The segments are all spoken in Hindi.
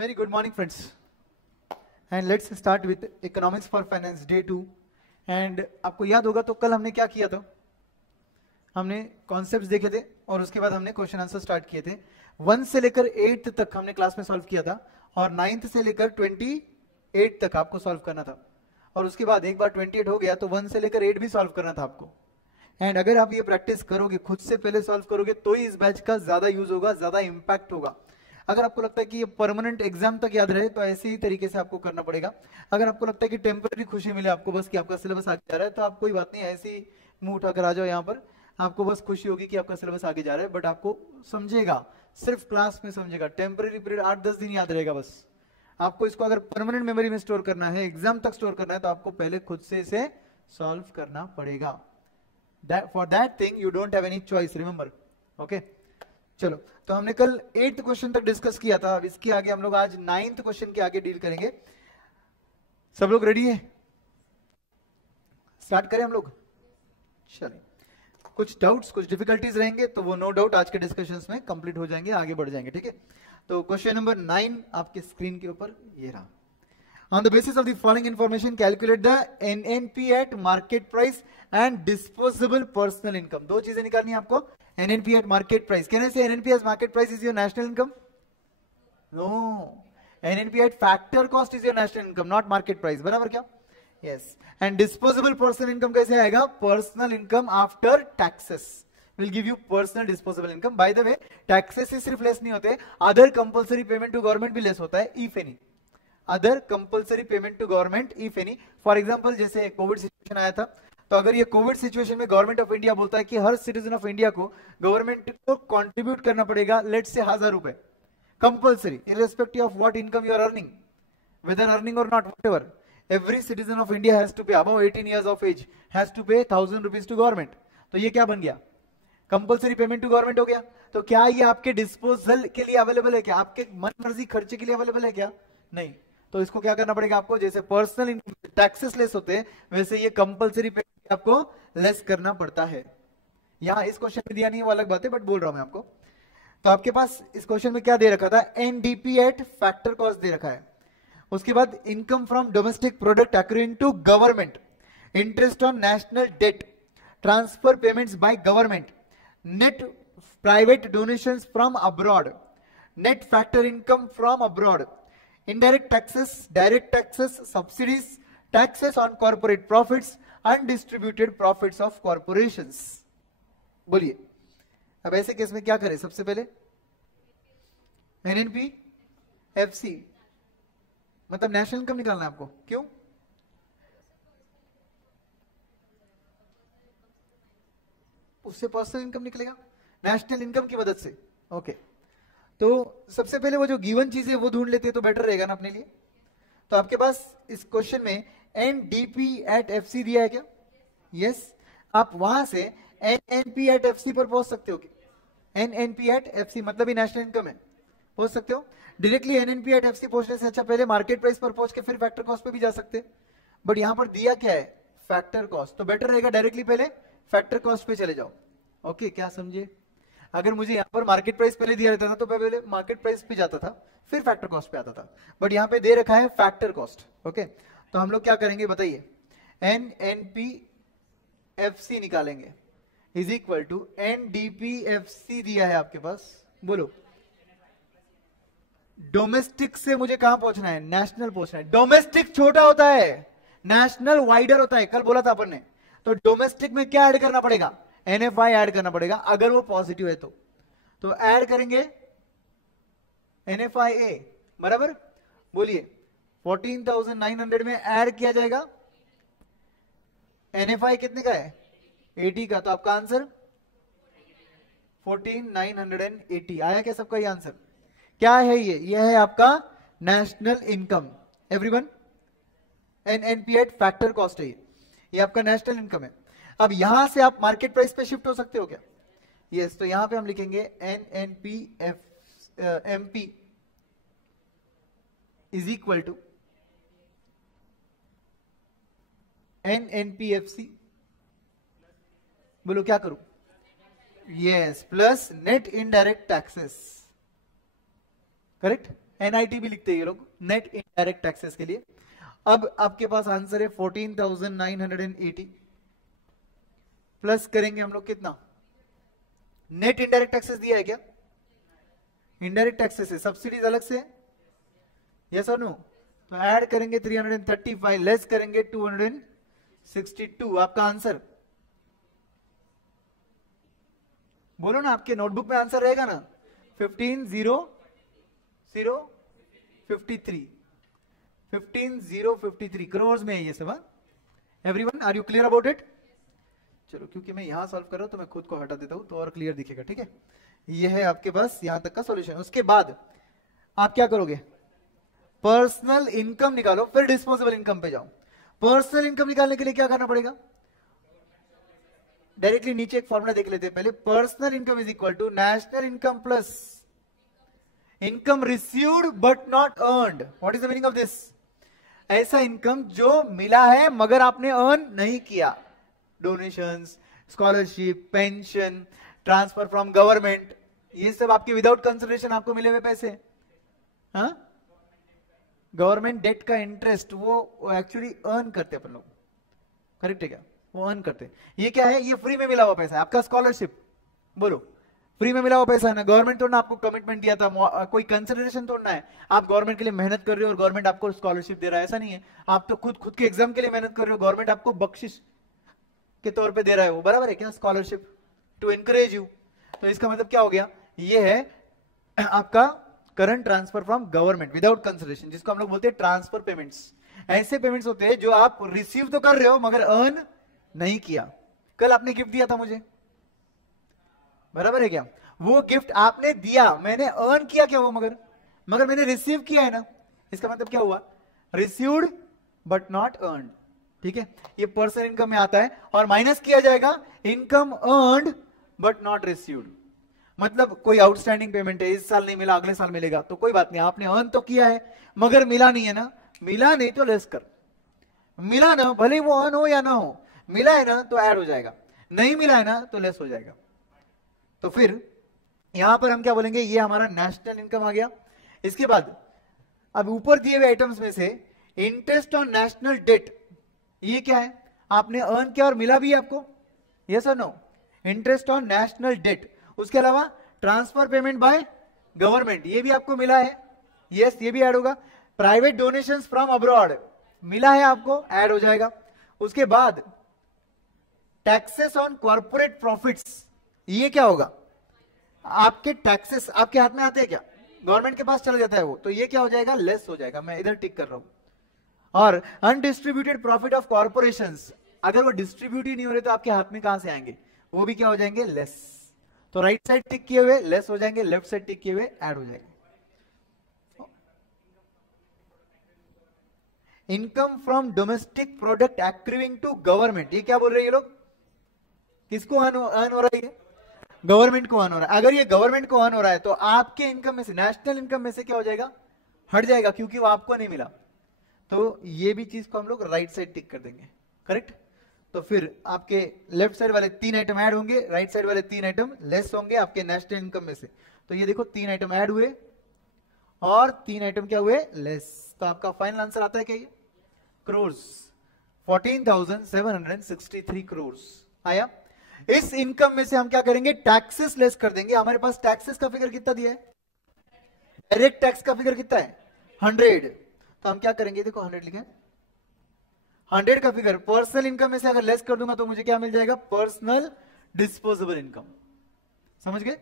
Very good morning, friends. And let's start with Economics for Finance Day 2. And आपको याद होगा तो कल हमने क्या किया था? हमने कॉन्सेप्ट्स देखे थे और उसके बाद हमने क्वेश्चन आंसर स्टार्ट किए थे. 1 से लेकर 8 तक हमने क्लास में सॉल्व किया था और 9th से लेकर 28 तक आपको सॉल्व करना था. और उसके बाद एक बार 28 हो गया तो 1 से लेकर 8 भी सॉल्व करना था आपको. एंड अगर आप ये प्रैक्टिस करोगे, खुद से पहले सॉल्व करोगे, तो ही इस बैच का ज्यादा यूज होगा, ज्यादा इंपैक्ट होगा. अगर आपको लगता है कि ये परमानेंट एग्जाम तक याद रहे तो ऐसे ही तरीके से आपको करना पड़ेगा. अगर आपको लगता है कि टेम्पररी खुशी मिले आपको बस कि आपका सिलेबस आगे जा रहा है, तो आप कोई बात नहीं, ऐसे ही मुंह उठाकर आ जाओ यहाँ पर. आपको बस खुशी होगी कि आपका सिलेबस आगे जा रहा है, बट आपको समझेगा, सिर्फ क्लास में समझेगा. टेम्पररी पीरियड 8-10 दिन याद रहेगा बस. आपको इसको अगर परमानेंट मेमोरी में स्टोर करना है, एग्जाम तक स्टोर करना है, तो आपको पहले खुद से इसे सॉल्व करना पड़ेगा. For that thing you don't have any choice, remember. Okay? चलो, तो हमने कल 8th क्वेश्चन तक डिस्कस किया था. अब इसके आगे हम लोग आज 9th क्वेश्चन के आगे डील करेंगे. सब लोग रेडी है? स्टार्ट करें हम लोग. चलिए, कुछ डाउट्स, कुछ डिफिकल्टीज रहेंगे तो वो नो डाउट आज के डिस्कशंस में कंप्लीट हो जाएंगे, आगे बढ़ जाएंगे. ठीक है? तो क्वेश्चन नंबर 9 आपके स्क्रीन के ऊपर ये रहा. On the basis of the following information, calculate the NNP at market price and disposable personal income. दो चीजें निकालनी है आपको. NNP at market price. Can I say NNP as market price is your national income? No. NNP at factor cost is your national income, not market price. बराबर क्या? Yes. And disposable personal income कैसे आएगा? Personal income after taxes will give you personal disposable income. By the way, taxes से सिर्फ less नहीं होते, other compulsory payment to government भी less होता है, if any. Other compulsory payment to government if any. For example जैसे कोविड सिचुएशन आया था, तो अगर ये कोविड सिचुएशन में गवर्नमेंट ऑफ इंडिया बोलता है कि हर सिटीजन ऑफ इंडिया को गवर्नमेंट को कंट्रीब्यूट करना पड़ेगा, लेट्स से 1000 रुपए compulsory, irrespective of what income you are earning, whether earning or not, whatever, every citizen of India has to pay, above 18 years of age has to पे 1000 रुपीज टू गवर्नमेंट. तो ये क्या बन गया? कंपल्सरी पेमेंट टू गवर्नमेंट हो गया. तो क्या ये आपके डिस्पोजल के लिए अवेलेबल है क्या? आपके मन मर्जी खर्चे के लिए अवेलेबल है क्या? नहीं. तो इसको क्या करना पड़ेगा आपको? जैसे पर्सनल इनकम टैक्सेस लेस होते हैं, वैसे ये कंपल्सरी पेमेंट आपको लेस करना पड़ता है. यहां इस क्वेश्चन में दिया नहीं है, वो अलग बात है, बट बोल रहा हूं मैं आपको. तो आपके पास इस क्वेश्चन में क्या दे रखा था? एनडीपी एट फैक्टर कॉस्ट दे रखा है. उसके बाद income from domestic product accruing to government, interest on national debt, transfer payments by government, net private donations from abroad, net factor income from abroad, indirect taxes, direct taxes, subsidies, taxes on corporate profits, undistributed profits of corporations. बोलिए, अब ऐसे केस में क्या करें? सबसे पहले एनएनपी एफसी, मतलब नेशनल इनकम निकालना है आपको. क्यों? उससे पर्सनल इनकम निकलेगा नेशनल इनकम की मदद से. ओके, तो सबसे पहले वो जो गिवन चीज है वो ढूंढ लेते हैं तो बेटर रहेगा ना अपने लिए. तो आपके पास इस क्वेश्चन में एनडीपी एट एफसी दिया है क्या? यस. आप वहां से एनएनपी एट एफसी पर पहुंच सकते हो क्या? एनएनपी एट एफसी मतलब ही नेशनल इनकम है, पहुंच सकते हो. डायरेक्टली एनएनपी एट एफसी पहुंचने से अच्छा पहले मार्केट प्राइस पर पहुंच के फिर फैक्टर कॉस्ट पे भी जा सकते हैं. बट यहां पर दिया क्या है? Factor cost. तो बेटर रहेगा डायरेक्टली पहले फैक्टर कॉस्ट पे चले जाओ. ओके, क्या समझे? अगर मुझे यहाँ पर मार्केट प्राइस पहले दिया रहता था तो पहले मार्केट प्राइस पे जाता था, फिर फैक्टर कॉस्ट पे आता था. बट यहाँ पे दे रखा है फैक्टर कॉस्ट. ओके, तो हम लोग क्या करेंगे बताइए? एनएनपी एफसी निकालेंगे is equal to NDP FC दिया है आपके पास. बोलो, डोमेस्टिक से मुझे कहां पहुंचना है? नेशनल पहुंचना है. डोमेस्टिक छोटा होता है, नेशनल वाइडर होता है, कल बोला था अपन ने. तो डोमेस्टिक में क्या ऐड करना पड़ेगा? NFI ऐड करना पड़ेगा अगर वो पॉजिटिव है तो ऐड करेंगे NFI A. बराबर, बोलिए. 14,900 में ऐड किया जाएगा. NFI कितने का है? 80 का. तो आपका आंसर 14,980 आया क्या? सबका ये आंसर क्या है? ये है आपका national income. Everyone, NNP eight factor cost है ये आपका नेशनल इनकम है. अब यहां से आप मार्केट प्राइस पे शिफ्ट हो सकते हो क्या? यस. तो यहां पे हम लिखेंगे NNP MP is equal to NNPFC. बोलो क्या करूं? Yes, plus net indirect taxes. Correct? NIT भी लिखते हैं ये लोग, नेट इनडायरेक्ट टैक्सेस के लिए। अब आपके पास आंसर है 14,980 प्लस करेंगे हम लोग कितना, नेट इनडायरेक्ट टैक्सेस दिया है क्या, इनडायरेक्ट टैक्सेस है, सब्सिडीज अलग से, यस और नो, तो ऐड करेंगे 335 लेस करेंगे 262, आपका आंसर बोलो ना, आपके नोटबुक में आंसर रहेगा ना 15,053 करोड़ में है ये सब। Everyone are you clear about it? चलो, क्योंकि मैं यहां सॉल्व कर रहा हूं तो मैं खुद को हटा देता हूं तो और क्लियर दिखेगा, ठीक है। ये है आपके पास यहां तक का सॉल्यूशन। उसके बाद आप क्या करोगे, पर्सनल इनकम निकालो, फिर डिस्पोजेबल इनकम पे जाओ। पर्सनल इनकम निकालने के लिए क्या करना पड़ेगा, डायरेक्टली नीचे एक फॉर्मूला देख लेते हैं पहले। Personal income is equal to national income plus income received but not earned. What is the meaning of this? ऐसा इनकम जो मिला है मगर आपने अर्न नहीं किया, donations, scholarship, pension, transfer from government, ये सब आपके विदाउट कंसिडरेशन आपको मिले हुए पैसे। हाँ, गवर्नमेंट डेट का इंटरेस्ट वो एक्चुअली अर्न करते अपन लोग, करेक्ट है क्या, वो अर्न करते। ये क्या है, ये फ्री में मिला हुआ पैसा है। आपका स्कॉलरशिप बोलो, फ्री में मिला हुआ पैसा है ना, गवर्नमेंट तो ना आपको कमिटमेंट दिया था, कोई कंसिडरेशन तो ना है, आप गवर्नमेंट के लिए मेहनत कर रहे हो और गवर्नमेंट आपको स्कॉलरशिप दे रहा है, ऐसा नहीं है। आप तो खुद के एग्जाम के लिए मेहनत कर रहे हो, गवर्नमेंट आपको बख्शिश के तौर पे दे रहा है, वो बराबर है क्या, स्कॉलरशिप टू एनकरेज यू। तो इसका मतलब क्या हो गया, ये है आपका current transfer from government without consideration, जिसको हम लोग बोलते हैं ट्रांसफर पेमेंट्स। ऐसे पेमेंट्स होते हैं जो आप रिसीव तो कर रहे हो मगर अर्न नहीं किया। कल आपने गिफ्ट दिया था मुझे, बराबर है क्या, वो गिफ्ट आपने दिया, मैंने अर्न किया क्या वो, मगर मैंने रिसीव किया है ना, इसका मतलब क्या हुआ, रिसीव्ड बट नॉट अर्न, ठीक है। ये पर्सनल इनकम में आता है और माइनस किया जाएगा income earned but not received. मतलब कोई आउटस्टैंडिंग पेमेंट है, इस साल नहीं मिला, अगले साल मिलेगा, तो कोई बात नहीं, आपने अर्न तो किया है मगर मिला नहीं है ना, मिला नहीं तो लेस कर, मिला ना भले वो अर्न हो या ना हो, मिला है ना तो ऐड हो जाएगा, नहीं मिला है ना तो लेस हो जाएगा। तो फिर यहां पर हम क्या बोलेंगे, ये हमारा नेशनल इनकम आ गया। इसके बाद अब ऊपर दिए हुए आइटम्स में से इंटरेस्ट ऑन नेशनल डेट, ये क्या है, आपने अर्न किया और मिला भी आपको, यस और no, interest on national debt. उसके अलावा ट्रांसफर पेमेंट बाय गवर्नमेंट, ये भी आपको मिला है, यस, ये भी ऐड होगा। प्राइवेट डोनेशंस फ्रॉम अब्रॉड मिला है आपको, ऐड हो जाएगा। उसके बाद टैक्सेस ऑन कॉर्पोरेट प्रॉफिट्स, ये क्या होगा, आपके टैक्सेस आपके हाथ में आते हैं क्या, गवर्नमेंट के पास चला जाता है वो, तो ये क्या हो जाएगा, लेस हो जाएगा, मैं इधर टिक कर रहा हूं। और अनडिस्ट्रीब्यूटेड प्रॉफिट ऑफ कॉर्पोरेशंस, अगर वो डिस्ट्रीब्यूट ही नहीं हो रहे तो आपके हाथ में कहां से आएंगे, वो भी क्या हो जाएंगे, लेस। तो राइट साइड टिक किए हुए लेस हो जाएंगे, लेफ्ट साइड टिक किए हुए ऐड हो जाएंगे। Income from domestic product accruing to government, ये क्या बोल रहे हैं ये लोग, किसको अर्न हो रहा है, गवर्नमेंट को अर्न हो रहा है। अगर ये गवर्नमेंट को अर्न हो रहा है तो आपके इनकम में से, नेशनल इनकम में से क्या हो जाएगा, हट जाएगा, क्योंकि वो आपको नहीं मिला। तो ये भी चीज को हम लोग राइट साइड टिक कर देंगे, करेक्ट। तो फिर आपके लेफ्ट साइड वाले 3 आइटम ऐड होंगे, राइट साइड वाले 3 आइटम लेस होंगे आपके नेशनल इनकम में से। तो ये देखो 3 आइटम ऐड हुए और 3 आइटम क्या हुए, लेस। तो आपका फाइनल आंसर आता है क्या, ये करोड़, 14,763 करोड़ आया। इस इनकम में से हम क्या करेंगे, टैक्सेस लेस कर देंगे। हमारे पास टैक्सेस का फिगर कितना दिया है, डायरेक्ट टैक्स का फिगर कितना है, 100। तो हम क्या करेंगे, देखो 100 लिखे, 100 का फिगर पर्सनल इनकम में से अगर लेस कर दूंगा तो मुझे क्या मिल जाएगा, पर्सनल डिस्पोजेबल इनकम। समझ गए,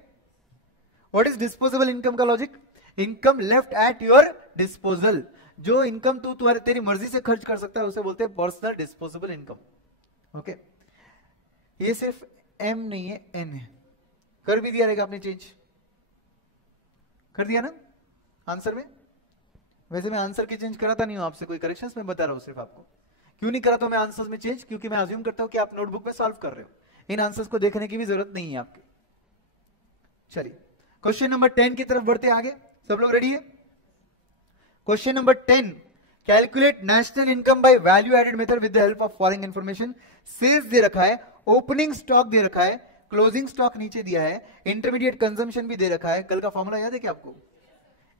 व्हाट इज डिस्पोजेबल इनकम का logic, income left at your disposal, जो इनकम तू तुम्हारे तेरी मर्जी से खर्च कर सकता है उसे बोलते हैं पर्सनल डिस्पोजेबल इनकम। ओके, ये सिर्फ एम नहीं है, एन है। कर भी दिया रहेगा आपने, चेंज कर दिया ना आंसर में। वैसे मैं आंसर की चेंज कराता नहीं हूं आपसे, कोई करेक्शंस में बता रहा हूं सिर्फ आपको। क्यों नहीं कराता मैं आंसर्स में चेंज, क्योंकि मैं अज्यूम करता हूं कि आप नोटबुक में सॉल्व कर रहे हो, इन आंसर्स को देखने की भी जरूरत नहीं है आपकी। चलिए क्वेश्चन नंबर 10 की तरफ बढ़ते आगे, सब लोग रेडी है। Question number 10, calculate national income by value added method with the help of following information. Sales दे रखा है, ओपनिंग स्टॉक दे रखा है, क्लोजिंग स्टॉक नीचे दिया है, इंटरमीडिएट कंजम्पशन भी दे रखा है। कल का फॉर्मूला याद है क्या आपको,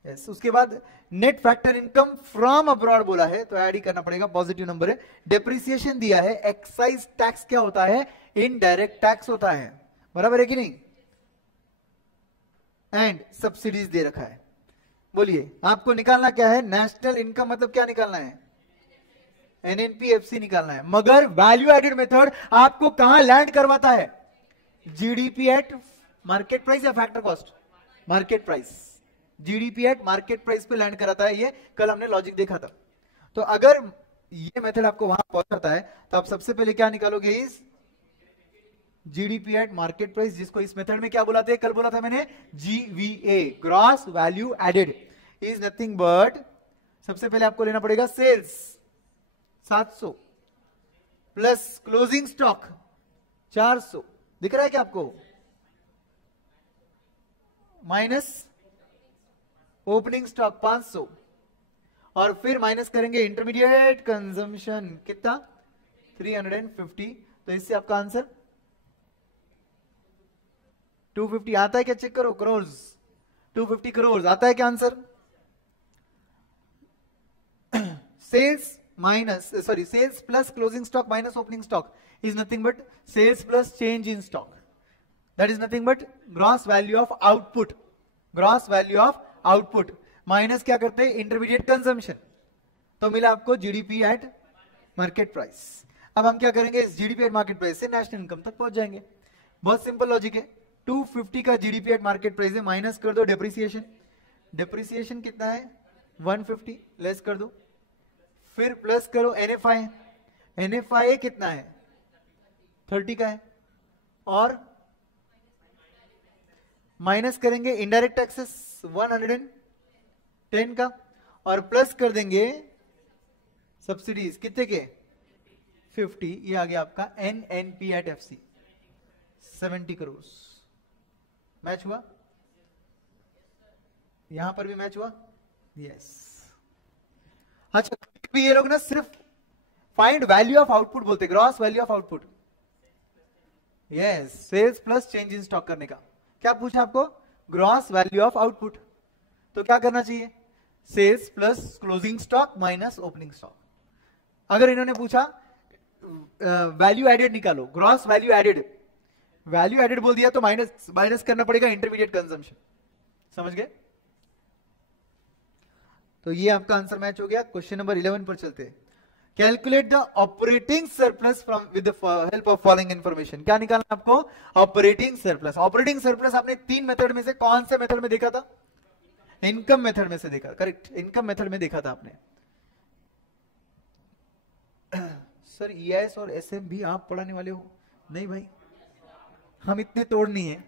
yes. उसके बाद net factor income from abroad बोला है तो ऐड ही करना पड़ेगा, पॉजिटिव नंबर है। डेप्रिसिएशन दिया है, एक्साइज टैक्स क्या होता है, इनडायरेक्ट टैक्स होता है, बराबर है कि नहीं, एंड सब्सिडीज दे रखा है। बोलिए आपको निकालना क्या है, नेशनल इनकम मतलब क्या निकालना है, एनएनपीएफसी निकालना है। मगर वैल्यू एडेड मेथड आपको कहां लैंड करवाता है, जीडीपी एट मार्केट प्राइस या factor cost, market price, GDP at market price पे लैंड कराता है। ये कल हमने लॉजिक देखा था। तो अगर ये मेथड आपको वहां पहुंचाता है तो आप सबसे पहले क्या निकालोगे, इस जीडीपी एट मार्केट प्राइस, जिसको इस मेथड में क्या बुलाते हैं, कल बोला था मैंने GVA, gross value added, is nothing but, सबसे पहले आपको लेना पड़ेगा सेल्स 700 प्लस क्लोजिंग स्टॉक 400, दिख रहा है क्या आपको, माइनस ओपनिंग स्टॉक 500, और फिर माइनस करेंगे इंटरमीडिएट कंजम्पशन कितना 350। तो इससे आपका आंसर 250 आता है क्या, चेक करो, करोर्स, 250 करोर्स आता है क्या answer. Sales minus, sorry, sales plus closing stock minus opening stock is nothing but sales plus change in stock, that is nothing but gross value of output, gross value of output minus क्या करते हैं, इंटरमीडिएट कंजम्पशन, तो मिला आपको जीडीपी एट मार्केट प्राइस। अब हम क्या करेंगे, इस जीडीपी एट मार्केट प्राइस से नेशनल इनकम तक पहुंच जाएंगे। बहुत सिंपल लॉजिक है, 250 का जीडीपी एट मार्केट प्राइस है, माइनस कर दो डेप्रिसिएशन, डेप्रिसिएशन कितना है 150, लेस कर दो, फिर प्लस करो एनएफआई, एनएफआई कितना है 30 का है, और माइनस करेंगे इनडायरेक्ट टैक्सेस 110 का, और प्लस कर देंगे सब्सिडीज कितने के 50, ये आ गया आपका NNP at FC 70 crore. Match हुआ, यहां पर भी मैच हुआ, यस। अच्छा, ये लोग ना सिर्फ फाइंड वैल्यू ऑफ आउटपुट बोलते, gross value of output, yes, sales plus change in stock करने का। क्या पूछा आपको, ग्रॉस वैल्यू ऑफ आउटपुट, तो क्या करना चाहिए, sales plus closing stock minus opening stock. अगर इन्होंने पूछा वैल्यू एडेड निकालो, gross value added, value added बोल दिया तो माइनस करना पड़ेगा इंटरमीडिएट कंजम्पशन, समझ गए। तो ये आपका आंसर मैच हो गया। क्वेश्चन नंबर 11 पर चलते हैं। Calculate the operating surplus from with the help of following information. क्या निकालना आपको, ऑपरेटिंग सरप्लस। ऑपरेटिंग सरप्लस आपने 3 मेथड में से कौन से मेथड में देखा था, इनकम मेथड में से देखा, करेक्ट, इनकम मेथड में देखा था आपने। सर ईएस और एसएम भी आप पढ़ाने वाले हो, नहीं भाई, हम इतने तोड़ नहीं है,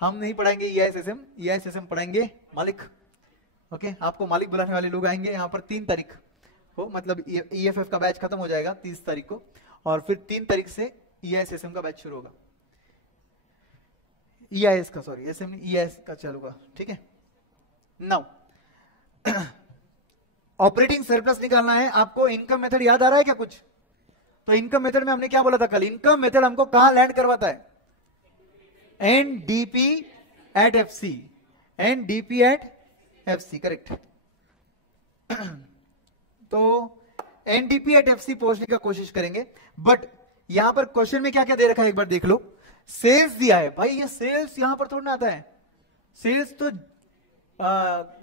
हम नहीं पढ़ाएंगे ईएस एसएम पढ़ाएंगे मालिक। ओके, आपको मालिक बुलाने वाले लोग आएंगे यहाँ पर 3 तारीख को, मतलब ईएफएफ का बैच खत्म हो जाएगा 30 तारीख को, और फिर 3 तारीख से ईएस एसएम का बैच शुरू होगा, ईआईएस का, सॉरी एसएम नहीं, ईआईएस का चलूगा, ठीक है। नाउ ऑपरेटिंग सरप्लस निकालना है आपको। इनकम मेथड याद आ रहा है क्या कुछ, तो इनकम मेथड में हमने क्या बोला था कल, इनकम मेथड हमको कहां लैंड करवाता है, NDP at FC, NDP at FC, correct. तो एनडीपी एट एफसी पहुंचने का कोशिश करेंगे, बट यहां पर क्वेश्चन में क्या क्या दे रखा है एक बार देख लो। सेल्स दिया है भाई, ये सेल्स यहां पर थोड़ा ना आता है, सेल्स तो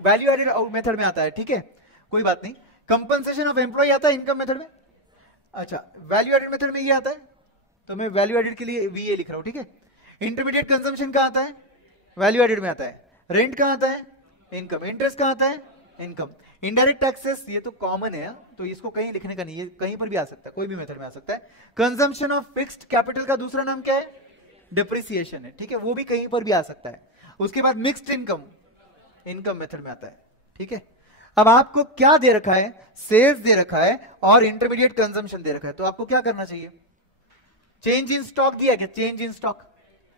वैल्यू एडेड मेथड में आता है, ठीक है, कोई बात नहीं। कंपनसेशन ऑफ एम्प्लॉय आता है इनकम मेथड में, अच्छा वैल्यू एडेड मेथड में ये आता है, तो मैं वैल्यू एडेड के लिए वीए लिख रहा हूं, ठीक है। इंटरमीडिएट कंजम्पशन कहां आता है, वैल्यू एडेड में आता है। रेंट कहां आता है, इनकम। इंटरेस्ट कहां आता है, इनकम। इनडायरेक्ट टैक्सेस ये तो कॉमन है, तो इसको कहीं लिखने का नहीं, ये कहीं पर भी आ सकता है, कोई भी मेथड में आ सकता है। कंजम्पशन ऑफ फिक्स्ड कैपिटल का दूसरा नाम क्या है, डिप्रिसिएशन है, ठीक है, वो भी कहीं पर भी आ सकता है। उसके बाद मिक्स्ड इनकम, इनकम मेथड में आता है, ठीक है। अब आपको क्या दे रखा है, सेल्स दे रखा है और इंटरमीडिएट कंजम्पशन दे रखा है, तो आपको क्या करना चाहिए, चेंज इन स्टॉक दिया क्या, चेंज इन स्टॉक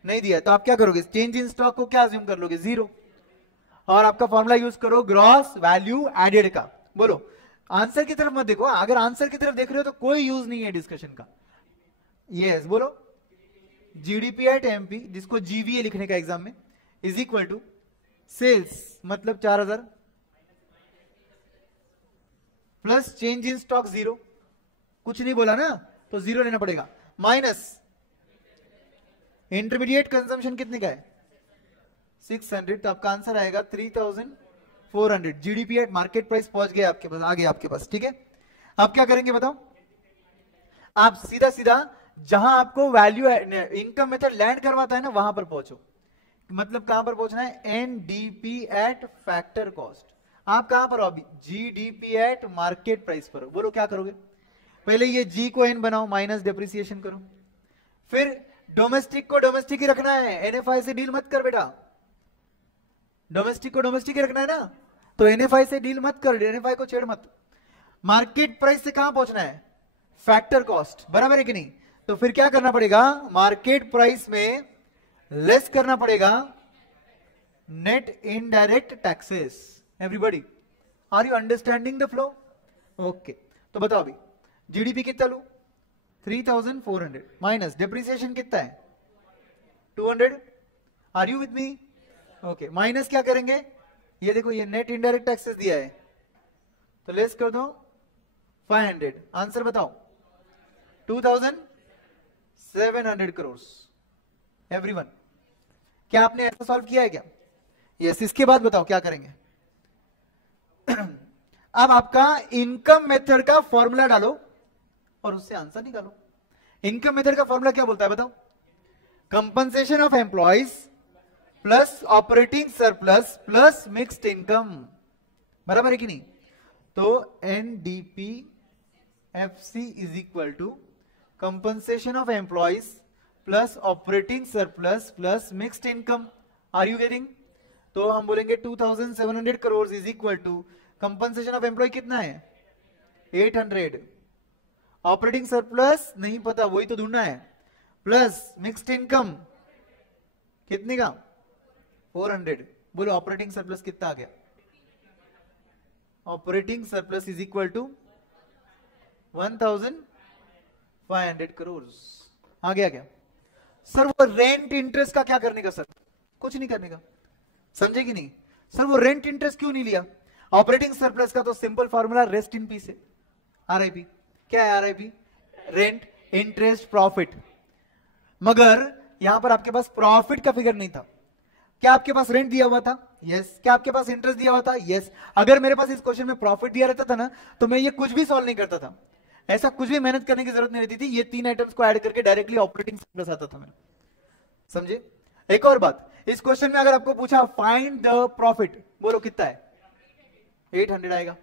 नहीं दिया, तो आप क्या करोगे, चेंज इन स्टॉक को क्या अज्यूम कर लोगे, 0, और आपका फॉर्मूला यूज करो ग्रॉस वैल्यू एडेड का। बोलो, आंसर की तरफ मत देखो, अगर आंसर की तरफ देख रहे हो तो कोई यूज नहीं है डिस्कशन का। यस, बोलो, जीडीपी एट एमपी, जिसको जीवीए लिखने का एग्जाम में, इज इक्वल टू सेल्स मतलब 4000 प्लस चेंज इन स्टॉक 0, कुछ नहीं बोला ना तो 0 लेना पड़ेगा, माइनस इंटरमीडिएट कंजम्पशन कितने का है 600, तो आपका आंसर आएगा 3400। जीडीपी एट मार्केट प्राइस पहुंच गया आपके पास, आ गया आपके पास, ठीक है। आप क्या करेंगे बताओ, आप सीधा सीधा जहां आपको वैल्यू इनकम मेथड लैंड करवाता है ना वहां पर पहुंचो। मतलब कहां पर पहुंचना है, एनडीपी एट फैक्टर कॉस्ट। आप कहां पर हो अभी, जीडीपी एट मार्केट प्राइस पर। बोलो क्या करोगे, पहले ये जी को एन बनाओ, माइनस डेप्रिसिएशन करो, फिर डोमेस्टिक को डोमेस्टिक ही रखना है, एनएफआई से डील मत कर बेटा, डोमेस्टिक को डोमेस्टिक ही रखना है ना, तो एनएफआई से डील मत कर, एनएफआई को छेड़ मत। मार्केट प्राइस से कहां पहुंचना है, फैक्टर कॉस्ट, बराबर है कि नहीं। तो फिर क्या करना पड़ेगा, मार्केट प्राइस में लेस करना पड़ेगा net indirect taxes. Everybody are you understanding the flow, okay. तो बताओ अभी जीडीपी कितना लू, 3400 माइनस डेप्रिसिएशन कितना है 200, are you with me, okay. Minus क्या करेंगे, ये देखो ये नेट इनडायरेक्ट टैक्सेस दिया है, तो लेस कर दो 500, आंसर बताओ 2700 करोड़। एवरीवन, क्या आपने ऐसा सॉल्व किया है क्या, यस। इसके बाद बताओ क्या करेंगे, अब आपका इनकम मेथड का फॉर्मूला डालो और उससे आंसर निकालो। इनकम मेथड का फॉर्मूला क्या बोलता है बताओ, compensation of employees plus operating surplus plus mixed income, बराबर है कि नहीं। तो NDP FC is equal to compensation of employees plus operating surplus plus mixed income, are you getting. तो हम बोलेंगे 2700 crore is equal to compensation of employee कितना है 800, ऑपरेटिंग सरप्लस नहीं पता वही तो ढूंढना है, प्लस मिक्स्ड इनकम कितने का 400। बोलो ऑपरेटिंग सरप्लस कितना आ गया, operating surplus is equal to 1500 crore. आ गया क्या सर, वो रेंट इंटरेस्ट का क्या करने का सर, कुछ नहीं करने का, समझे कि नहीं। सर वो रेंट इंटरेस्ट क्यों नहीं लिया, ऑपरेटिंग सरप्लस का तो simple formula rest in peace है, आरआईपी। क्या है आरआईपी, रेंट इंटरेस्ट प्रॉफिट, मगर यहां पर आपके पास प्रॉफिट का फिगर नहीं था। क्या आपके पास रेंट दिया हुआ था, यस। क्या आपके पास इंटरेस्ट दिया हुआ था, यस। अगर मेरे पास इस क्वेश्चन में प्रॉफिट दिया रहता था ना तो मैं ये कुछ भी सॉल्व नहीं करता था, ऐसा कुछ भी मेहनत करने की जरूरत नहीं रहती थी, ये 3 आइटम्स को ऐड करके डायरेक्टली ऑपरेटिंग सरप्लस आता था मेरा, समझे। एक और बात, इस क्वेश्चन में अगर आपको पूछा फाइंड द प्रॉफिट, बोलो कितना है 800 आएगा।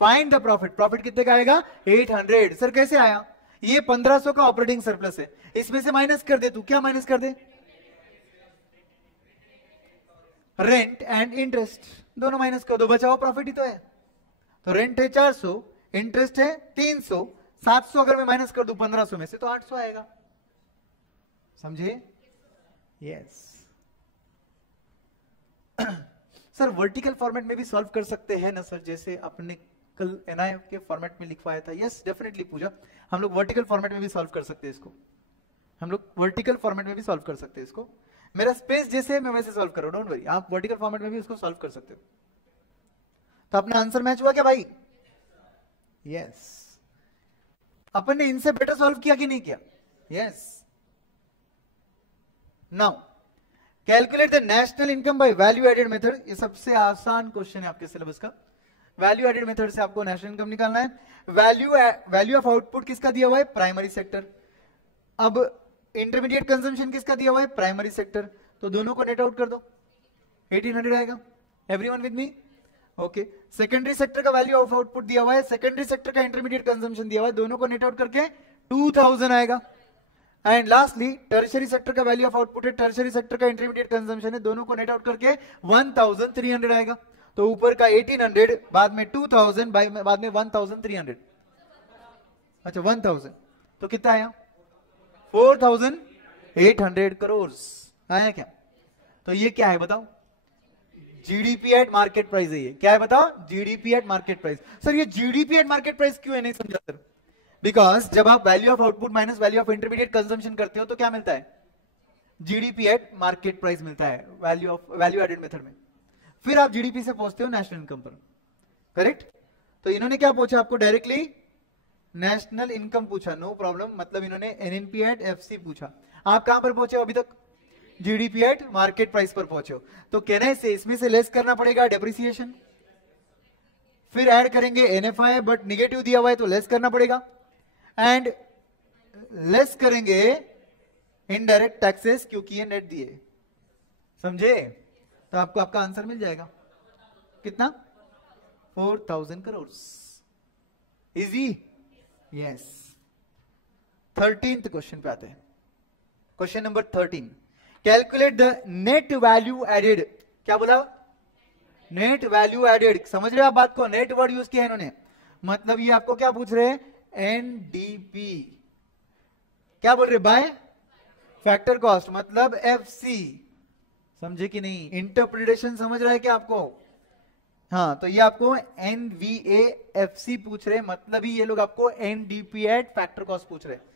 फाइंड द प्रॉफिट, प्रॉफिट कितने का आएगा 800। सर कैसे आया, ये 1500 का ऑपरेटिंग सरप्लस है, इसमें से माइनस कर दे तू, क्या माइनस कर दे, रेंट एंड इंटरेस्ट, दोनों माइनस कर दो, बचाओ प्रॉफिट ही तो है। तो रेंट है 400, इंटरेस्ट है 300, 700 अगर मैं माइनस कर दूं 1500 में से तो 800 आएगा, समझे, यस। सर वर्टिकल फॉर्मेट में भी सॉल्व कर सकते हैं ना सर, जैसे अपने कल एनआईएफ के फॉर्मेट में लिखवाया था, यस डेफिनेटली पूजा, हम लोग वर्टिकल फॉर्मेट में भी सॉल्व कर सकते हैं इसको, हम लोग वर्टिकल फॉर्मेट में भी सॉल्व कर सकते हैं इसको। मेरा स्पेस जैसे है मैं वैसे सॉल्व कर रहा हूं, डोंट वरी, आप वर्टिकल फॉर्मेट में भी इसको सॉल्व कर सकते हो। तो अपना आंसर मैच हुआ क्या भाई, यस। अपन ने इनसे बेटर सॉल्व किया कि नहीं किया, yes. Now calculate the national income by value added method, ये सबसे आसान क्वेश्चन है आपके सिलेबस का। वैल्यू एडेड मेथड से आपको नेशनल इनकम निकालना है। वैल्यू ऑफ आउटपुट किसका दिया हुआ है, प्राइमरी सेक्टर। अब इंटरमीडिएट कंजम्पशन किसका दिया हुआ है, प्राइमरी सेक्टर, तो दोनों को नेट आउट कर दो, 1800 आएगा। Everyone with me, okay. Secondary sector का वैल्यू ऑफ आउटपुट दिया हुआ है, सेकेंडरी सेक्टर का इंटरमीडिएट कंजम्पशन दिया हुआ है, दोनों को नेट आउट करके 2000 आएगा। एंड लास्टली टर्शियरी सेक्टर का वैल्यू ऑफ आउटपुट है, टर्शियरी सेक्टर का इंटरमीडिएट कंजम्पशन है, दोनों को नेट आउट करके 1300 आएगा। तो ऊपर का 1800, बाद में 2000, बाद में 1300, अच्छा 1000, तो कितना आया 4800 करोड़ आया क्या। तो ये क्या है बताओ, जीडीपी एट मार्केट प्राइस है, ये क्या है बताओ, GDP at market price. Sir ये जीडीपी एट मार्केट प्राइस क्यों है, नहीं समझा सर। बिकॉज जब आप value of output minus value of intermediate consumption करते हो तो क्या मिलता है, जीडीपी एट मार्केट प्राइस मिलता है वैल्यू एडेड मेथड में। फिर आप जीडीपी से पहुंचते हो नेशनल इनकम पर, करेक्ट। तो इन्होंने क्या पूछा आपको डायरेक्टली, नेशनल इनकम पूछा, नो प्रॉब्लम, मतलब इन्होंने एनएनपी एट एफसी पूछा। आप कहां पर पहुंचे हो अभी तक, जीडीपी एट मार्केट प्राइस पर पहुंचे हो। तो कहने से इसमें से लेस करना पड़ेगा डेप्रिसिएशन, फिर ऐड करेंगे एनएफआई, बट निगेटिव दिया हुआ है तो लेस करना पड़ेगा, एंड लेस करेंगे इनडायरेक्ट टैक्सेस क्योंकि ये नेट दिए, समझे। तो आपको आपका आंसर मिल जाएगा, कितना, 4000 crore. Easy, yes. 13th question पे आते हैं। Question number 13, calculate the net value added. क्या बोला, नेट वैल्यू एडेड। समझ रहे हो आप बात को, नेट वर्ड यूज किया है इन्होंने, मतलब ये आपको क्या पूछ रहे हैं, एनडीपी, क्या बोल रहे, बाय फैक्टर कॉस्ट, मतलब एफसी। समझे कि नहीं, इंटरप्रिटेशन समझ रहा है क्या आपको। हाँ, तो ये आपको एनवीएएफसी पूछ रहे हैं, मतलब ही ये लोग आपको एनडीपी एट फैक्टर कॉस्ट पूछ रहे हैं।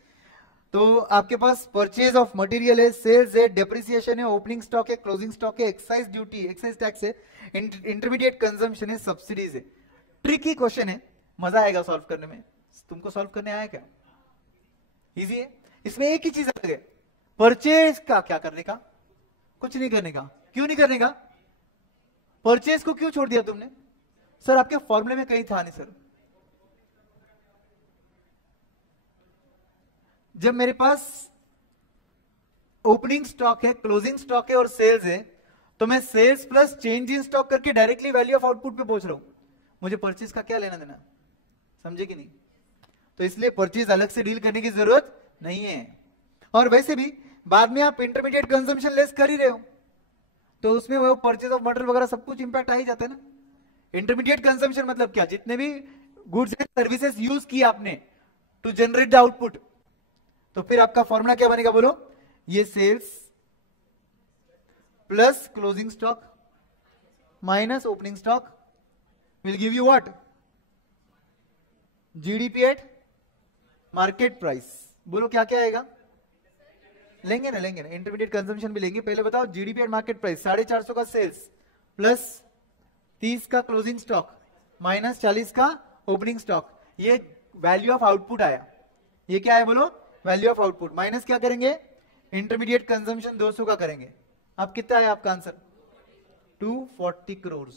तो आपके पास परचेज ऑफ मटेरियल है, सेल्स है, डेप्रिसिएशन है, ओपनिंग स्टॉक है, क्लोजिंग स्टॉक है, एक्साइज ड्यूटी, एक्साइज टैक्स है, इंटरमीडिएट कंजम्पशन है, सब्सिडीज है। ट्रिकी क्वेश्चन है, मजा आएगा सॉल्व करने में। तुमको सॉल्व करने आया क्या, इजी है। इसमें एक ही चीज अलग है, परचेज का क्या करने का, कुछ नहीं करने का। क्यों नहीं करने का, परचेज को क्यों छोड़ दिया तुमने, सर आपके फॉर्मूले में कहीं था नहीं सर। जब मेरे पास ओपनिंग स्टॉक है, क्लोजिंग स्टॉक है और सेल्स है, तो मैं sales plus change in stock करके डायरेक्टली वैल्यू ऑफ आउटपुट पे पहुंच रहा हूं, मुझे परचेज का क्या लेना देना, समझे कि नहीं। तो इसलिए परचेज अलग से डील करने की जरूरत नहीं है। और वैसे भी बाद में आप इंटरमीडिएट कंजम्पशन लेस कर ही रहे हो, तो उसमें वो परचेज ऑफ मटेरियल वगैरह सब कुछ इंपैक्ट आ ही जाता है ना। इंटरमीडिएट कंजम्पशन मतलब क्या, जितने भी गुड्स एंड सर्विसेज यूज किए आपने टू जनरेट द आउटपुट, तो फिर आपका फॉर्मूला क्या बनेगा बोलो, ये sales plus closing stock minus opening stock will give you what, GDP at market price. बोलो क्या क्या आएगा, लेंगे ना इंटरमीडिएट कंजम्पशन भी लेंगे। पहले बताओ, जीडीपी एट मार्केट प्राइस 450 का सेल्स प्लस 30 का क्लोजिंग स्टॉक माइनस 40 का ओपनिंग स्टॉक, ये वैल्यू ऑफ आउटपुट आया। ये क्या है बोलो, वैल्यू ऑफ आउटपुट माइनस क्या करेंगे, इंटरमीडिएट कंजम्पशन 200 का करेंगे। अब कितना है आपका आंसर, 240 करोड़।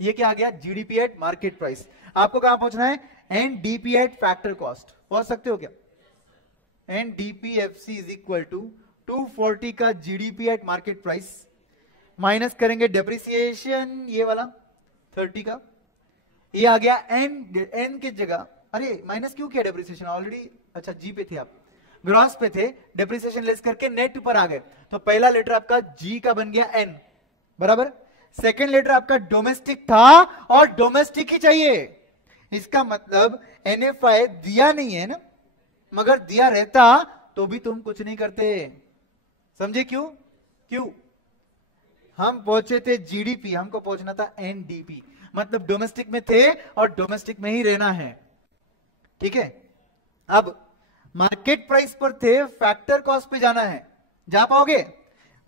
ये क्या आ गया, जीडीपी एट मार्केट प्राइस। आपको कहां पहुंचना है, एनडीपी एट फैक्टर कॉस्ट। पहुंच सकते हो क्या, एनडीपीएफसी इज इक्वल टू 240 का GDP at market price minus करेंगे डेप्रिसिएशन ये वाला 30 का, ये आ गया एन की जगह, अरे माइनस क्यों किया, डेप्रिसिएशन ऑलरेडी, अच्छा जी पे थे आप, ग्रॉस पे थे, डेप्रिसिएशन लेस करके नेट पर आ गए। तो पहला लेटर आपका जी का बन गया एन बराबर, सेकेंड लेटर आपका डोमेस्टिक था और डोमेस्टिक ही चाहिए। इसका मतलब एनएफआई दिया नहीं है ना, मगर दिया रहता तो भी तुम कुछ नहीं करते, समझे क्यों, क्यों हम पहुंचे थे जीडीपी, हमको पहुंचना था एनडीपी, मतलब डोमेस्टिक में थे और डोमेस्टिक में ही रहना है, ठीक है। अब मार्केट प्राइस पर थे, फैक्टर कॉस्ट पे जाना है, जा पाओगे,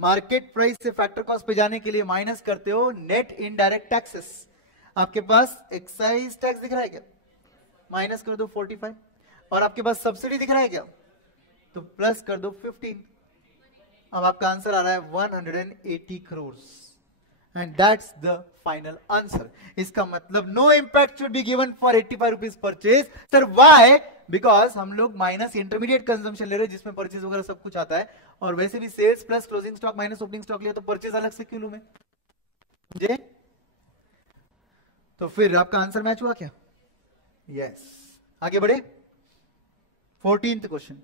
मार्केट प्राइस से फैक्टर कॉस्ट पे जाने के लिए माइनस करते हो नेट इनडायरेक्ट टैक्सेस। आपके पास एक्साइज टैक्स दिख रहा है क्या, माइनस कर दो 45, और आपके पास सब्सिडी दिख रहा है क्या, तो प्लस कर दो 15। अब आपका आंसर आ रहा है 180 crore, and that's the final answer. इसका मतलब no impact should be given for 85 rupees purchase. Sir why, because हम लोग माइनस इंटरमीडिएट कंजम्पशन ले रहे हैं जिसमें परचेज वगैरह सब कुछ आता है, और वैसे भी sales plus closing stock minus opening stock लिया तो परचेज अलग से क्यों लूं मैं, समझे। तो फिर आपका आंसर मैच हुआ क्या, यस। आगे बढ़े, 14th question,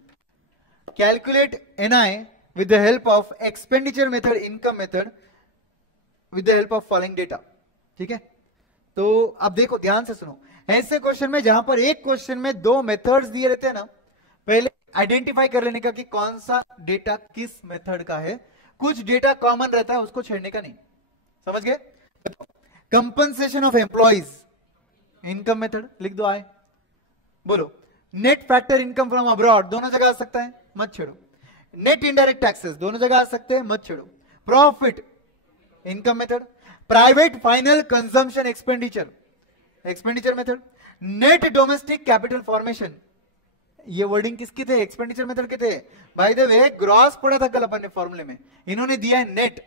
calculate NI with the help of expenditure method, income method with the help of following data, ठीक है। तो अब देखो ध्यान से सुनो, ऐसे क्वेश्चन में जहां पर एक क्वेश्चन में दो मेथड्स दिए रहते हैं ना, पहले आइडेंटिफाई कर लेने का कि कौन सा डेटा किस मेथड का है। कुछ डेटा कॉमन रहता है, उसको छेड़ने का नहीं, समझ गए। Compensation of employees, income method लिख दो, आए बोलो। Net factor income from abroad, दोनों जगह आ सकता है, मत छेड़ो। नेट इनडायरेक्ट टैक्सेस, दोनों जगह आ सकते हैं, मत छेड़ो। Profit, income method. Private final consumption expenditure, expenditure method. Net domestic capital formation, ये वर्डिंग किसके थे? एक्सपेंडिचर मेथड के थे। बाय द वे ग्रॉस पढ़ा था कल अपन ने फॉर्मूले में, इन्होंने दिया है नेट।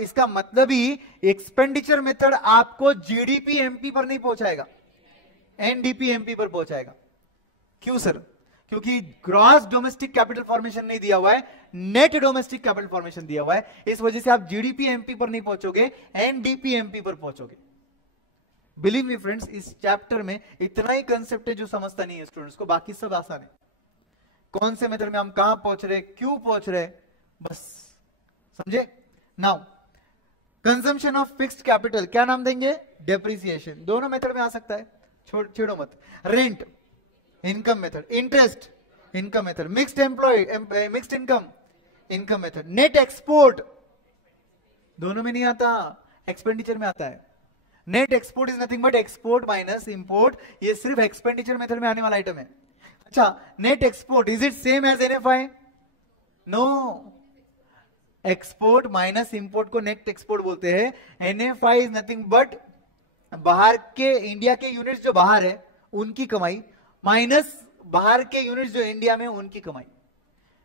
इसका मतलब ही एक्सपेंडिचर मेथड आपको जीडीपी एमपी पर नहीं पहुंचाएगा, एनडीपी एमपी पर पहुंचाएगा। क्यों सर? क्योंकि ग्रॉस डोमेस्टिक कैपिटल फॉर्मेशन नहीं दिया हुआ है, नेट डोमेस्टिक कैपिटल फॉर्मेशन दिया हुआ है। इस वजह से आप जीडीपी एमपी पर नहीं पहुंचोगे, एनडीपी एमपी पर पहुंचोगे। बिलीव मी फ्रेंड्स, इस चैप्टर में इतना ही कंसेप्ट है जो समझता नहीं है स्टूडेंट्स को, बाकी सब आसान है। कौन से मेथड में हम कहां पहुंच रहे, क्यों पहुंच रहे, बस समझे। Now consumption of fixed capital, क्या नाम देंगे? डेप्रिसिएशन। दोनों मेथड में आ सकता है, छेड़ो मत। Rent income method, interest income method, mixed income income method. Net export दोनों में नहीं आता, एक्सपेंडिचर में आता है। Net export is nothing but export minus import, ये सिर्फ एक्सपेंडिचर मेथड में आने वाला आइटम है। अच्छा, net export is it same as NFI? No, export minus import को नेट एक्सपोर्ट बोलते हैं। एनएफआई इज नथिंग बट बाहर के, इंडिया के यूनिट्स जो बाहर है उनकी कमाई माइनस बाहर के यूनिट्स जो इंडिया में उनकी कमाई।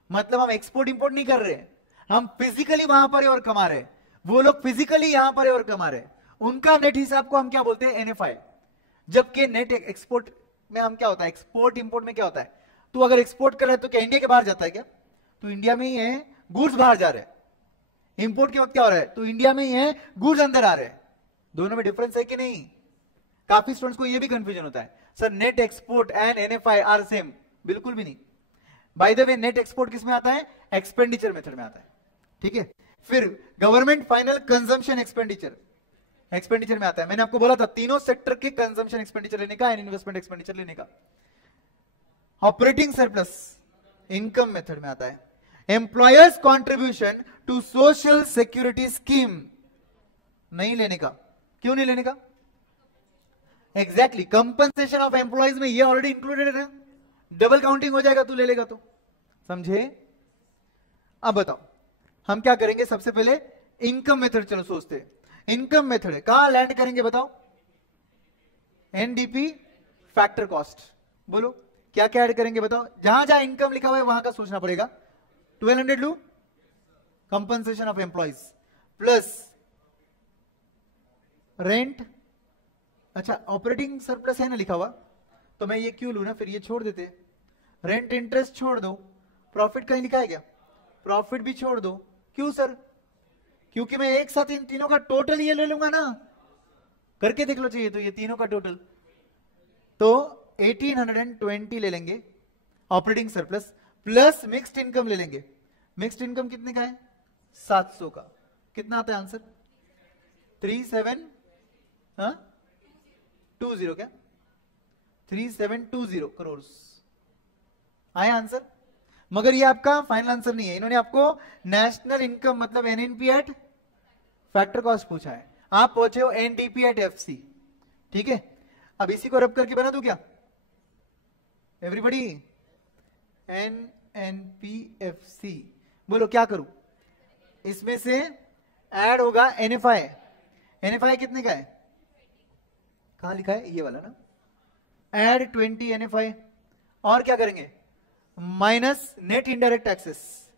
मतलब हम एक्सपोर्ट इंपोर्ट नहीं कर रहे, हम फिजिकली वहां पर है और कमा रहे, वो लोग फिजिकली यहां पर है और कमा रहे, उनका नेट हिसाब को हम क्या बोलते हैं? एनएफआई। जबकि नेट एक्सपोर्ट में हम क्या होता है, एक्सपोर्ट इंपोर्ट में क्या होता है, तू अगर एक्सपोर्ट कर रहा है तो क्या इंडिया के बाहर जाता है क्या? तो इंडिया में ही है, गुड्स बाहर जा रहे हैं। इंपोर्ट के वक्त क्या हो रहा है, तो इंडिया में ही है, गुड्स अंदर आ रहे हैं। दोनों में डिफरेंस है कि नहीं? काफी स्टूडेंट्स को यह भी कंफ्यूजन होता है, sir net export and NFI are same. बिल्कुल भी नहीं। By the way net export किस में आता है? एक्सपेंडिचर मेथड में आता है, ठीक है। फिर government final consumption expenditure, expenditure में आता है। मैंने आपको बोला था तीनों सेक्टर के कंजम्पशन एक्सपेंडिचर लेने का एंड इन्वेस्टमेंट एक्सपेंडिचर लेने का। ऑपरेटिंग सरप्लस इनकम मेथड में आता है। Employers contribution to social security scheme नहीं लेने का। क्यों नहीं लेने का? एग्जैक्टली, कंपनसेशन ऑफ एम्प्लॉयज में ये ऑलरेडी इंक्लूडेड है, डबल काउंटिंग हो जाएगा तू ले लेगा तो, समझे। अब बताओ हम क्या करेंगे? सबसे पहले इनकम मेथड चलो सोचते हैं। इनकम मेथड है, कहां लैंड करेंगे बताओ? NDP factor cost. बोलो क्या क्या ऐड करेंगे बताओ? जहां जहां इनकम लिखा हुआ है वहां का सोचना पड़ेगा। 1200 लू, compensation of employees plus rent. अच्छा, ऑपरेटिंग सरप्लस है ना लिखा हुआ, तो मैं ये क्यों लू ना, फिर ये छोड़ देते। रेंट इंटरेस्ट छोड़ दो, प्रॉफिट कहीं लिखा है क्या? प्रॉफिट भी छोड़ दो। क्यों सर? क्योंकि मैं एक साथ इन तीनों का टोटल ये ले लूंगा ना, करके देख लो चाहिए तो ये तीनों का टोटल, तो 1820 ले लेंगे operating surplus plus mixed income ले लेंगे। मिक्स्ड इनकम कितने का है? 700 का। कितना आता है आंसर? 3720 क्या? 3720 करोड़ आया आंसर। मगर ये आपका फाइनल आंसर नहीं है, इन्होंने आपको नेशनल इनकम मतलब एनएनपी एट फैक्टर कॉस्ट पूछा है, आप पहुंचे हो एनडीपी एट एफसी, ठीक है। अब इसी को रब करके बना दूं क्या एवरीबॉडी? एनएनपीएफसी, बोलो क्या करूं? इसमें से ऐड होगा एनएफआई। एनएफआई कितने का है? कहां लिखा है? ये वाला ना, ऐड 20 एनएफआई। और क्या करेंगे? Minus net indirect taxes.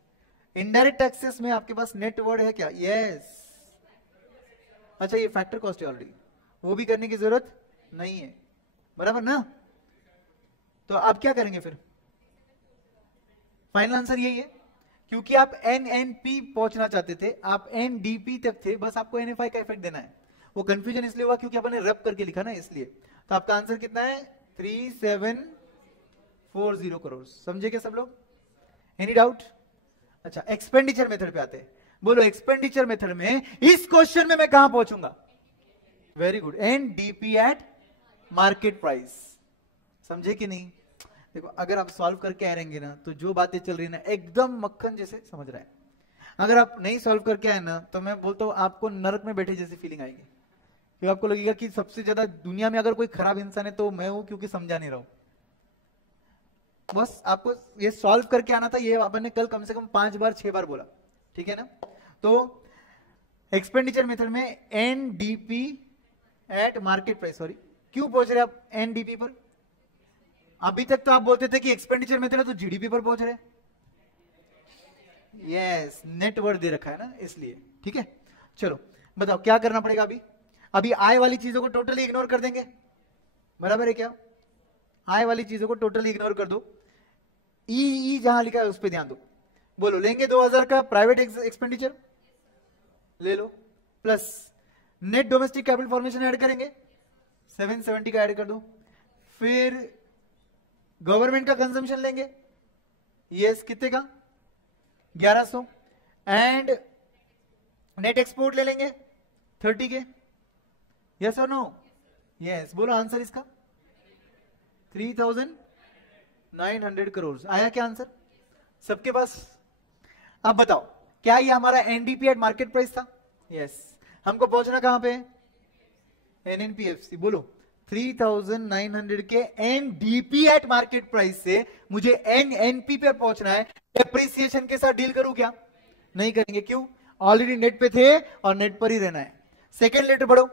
Indirect taxes में आपके पास नेट वर्ड है क्या? यस। अच्छा, ये फैक्टर कॉस्ट है ऑलरेडी, वो भी करने की जरूरत नहीं है, बराबर ना। तो आप क्या करेंगे फिर? फाइनल आंसर यही है, क्योंकि आप एनएनपी पहुंचना चाहते थे, आप एनडीपी तक थे, बस आपको एनएफआई का इफेक्ट देना है। वो कंफ्यूजन इसलिए हुआ क्योंकि आपने रब करके लिखा ना, इसलिए। तो आपका आंसर कितना है? 3740 करोड़। समझे क्या सब लोग? Any doubt? अच्छा, एक्सपेंडिचर मेथड पे आते हैं। बोलो एक्सपेंडिचर मेथड में इस क्वेश्चन में मैं कहां पहुंचूंगा? Very good, NDP at market price. समझे कि नहीं? देखो अगर आप सॉल्व करके आएंगे ना, तो जो बातें चल रही है ना एकदम मक्खन जैसे समझ रहा है। अगर आप नहीं सॉल्व करके आए ना, तो मैं बोलता हूं आपको नरक में बैठे जैसी फीलिंग आएगी, क्योंकि आपको लगेगा कि सबसे ज्यादा दुनिया में अगर कोई खराब इंसान है तो मैं हूं, क्योंकि समझा नहीं रहा हूं। बस आपको ये सॉल्व करके आना था, ये अपन ने कल कम से कम 5 बार 6 बार बोला, ठीक है ना। तो एक्सपेंडिचर मेथड में NDP at market price, sorry क्यों पहुंच रहे आप एनडीपी पर? अभी तक तो आप बोलते थे कि एक्सपेंडिचर मेथड है तो जीडीपी पर पहुंच रहे। यस, नेट वर्थ दे रखा है ना, इसलिए। ठीक है, चलो बताओ क्या करना पड़ेगा अभी। अभी आय वाली चीजों को टोटली इग्नोर कर देंगे, बराबर है क्या? आय वाली चीजों को टोटली इग्नोर कर दो। ई जहां लिखा है उस पर ध्यान दो। बोलो, लेंगे 2000 का प्राइवेट एक्सपेंडिचर, ले लो, plus net domestic capital formation add करेंगे, 770 का ऐड कर दो। फिर गवर्नमेंट का कंजम्पशन लेंगे, यस, कितने का? 1100। एंड नेट एक्सपोर्ट ले लेंगे 30 के, यस और नो? यस, बोलो आंसर इसका 3900 करोड़। आया क्या आंसर सबके पास? अब बताओ, क्या ये हमारा एनडीपी एट मार्केट प्राइस था? यस। हमको पहुंचना कहां पे? एनएनपीएफसी। बोलो 3900 के एनडीपी एट मार्केट प्राइस से मुझे एनएनपी पे पहुंचना है। डेप्रिसिएशन के साथ डील करूं क्या? नहीं करेंगे। क्यों? ऑलरेडी नेट पे थे और नेट पर ही रहना है। सेकेंड लेटर बढ़ो,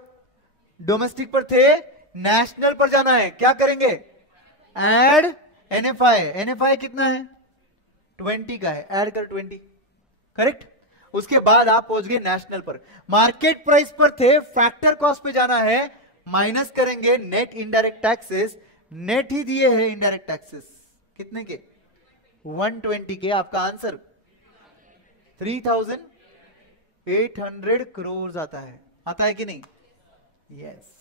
डोमेस्टिक पर थे, नेशनल पर जाना है, क्या करेंगे? Add NFI. एनएफआई कितना है? 20 का है, ऐड कर 20, करेक्ट। उसके बाद आप पहुंच गए नेशनल पर। मार्केट प्राइस पर थे, फैक्टर कॉस्ट पे जाना है, माइनस करेंगे नेट इनडायरेक्ट टैक्सेस। नेट ही दिए हैं इनडायरेक्ट टैक्सेस, कितने के? 120 के। आपका आंसर 3800 करोड़ आता है। आता है कि नहीं? Yes.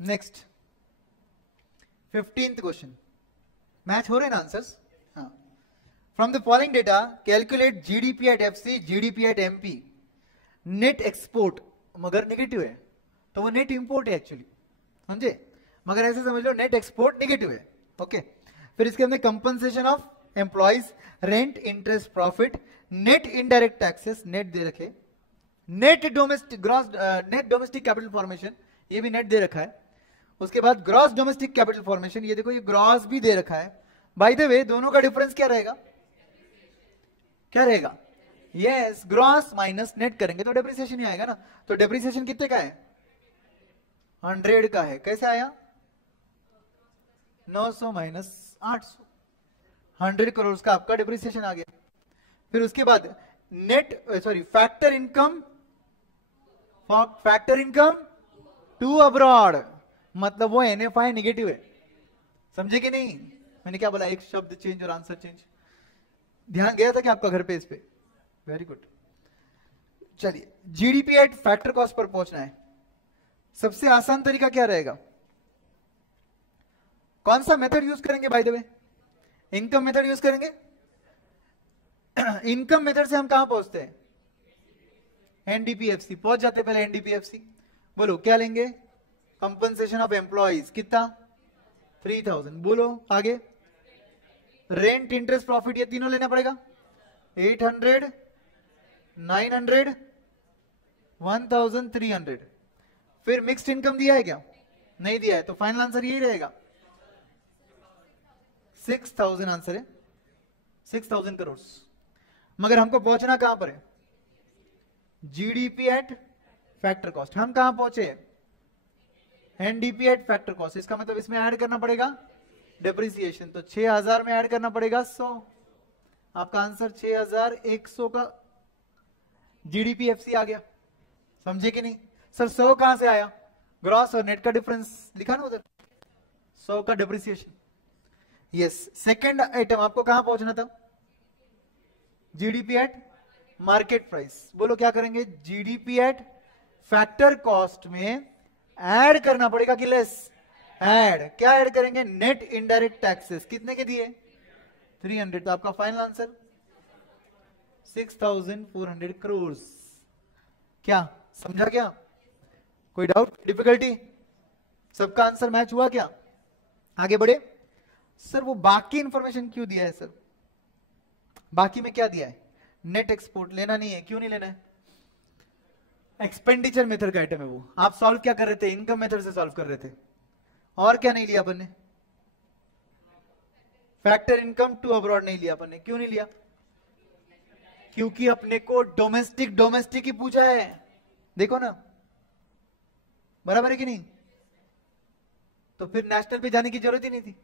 Next 15th question. Match हो रहे ना आंसर्स? हाँ। From the following data calculate GDP at FC, GDP at MP. Net export मगर नेगेटिव है तो वो नेट इंपोर्ट है एक्चुअली, समझे? मगर ऐसे समझ लो नेट एक्सपोर्ट नेगेटिव है। ओके, फिर इसके अंदर compensation of employees, rent, interest, profit, net indirect taxes, net दे रखे, net domestic gross, net domestic capital formation, ये भी नेट दे रखा है। उसके बाद ग्रॉस डोमेस्टिक कैपिटल फॉर्मेशन, ये देखो ये ग्रॉस भी दे रखा है। बाय द वे दोनों का डिफरेंस क्या रहेगा? क्या रहेगा? यस, ग्रॉस माइनस नेट करेंगे तो डेप्रिसिएशन ही आएगा ना। तो डेप्रिसिएशन कितने का है? 100 का है। कैसे आया? 900 माइनस 800, 100 करोड़ का आपका डेप्रिसिएशन आ गया। फिर उसके बाद net factor income, factor income to abroad, मतलब वो एनएफआई नेगेटिव है, समझे कि नहीं? मैंने क्या बोला? एक शब्द चेंज और आंसर चेंज। ध्यान गया था कि आपका घर पे इस पे? Very good. चलिए, जीडीपी एट फैक्टर कॉस्ट पर पहुंचना है। सबसे आसान तरीका क्या रहेगा? कौन सा मेथड यूज करेंगे? Bye the way income method use करेंगे। इनकम मेथड से हम कहां पहुंचते हैं? एनडीपीएफसी पहुंच जाते। पहले एनडीपीएफसी बोलो क्या लेंगे? कंपनसेशन ऑफ एम्प्लॉइज कितना? 3000। बोलो आगे, रेंट, इंटरेस्ट, प्रॉफिट, ये तीनों लेना पड़ेगा। 800, 900, 1300। फिर मिक्स्ड इनकम दिया है क्या? नहीं दिया है, तो फाइनल आंसर यही रहेगा 6000 आंसर है, 6000 करोड़। मगर हमको पहुंचना कहां पर है? GDP at factor cost. हम कहां पहुंचे? NDP at factor cost. इसका मतलब इसमें ऐड करना पड़ेगा डेप्रिसिएशन, तो 6000 में ऐड करना पड़ेगा 100। आपका आंसर 6100 का जीडीपीएफसी आ गया। समझे कि नहीं? सर 100 कहां से आया? ग्रॉस और नेट का डिफरेंस लिखा ना उधर, 100 का डेप्रिसिएशन। यस, सेकेंड आइटम आपको कहां पहुंचना था? GDP at market price. बोलो क्या करेंगे? जीडीपी एट फैक्टर कॉस्ट में ऐड करना पड़ेगा कि लेस? ऐड। क्या ऐड करेंगे? Net indirect taxes. कितने के दिए? 300। तो आपका फाइनल आंसर 6400 करोड़। क्या समझा? क्या कोई डाउट, डिफिकल्टी? सबका आंसर मैच हुआ क्या? आगे बढ़े। सर वो बाकी इंफॉर्मेशन क्यों दिया है? सर बाकी में क्या दिया है? नेट एक्सपोर्ट लेना नहीं है। क्यों नहीं लेना है? एक्सपेंडिचर मेथड का आइटम है वो। आप सॉल्व क्या कर रहे थे? इनकम मेथड से सॉल्व कर रहे थे। और क्या नहीं लिया अपन ने? फैक्टर इनकम टू अब्रॉड नहीं लिया अपन ने, क्यों नहीं लिया? क्योंकि अपने को डोमेस्टिक ही पूछा है, देखो ना, बराबर है कि नहीं? तो फिर नेशनल पे जाने की जरूरत ही नहीं थी।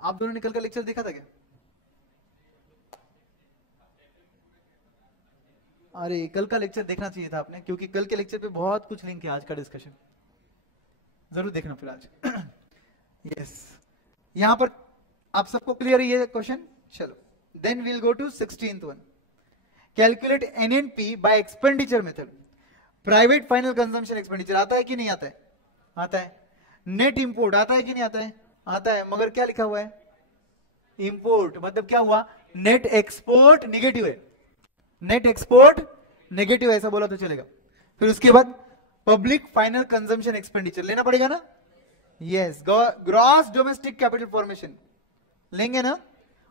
आप दोनों ने कल का लेक्चर देखा था क्या? अरे कल का लेक्चर देखना चाहिए था आपने, क्योंकि कल के लेक्चर पे बहुत कुछ लिंक है आज का डिस्कशन, जरूर देखना फिर आज। यस, यहां पर आप सबको क्लियर है ये क्वेश्चन? चलो, then we'll go to 16th one. Calculate NNP by expenditure method. Private final consumption expenditure आता है कि नहीं आता है? आता है। नेट इंपोर्ट आता है कि नहीं आता है? आता है, मगर क्या लिखा हुआ है? इंपोर्ट, मतलब क्या हुआ? नेट एक्सपोर्ट निगेटिव है, नेट एक्सपोर्ट नेगेटिव, ऐसा बोला तो चलेगा। फिर उसके बाद पब्लिक फाइनल कंजम्पशन एक्सपेंडिचर लेना पड़ेगा ना? Yes, gross domestic capital formation लेंगे ना?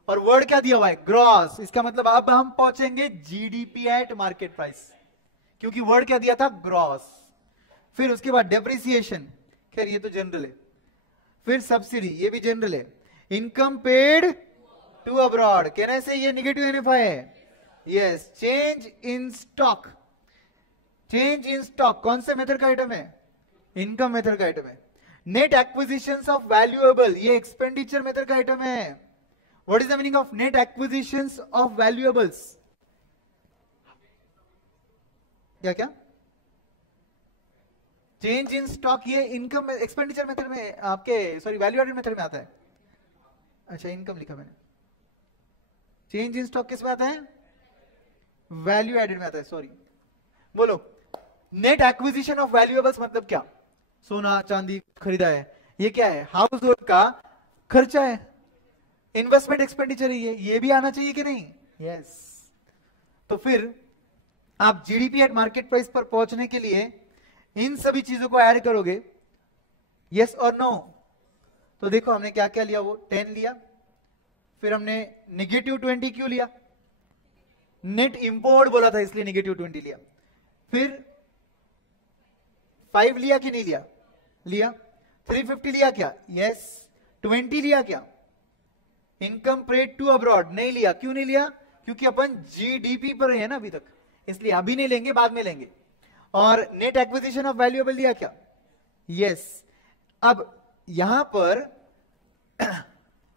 और वर्ड क्या दिया हुआ है? ग्रॉस। इसका मतलब अब हम पहुंचेंगे जीडीपी एट मार्केट प्राइस, क्योंकि वर्ड क्या दिया था? ग्रॉस। फिर उसके बाद डेप्रिसिएशन, खैर ये तो जनरल है। फिर सब्सिडी, ये भी जनरल है। इनकम पेड टू अब्रॉड, कहने से ये नेगेटिव एनएफआई है। Yes, change in stock, change in stock कौन से मेथड का आइटम है? इनकम मेथड का आइटम है। नेट एक्विजिशंस ऑफ वैल्यूएबल, ये एक्सपेंडिचर मेथड का आइटम है। What is the meaning of net acquisitions of valuables? क्या क्या? चेंज इन स्टॉक, ये इनकम एक्सपेंडिचर मेथड में आपके, सॉरी वैल्यू एडेड मेथड में आता है। अच्छा, इनकम लिखा मैंने। चेंज इन स्टॉक किस में आता है? वैल्यू एडेड में आता है, सॉरी। बोलो, नेट एक्विजिशन ऑफ वैल्यूएबल्स मतलब क्या? सोना चांदी खरीदा है, ये क्या है? हाउस होल्ड का खर्चा है, इन्वेस्टमेंट एक्सपेंडिचर है ये भी आना चाहिए कि नहीं? यस। तो फिर आप जीडीपी एट मार्केट प्राइस पर पहुंचने के लिए इन सभी चीजों को ऐड करोगे, यस और नो? तो देखो हमने क्या क्या लिया, वो 10 लिया, फिर हमने -20 क्यों लिया? नेट इंपोर्ट बोला था इसलिए -20 लिया। फिर 5 लिया कि नहीं लिया? लिया। 350 लिया क्या? यस। 20 लिया क्या? इनकम पेड टू अब्रॉड नहीं लिया, क्यों नहीं लिया? क्योंकि अपन जीडीपी पर है ना अभी तक, इसलिए अभी नहीं लेंगे, बाद में लेंगे। और नेट एक्विजिशन ऑफ वैल्यूएबल लिया क्या? यस। अब यहां पर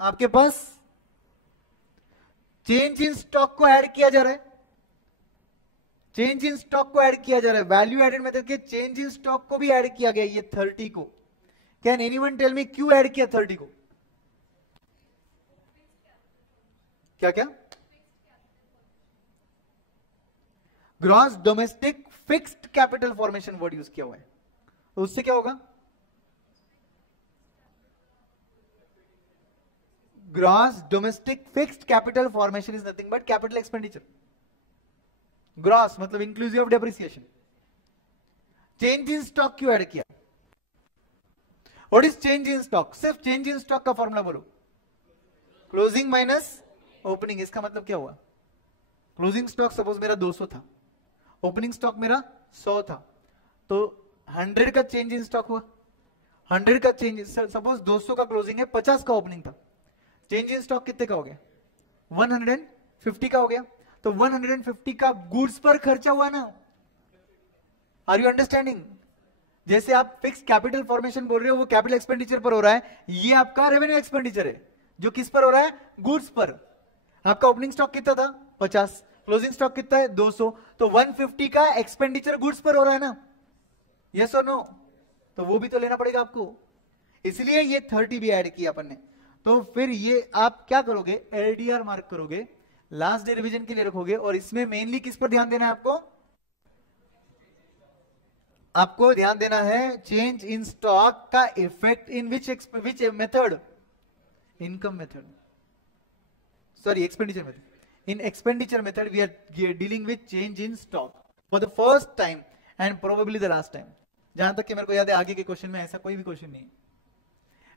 आपके पास चेंज इन स्टॉक को ऐड किया जा रहा है, चेंज इन स्टॉक को ऐड किया जा रहा है। वैल्यू एडेड मेथड के चेंज इन स्टॉक को भी ऐड किया गया, ये 30 को। कैन एनीवन टेल मी क्यों ऐड किया 30 को? क्या क्या? Gross domestic fixed capital formation word use किया हुआ है, तो उससे क्या होगा? Gross domestic fixed capital formation is nothing but capital expenditure. Gross मतलब inclusive of depreciation. Change in stock क्यों ऐड किया? What is change in stock? सिर्फ चेंज इन स्टॉक का फॉर्मूला बोलो, क्लोजिंग माइनस ओपनिंग। इसका मतलब क्या हुआ? क्लोजिंग स्टॉक सपोज मेरा 200 था, ओपनिंग स्टॉक मेरा 100 था, तो 100 का चेंज इन स्टॉक हुआ। 100 का चेंज, सपोज 200 का क्लोजिंग है, 50 का ओपनिंग था, चेंज इन स्टॉक कितने का हो गया? 150 का हो गया। तो 150 का गुड्स पर खर्चा हुआ ना। Are you understanding? जैसे आप फिक्स कैपिटल फॉर्मेशन बोल रहे हो, वो कैपिटल एक्सपेंडिचर पर हो रहा है, ये आपका रेवेन्यू एक्सपेंडिचर है जो किस पर हो रहा है? गुड्स पर। आपका ओपनिंग स्टॉक कितना था? 50, क्लोजिंग स्टॉक कितना है? 200, तो 150 का एक्सपेंडिचर गुड्स पर हो रहा है ना? यस और नो? तो वो भी तो लेना पड़ेगा आपको, इसलिए ये 30 भी ऐड किया अपन ने। तो फिर ये आप क्या करोगे? एलडीआर मार्क करोगे, लास्ट डे रिवीजन के लिए रखोगे, और इसमें मेनली किस पर ध्यान देना है आपको? आपको ध्यान देना है चेंज इन स्टॉक का effect in which method? Income method, sorry expenditure method. In expenditure method we are dealing with change in stock for the first time and probably the last time. जहां तक कि मेरे को याद है आगे के क्वेश्चन में ऐसा कोई भी क्वेश्चन नहीं है।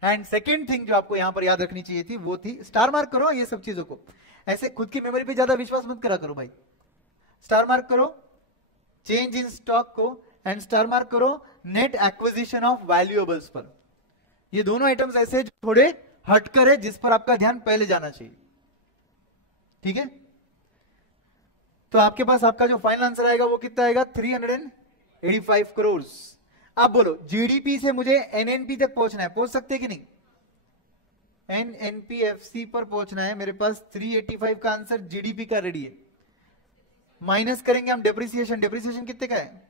एंड सेकेंड थिंग जो आपको यहां पर याद रखनी चाहिए थी वो थी, स्टार मार्क करो ये सब चीजों को, ऐसे खुद की मेमोरी पे ज्यादा विश्वास मत करा करो भाई। स्टार मार्क करो चेंज इन स्टॉक को, एंड स्टार मार्क करो नेट एक्विजिशन ऑफ वैल्यूएबल्स पर। ये दोनों आइटम्स ऐसे हैं जो थोड़े हटकर है, जिस पर आपका ध्यान पहले जाना चाहिए। ठीक है, तो आपके पास आपका जो फाइनल आंसर आएगा वो कितना आएगा? 385 करोड़। आप बोलो जीडीपी से मुझे एनएनपी तक पहुंचना है, पहुंच सकते कि नहीं? एनएनपीएफसी पर पहुंचना है, मेरे पास 385 का आंसर जीडीपी का रेडी है। माइनस करेंगे हम डेप्रिसिएशन, डेप्रिसिएशन कितने का है?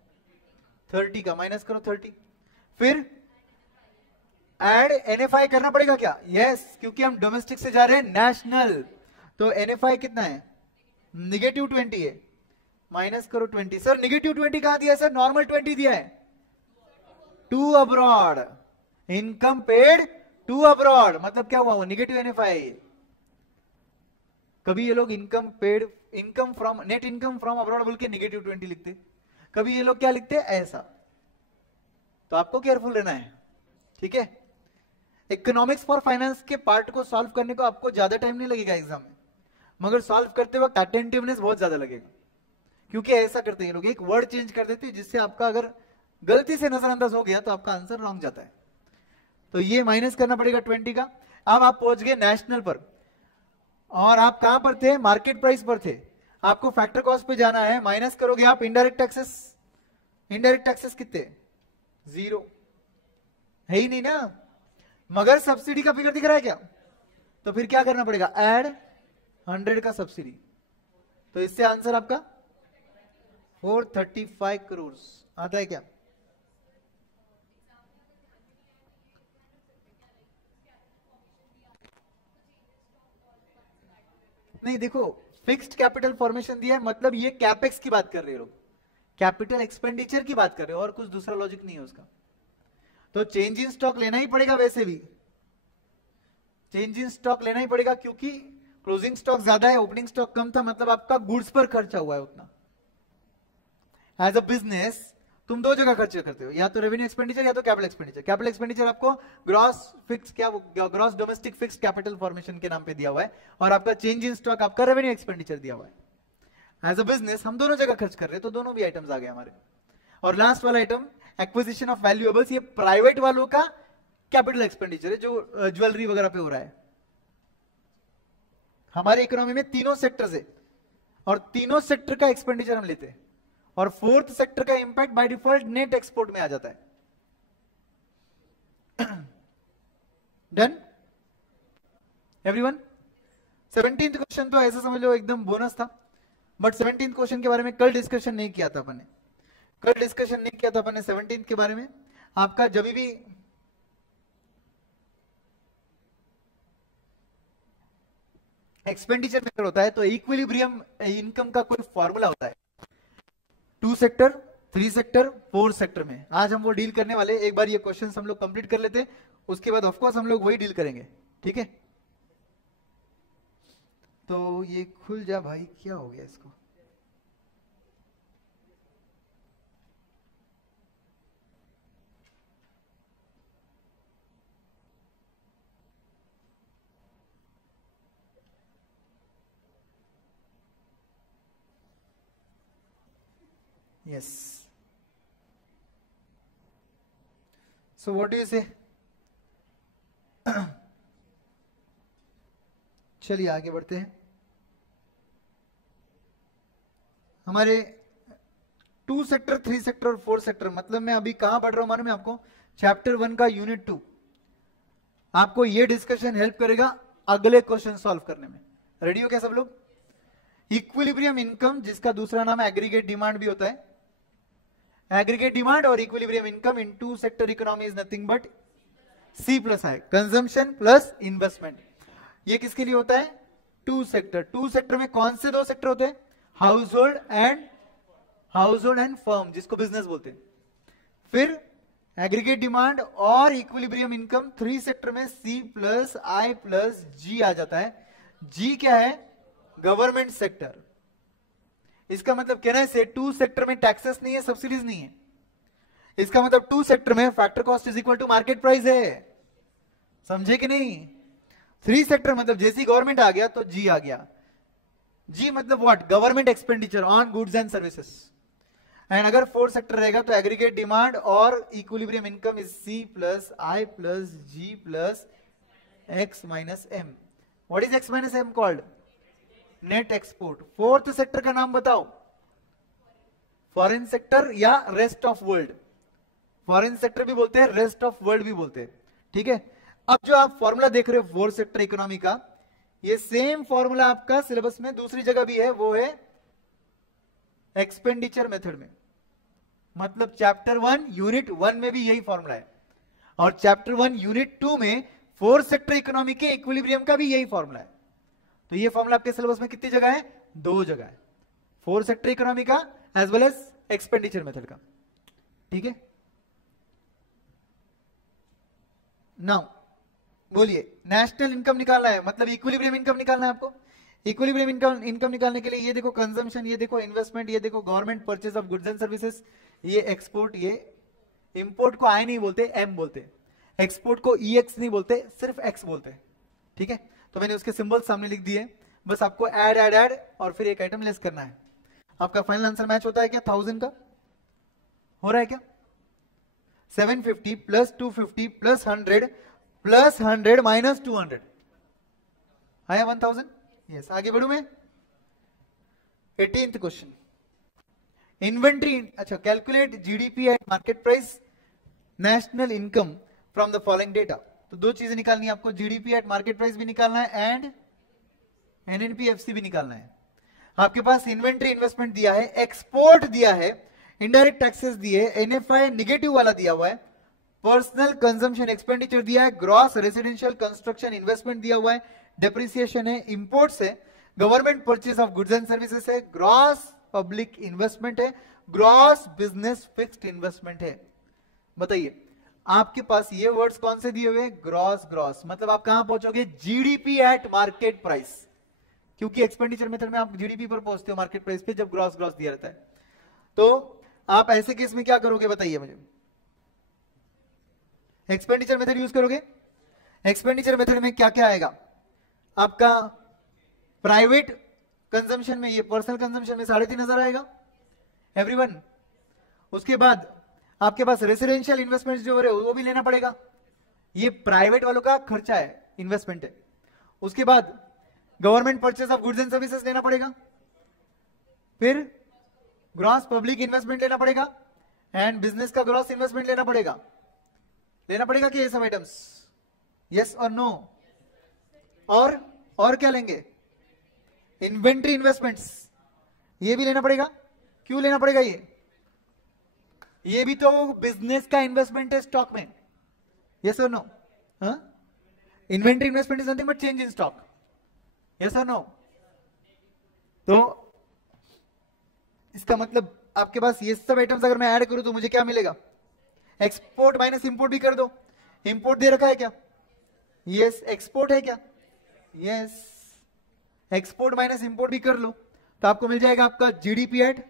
30 का, माइनस करो 30। फिर एड एनएफआई करना पड़ेगा क्या? यस, क्योंकि हम डोमेस्टिक से जा रहे हैं नेशनल, तो एनएफआई कितना है? -20 है, माइनस करो 20। सर -20 कहां दिया है सर? नॉर्मल 20 दिया है। To abroad, income paid to abroad, मतलब क्या हुआ? वो निगेटिव एनएफआई। कभी ये लोग income paid, income from, net income from abroad बोल के -20 लिखते, कभी ये लोग क्या लिखते हैं? ऐसा। तो आपको केयरफुल रहना है, ठीक है। इकोनॉमिक्स फॉर फाइनेंस के पार्ट को सॉल्व करने को आपको ज्यादा टाइम नहीं लगेगा एग्जाम में, मगर सॉल्व करते वक्त अटेंटिवनेस बहुत ज्यादा लगेगा, क्योंकि ऐसा करते हैं लोग, एक वर्ड चेंज कर देते हैं जिससे आपका अगर गलती से नजरअंदाज हो गया तो आपका आंसर रॉन्ग जाता है। तो ये माइनस करना पड़ेगा 20 का। अब आप पहुंच गए नेशनल पर, और आप कहां पर थे? मार्केट प्राइस पर थे। आपको फैक्टर कॉस्ट पे जाना है, माइनस करोगे आप इनडायरेक्ट टैक्सेस। इनडायरेक्ट टैक्सेस कितने? 0 है ही नहीं ना, मगर सब्सिडी का फिगर दिख रहा है क्या? तो फिर क्या करना पड़ेगा? ऐड 100 का सब्सिडी। तो इससे आंसर आपका 435 करोड़ आता है क्या? नहीं, देखो फिक्स्ड कैपिटल फॉर्मेशन दिया है, मतलब ये कैपेक्स की बात कर रहे हैं लोग, कैपिटल एक्सपेंडिचर की बात कर रहे हो, और कुछ दूसरा लॉजिक नहीं है उसका। तो चेंज इन स्टॉक लेना ही पड़ेगा, वैसे भी चेंज इन स्टॉक लेना ही पड़ेगा, क्योंकि क्लोजिंग स्टॉक ज्यादा है, ओपनिंग स्टॉक कम था, मतलब आपका गुड्स पर खर्चा हुआ है उतना। एज अ बिजनेस तुम दो जगह खर्चे करते हो, या तो रेवेन्यू एक्सपेंडिचर या तो कैपिटल एक्सपेंडिचर। कैपिटल एक्सपेंडिचर आपको ग्रॉस फिक्स, क्या gross domestic fix capital formation के नाम पे दिया हुआ है, और आपका चेंज इन स्टॉक आपका रेवेन्यू एक्सपेंडिचर दिया हुआ है। एज अ बिजनेस हम दोनों जगह खर्च कर रहे हैं, तो दोनों भी आइटम्स आ गए हमारे। और लास्ट वाला आइटम एक्विजिशन ऑफ वैल्यूएबल्स, ये प्राइवेट वालों का कैपिटल एक्सपेंडिचर है, जो ज्वेलरी वगैरह पे हो रहा है। हमारे इकोनॉमी में तीनों सेक्टर्स है, और तीनों सेक्टर का एक्सपेंडिचर हम लेते हैं, और फोर्थ सेक्टर का impact by default net export में आ जाता है। Done everyone? 17th क्वेश्चन तो ऐसा समझ लो एकदम बोनस था, बट 17th क्वेश्चन के बारे में कल डिस्कशन नहीं किया था अपन ने, कल डिस्कशन नहीं किया था अपन ने 17th के बारे में। आपका जब भी एक्सपेंडिचर मेथड होता है तो इक्विलिब्रियम इनकम का कोई फॉर्मूला होता है, 2 सेक्टर, 3 सेक्टर, 4 सेक्टर में। आज हम वो डील करने वाले, एक बार ये क्वेश्चन हम लोग कंप्लीट कर लेते, उसके बाद ऑफकोर्स हम लोग वही डील करेंगे, ठीक है। तो ये खुल जा भाई, क्या हो गया इसको? Yes. So what do you say? चलिए आगे बढ़ते हैं। हमारे 2 सेक्टर, 3 सेक्टर और 4 सेक्टर, मतलब मैं अभी कहां पढ़ रहा हूं मालूम है आपको? चैप्टर 1 का यूनिट 2। आपको ये डिस्कशन हेल्प करेगा अगले क्वेश्चन सॉल्व करने में। रेडी हो क्या सब लोग? इक्विलिब्रियम इनकम, जिसका दूसरा नाम एग्रीगेट डिमांड भी होता है। एग्रीगेट डिमांड और equilibrium income in 2 sector economy is nothing but C plus I, consumption plus investment. ये किसके लिए होता है? 2 सेक्टर। 2 सेक्टर में कौन से 2 सेक्टर होते हैं? हाउसहोल्ड एंड फर्म, जिसको बिजनेस बोलते हैं। फिर एग्रीगेट डिमांड और इक्विलिब्रियम इनकम 3 सेक्टर में C plus I plus G आ जाता है। G क्या है? Government sector. इसका मतलब कहना है 2 सेक्टर में टैक्सेस नहीं है, सब्सिडीज नहीं है। इसका मतलब 2 सेक्टर में factor cost is equal to market price है। समझे कि नहीं? 3 सेक्टर मतलब जैसी गवर्नमेंट आ गया तो G आ गया। G मतलब what? Government expenditure on goods and services. And अगर फोर्थ सेक्टर रहेगा तो एग्रीगेट डिमांड और equilibrium income is C plus I plus G plus X minus M. What is X minus M called? Net export. Fourth sector का नाम बताओ. फॉरेन सेक्टर या rest of world. Foreign sector भी बोलते हैं, रेस्ट ऑफ वर्ल्ड भी बोलते हैं. ठीक है. अब जो आप फॉर्मूला देख रहे हो फोर्थ सेक्टर इकोनॉमी का, ये सेम फॉर्मूला आपका सिलेबस में दूसरी जगह भी है, वो है एक्सपेंडिचर मेथड में. मतलब चैप्टर 1 यूनिट 1 में भी यही फॉर्मूला है और चैप्टर 1 यूनिट 2 में फोर्थ सेक्टर इकोनॉमी के इक्विलिब्रियम का भी यही फॉर्मूला है. तो ये फॉर्मूला आपके सिलेबस में कितनी जगह है? 2 जगह है. फोर्थ सेक्टर इकोनॉमी का as well as expenditure method का. ठीक है. नाउ बोलिए, नेशनल इनकम निकालना है, मतलब इक्विलिब्रियम इनकम निकालना है आपको. इक्विलिब्रियम इनकम निकालने के लिए ये देखो कंजम्पशन, ये देखो इन्वेस्टमेंट, ये देखो government purchase of goods and services, ये एक्सपोर्ट, ये इंपोर्ट को आई नहीं बोलते, एम बोलते. एक्सपोर्ट को ईएक्स नहीं बोलते, सिर्फ एक्स बोलते. ठीक है. तो मैंने उसके सिंबल सामने लिख दिए. बस आपको ऐड ऐड ऐड और फिर एक आइटम लेस करना है. आपका फाइनल आंसर मैच होता है क्या? 1000 का हो रहा है क्या? 750 प्लस 250 प्लस 100 प्लस 100 माइनस 200 आया 1000. यस. आगे बढ़ू मैं. 18th question. इन्वेंट्री. अच्छा, calculate GDP at market price national income from the following data. तो 2 चीजें निकालनी है आपको, जीडीपी एट मार्केट प्राइस भी निकालना है एंड एनएनपीएफसी भी निकालना है. आपके पास इन्वेंट्री इन्वेस्टमेंट दिया है, एक्सपोर्ट दिया है, इनडायरेक्ट टैक्सेस दिए, एनएफआई नेगेटिव वाला दिया हुआ है, पर्सनल कंजम्पशन एक्सपेंडिचर दिया है, ग्रॉस रेजिडेंशियल कंस्ट्रक्शन इन्वेस्टमेंट दिया हुआ है, डेप्रिसिएशन है, इंपोर्ट्स है, government purchase of goods and services है, ग्रॉस पब्लिक इन्वेस्टमेंट है, ग्रॉस बिजनेस फिक्स्ड इन्वेस्टमेंट है. बताइए आपके पास ये वर्ड्स कौन से दिए हुए? ग्रॉस. ग्रॉस मतलब आप कहां पहुंचोगे? जीडीपी एट मार्केट प्राइस, क्योंकि एक्सपेंडिचर मेथड में आप जीडीपी पर पहुंचते हो मार्केट प्राइस पे जब ग्रॉस ग्रॉस दिया रहता है. तो आप ऐसे केस में क्या करोगे बताइए मुझे? एक्सपेंडिचर मेथड यूज करोगे. एक्सपेंडिचर मेथड में क्या क्या आएगा आपका? प्राइवेट कंजम्पशन में, ये पर्सनल कंजम्पशन में 3500 आएगा एवरीवन. उसके बाद आपके पास रेसिडेंशियल इन्वेस्टमेंट जो हो रहे वो भी लेना पड़ेगा, ये प्राइवेट वालों का खर्चा है, इन्वेस्टमेंट है. उसके बाद government purchase of goods and services लेना पड़ेगा, फिर ग्रॉस पब्लिक इन्वेस्टमेंट लेना पड़ेगा एंड बिजनेस का ग्रॉस इन्वेस्टमेंट लेना पड़ेगा. लेना पड़ेगा कि ये सब आइटम्स? यस और नो. और क्या लेंगे? इन्वेंट्री इन्वेस्टमेंट्स, ये भी लेना पड़ेगा. क्यों लेना पड़ेगा? ये भी तो बिजनेस का इन्वेस्टमेंट है स्टॉक में. यस और no? Inventory investment is nothing but change in stock. Yes और नो? तो इसका मतलब आपके पास ये सब आइटम्स अगर मैं ऐड करूं तो मुझे क्या मिलेगा? एक्सपोर्ट माइनस इंपोर्ट भी कर दो. इंपोर्ट दे रखा है क्या? यस. एक्सपोर्ट है क्या? यस. एक्सपोर्ट माइनस इंपोर्ट भी कर लो तो आपको मिल जाएगा आपका GDP at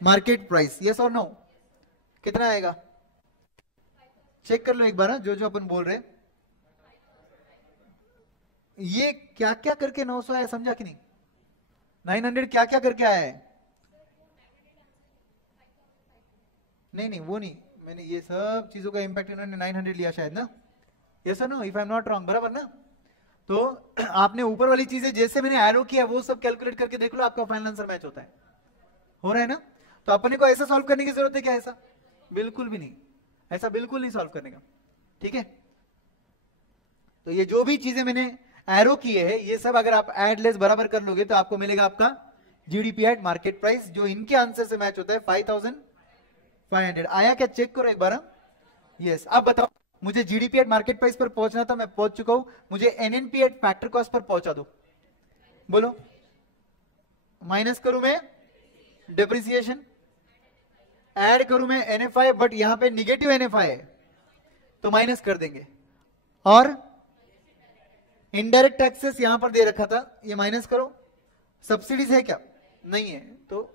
market price. Yes और नो? कितना आएगा? चेक कर लो एक बार जो जो अपन बोल रहे. ये क्या क्या करके 900 आया, समझा कि नहीं? 900 क्या क्या करके आया है? नहीं वो नहीं, मैंने ये सब चीजों का इंपैक्ट इन्होंने 900 लिया शायद ना. यस और no? If I am not wrong, बराबर ना? तो आपने ऊपर वाली चीजें जैसे मैंने एरो किया वो सब कैलकुलेट करके देख लो, आपका फाइनल आंसर मैच होता है. हो रहा है ना? तो अपने को ऐसा सॉल्व करने की जरूरत है क्या? ऐसा बिल्कुल भी नहीं, ऐसा बिल्कुल नहीं सॉल्व करने का. ठीक है. तो ये जो भी चीजें मैंने एरो किए हैं ये सब अगर आप एड लेस बराबर कर लोगे तो आपको मिलेगा आपका जीडीपी एट मार्केट प्राइस, जो इनके आंसर से मैच होता है 5500. आया क्या? चेक करो एक बार. यस. अब बताओ, मुझे जीडीपी एट मार्केट प्राइस पर पहुंचना था, मैं पहुंच चुका हूं. मुझे एनएनपी एट फैक्टर कॉस्ट पर पहुंचा दो. बोलो. माइनस करूं मैं डेप्रिसिएशन, ऐड करूं मैं एनएफआई, बट यहां पे निगेटिव एनएफआई है तो माइनस कर देंगे. और इनडायरेक्ट टैक्सेस यहां पर दे रखा था, ये माइनस करो. सब्सिडीज है क्या? नहीं है, तो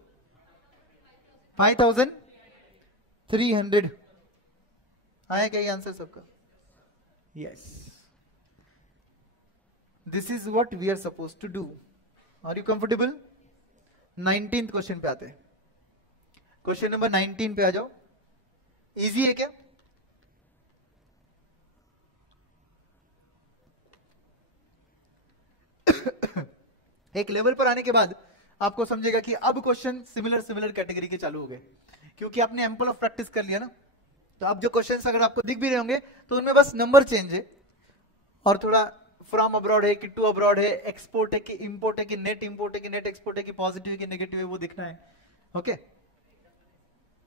5300 आया क्या ये आंसर सबका? Yes. This is what we are suppose to do. Are you comfortable? 19th question पे आते हैं. क्वेश्चन नंबर 19 पे आ जाओ। इजी है क्या? एक लेवल पर आने के बाद आपको समझेगा कि अब क्वेश्चन सिमिलर सिमिलर कैटेगरी के चालू हो गए, क्योंकि आपने एम्पल ऑफ प्रैक्टिस कर लिया ना। तो अब जो क्वेश्चंस अगर आपको दिख भी रहे होंगे तो उनमें बस नंबर चेंज है और थोड़ा फ्रॉम अब्रॉड है कि टू अब्रॉड है, एक्सपोर्ट है कि इंपोर्ट है कि नेट इंपोर्ट है कि नेट एक्सपोर्ट है कि पॉजिटिव है कि नेगेटिव है, वो दिखना है। ओके,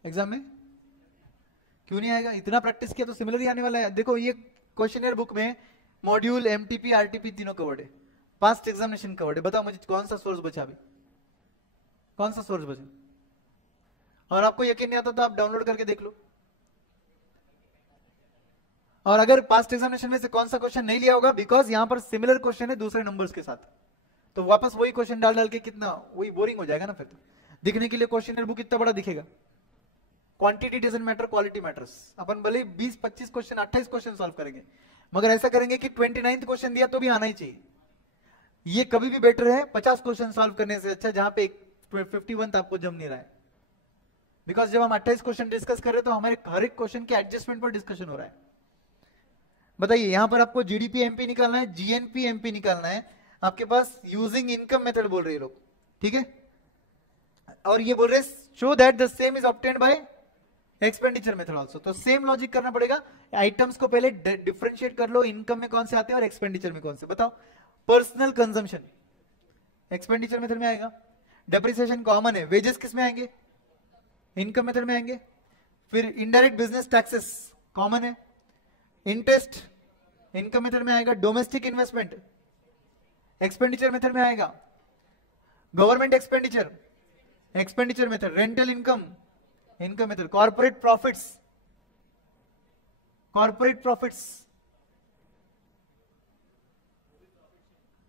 एग्जाम में क्यों नहीं आएगा? इतना प्रैक्टिस किया तो सिमिलर ही आने वाला है। देखो ये क्वेश्चनर बुक में मॉड्यूल, एमटीपी, आरटीपी तीनों कवर्ड है, पास्ट एग्जामिनेशन कवर्ड है। बताओ मुझे कौन सा सोर्स बचा अभी, कौन सा सोर्स बचा? और आपको यकीन नहीं आता तो आप डाउनलोड करके देख लो। और अगर पास्ट एग्जामिनेशन में से कौन सा क्वेश्चन नहीं लिया होगा, बिकॉज यहां पर सिमिलर क्वेश्चन है दूसरे नंबर्स के साथ, तो वापस वही क्वेश्चन डाल डाल के कितना वही बोरिंग हो जाएगा ना। फिर तो दिखने के लिए क्वेश्चनर बुक इतना बड़ा दिखेगा। Quantity doesn't matter, quality matters. अपन भले 20-25 क्वेश्चन, 28 क्वेश्चन सॉल्व करेंगे, मगर ऐसा करेंगे कि 29th क्वेश्चन दिया तो भी आना ही चाहिए। ये कभी भी बेटर है 50 क्वेश्चन सॉल्व करने से अच्छा, जहां पे 51 आपको जम नहीं रहा है। बिकॉज जब हम 28 क्वेश्चन डिस्कस कर रहे हैं तो हमारे हर एक क्वेश्चन के एडजस्टमेंट पर डिस्कशन हो रहा है। बताइए, यहां पर आपको जीडीपी एमपी निकालना है, जीएनपी एमपी निकालना है, आपके पास यूजिंग इनकम मेथड बोल रहे हैं लोग, ठीक है। और ये बोल रहे हैं show that the same is obtained by expenditure method also. तो सेम लॉजिक करना पड़ेगा। आइटम्स को पहले डिफरेंशिएट कर लो, इनकम में कौन से आते हैं और एक्सपेंडिचर में कौन से। बताओ, पर्सनल कंजम्पशन एक्सपेंडिचर मेथड में आएगा, डेप्रिसिएशन कॉमन है, वेजेस किस में आएंगे? इनकम मेथड में आएंगे। फिर इनडायरेक्ट बिजनेस टैक्सेस कॉमन है, इंटरेस्ट इनकम मेथड में आएगा, डोमेस्टिक इन्वेस्टमेंट एक्सपेंडिचर मेथड में आएगा, government expenditure expenditure method, rental income income method, corporate profits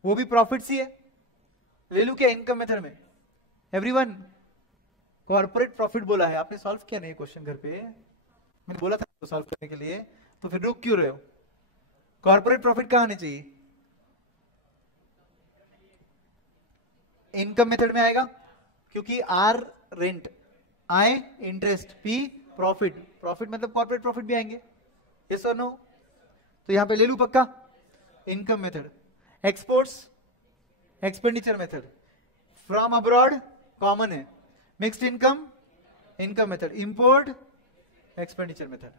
वो भी प्रॉफिट्स ही है, ले लू क्या इनकम मेथड में? एवरीवन कॉर्पोरेट प्रॉफिट बोला है, आपने सॉल्व किया नहीं क्वेश्चन घर पे? मैंने बोला था तो सॉल्व करने के लिए, तो फिर रुक क्यों रहे हो? कॉर्पोरेट प्रॉफिट कहां आनी चाहिए? इनकम मेथड में आएगा, क्योंकि R rent, I interest, P profit, profit मतलब कॉर्पोरेट प्रॉफिट भी आएंगे, यस और नो? तो यहां पे ले लू पक्का income method. Exports expenditure method, from abroad common है, mixed income income method, import expenditure method.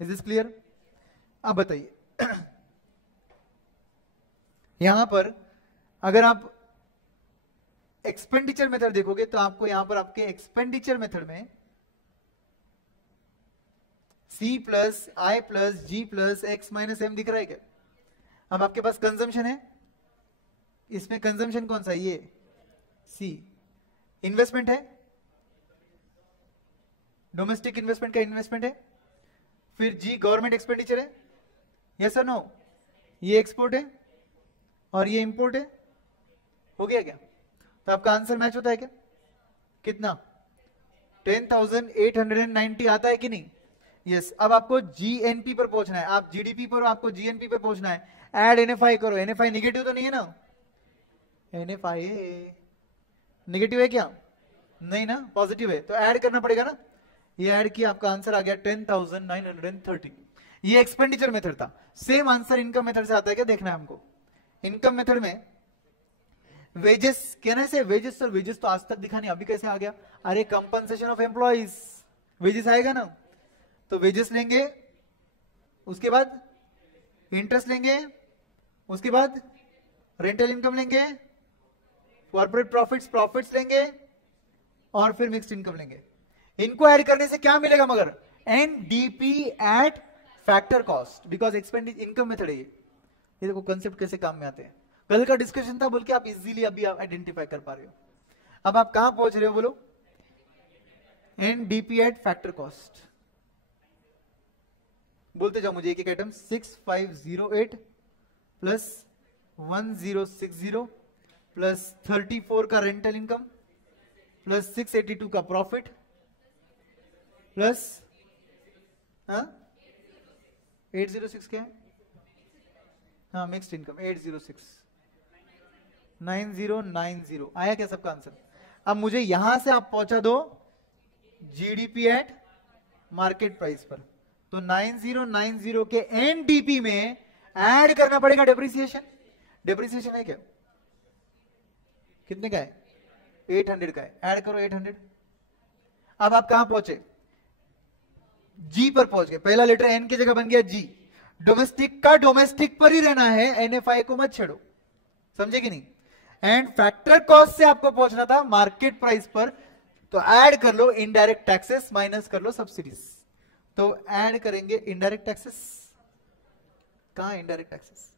Is this clear? अब बताइए यहां पर अगर आप एक्सपेंडिचर मेथड देखोगे तो आपको यहां पर आपके एक्सपेंडिचर मेथड में C plus I plus G plus X minus M दिख रहा है क्या? अब आपके पास कंजम्पशन है, इसमें कंजम्पशन कौन सा है? ये C। इन्वेस्टमेंट है, डोमेस्टिक इन्वेस्टमेंट का इन्वेस्टमेंट है। फिर G गवर्नमेंट एक्सपेंडिचर है, यस और नो? ये एक्सपोर्ट है और ये इंपोर्ट है। हो गया क्या? तो आपका आंसर मैच होता है क्या? कितना? 10,890 आता है कि नहीं? यस। अब आपको जीएनपी पर पहुंचना है, आप जीडीपी पर, आपको जीएनपी पर पहुंचना है। ऐड एनएफआई करो, एनएफआई निगेटिव तो नहीं है ना? एनएफआई निगेटिव है क्या? नहीं ना, पॉजिटिव है, तो ऐड करना पड़ेगा ना। ये ऐड किया, आपका आंसर आ गया 10,930। ये एक्सपेंडिचर मेथड था। सेम आंसर इनकम मेथड से आता है क्या? देखना है हमको। इनकम मेथड में वेजेस कहने से, वेजेस और वेजेस तो आज तक दिखा नहीं, अभी कैसे आ गया? अरे कंपनसेशन ऑफ एम्प्लॉइज, वेजेस आएगा ना, तो वेजेस लेंगे, उसके बाद इंटरेस्ट लेंगे, उसके बाद रेंटल इनकम लेंगे, कॉर्पोरेट प्रॉफिट्स लेंगे, और फिर मिक्स्ड इनकम लेंगे। इनको ऐड करने से क्या मिलेगा? मगर NDP at factor cost, because expenditure income method है ये देखो कंसेप्ट कैसे काम में आते हैं। कल का डिस्कशन था बोल के आप इजीली अभी आप आइडेंटिफाई कर पा रहे हो। अब आप कहां पहुंच रहे हो बोलो? एनडीपी एट फैक्टर कॉस्ट बोलते जाओ मुझे एक एक आइटम। 6508 प्लस 1060 प्लस 34 का रेंटल इनकम प्लस 682 का प्रॉफिट प्लस 806 क्या है? हाँ मिक्स्ड इनकम 806 9090 आया क्या सबका आंसर? अब मुझे यहां से आप पहुंचा दो जीडीपी एट मार्केट प्राइस पर। तो 9090 के एनडीपी में ऐड करना पड़ेगा डेप्रिसिएशन। डेप्रिसिएशन है क्या, कितने का है, 800 का है, ऐड करो 800। अब आप कहां पहुंचे, जी पर पहुंच गए। पहला लेटर एन की जगह बन गया जी। डोमेस्टिक का डोमेस्टिक पर ही रहना है, एनएफआई को मत छेड़ो, समझे कि नहीं। एंड फैक्टर कॉस्ट से आपको पहुंचना था मार्केट प्राइस पर, तो ऐड कर लो इनडायरेक्ट टैक्सेस माइनस कर लो सब्सिडीज। तो ऐड करेंगे इनडायरेक्ट टैक्सेस, कहां इनडायरेक्ट टैक्सेस,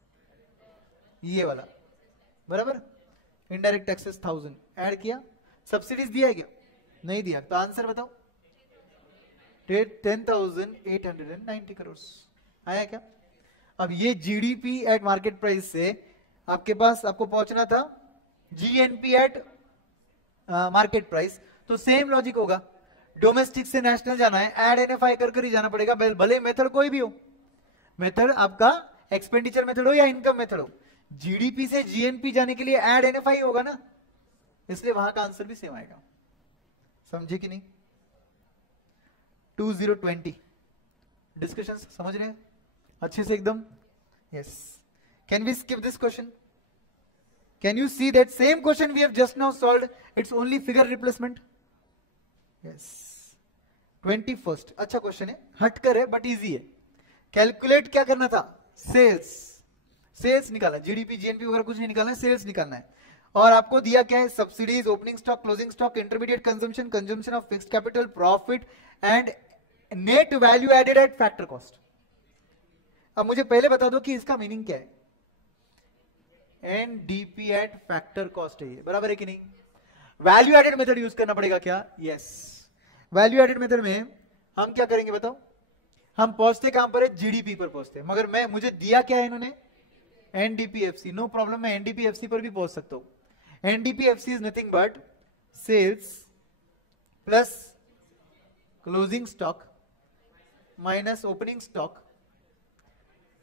ये वाला बराबर। इनडायरेक्ट टैक्सेस 1000 ऐड किया, सब्सिडीज दिया है क्या, नहीं दिया, तो आंसर बताओ 10,890 करोड़ आया क्या। अब ये जीडीपी एट मार्केट प्राइस से आपके पास आपको पहुंचना था जीएनपी एट मार्केट प्राइस। तो सेम लॉजिक होगा, डोमेस्टिक से नेशनल जाना है, ऐड एनएफआई कर ही जाना पड़ेगा, भले मेथड कोई भी हो, मेथड आपका एक्सपेंडिचर मेथड हो या इनकम मेथड हो, जीडीपी से जीएनपी जाने के लिए ऐड एनएफआई होगा ना, इसलिए वहां का आंसर भी सेम आएगा। समझे कि नहीं। 2020 डिस्कशन समझ रहे हैं अच्छे से एकदम, yes. Can we skip this question, can you see that same question we have just now solved, it's only figure replacement, yes. 21 अच्छा क्वेश्चन है, हटकर है बट इजी है। कैलकुलेट क्या करना था, सेल्स, सेल्स निकाला, जीडीपी जीएनपी वगैरह कुछ नहीं निकालना है, सेल्स निकालना है। और आपको दिया क्या है, subsidies, opening stock, closing stock, intermediate consumption, consumption of fixed capital, profit and net value added at factor cost. अब मुझे पहले बता दो कि इसका मीनिंग क्या है, एनडीपी एट फैक्टर कॉस्ट है ये, बराबर है कि नहीं। वैल्यू एडेड मेथड यूज करना पड़ेगा क्या, यस। वैल्यू एडेड मेथड में हम क्या करेंगे बताओ, हम पहुंचते कहां पर है, जीडीपी पर पहुंचते, मगर मैं मुझे दिया क्या है इन्होंने, एनडीपीएफसी, नो प्रॉब्लम, मैं एनडीपीएफसी पर भी पहुंच सकता हूं। NDPFC is nothing but sales plus closing stock minus opening stock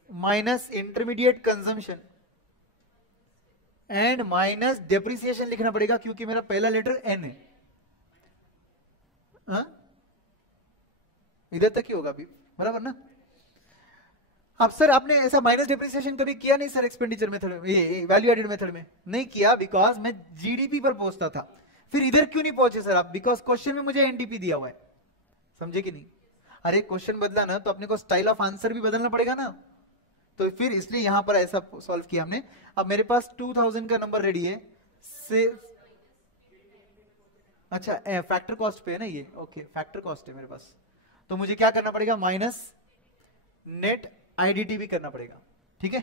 minus intermediate consumption and minus depreciation लिखना पड़ेगा, क्योंकि मेरा पहला लेटर एन है। इधर तक ही होगा अभी, बराबर ना। अब सर आपने ऐसा माइनस डेप्रिसिएशन कभी किया नहीं सर एक्सपेंडिचर मेथड में, ये वैल्यू एडेड मेथड में नहीं किया, बिकॉज मैं जीडीपी पर पहुंचता था। फिर इधर क्यों नहीं पहुंचे सर आप, बिकॉज क्वेश्चन में मुझे एनडीपी दिया हुआ है, समझे कि नहीं। अरे क्वेश्चन बदला ना तो अपने को स्टाइल ऑफ आंसर भी बदलना पड़ेगा ना, तो फिर इसलिए यहां पर ऐसा सॉल्व किया हमने। अब मेरे पास 2000 का नंबर रेडी है, से अच्छा फैक्टर कॉस्ट पे है ना ये, ओके फैक्टर कॉस्ट है मेरे पास, तो मुझे क्या करना पड़ेगा, माइनस नेट आईडीटी भी करना पड़ेगा, ठीक है।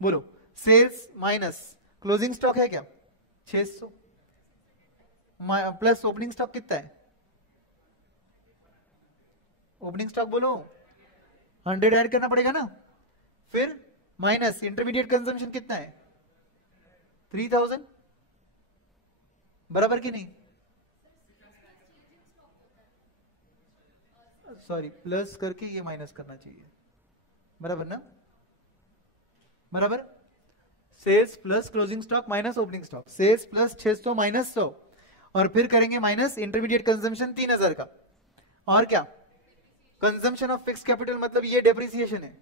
बोलो, सेल्स माइनस क्लोजिंग स्टॉक है क्या 600 प्लस ओपनिंग स्टॉक कितना है, ओपनिंग स्टॉक बोलो 100 ऐड करना पड़ेगा ना, फिर माइनस इंटरमीडिएट कंजम्पशन कितना है 3000, बराबर कि नहीं, सॉरी प्लस करके ये माइनस करना चाहिए, बराबर ना, बराबर। Sales plus closing stock minus opening stock, sales plus 600 minus 100, और फिर करेंगे माइनस इंटरमीडिएट कंजम्पशन 3000 का, और क्या कंजम्पशन ऑफ फिक्स्ड कैपिटल, मतलब ये डेप्रिसिएशन है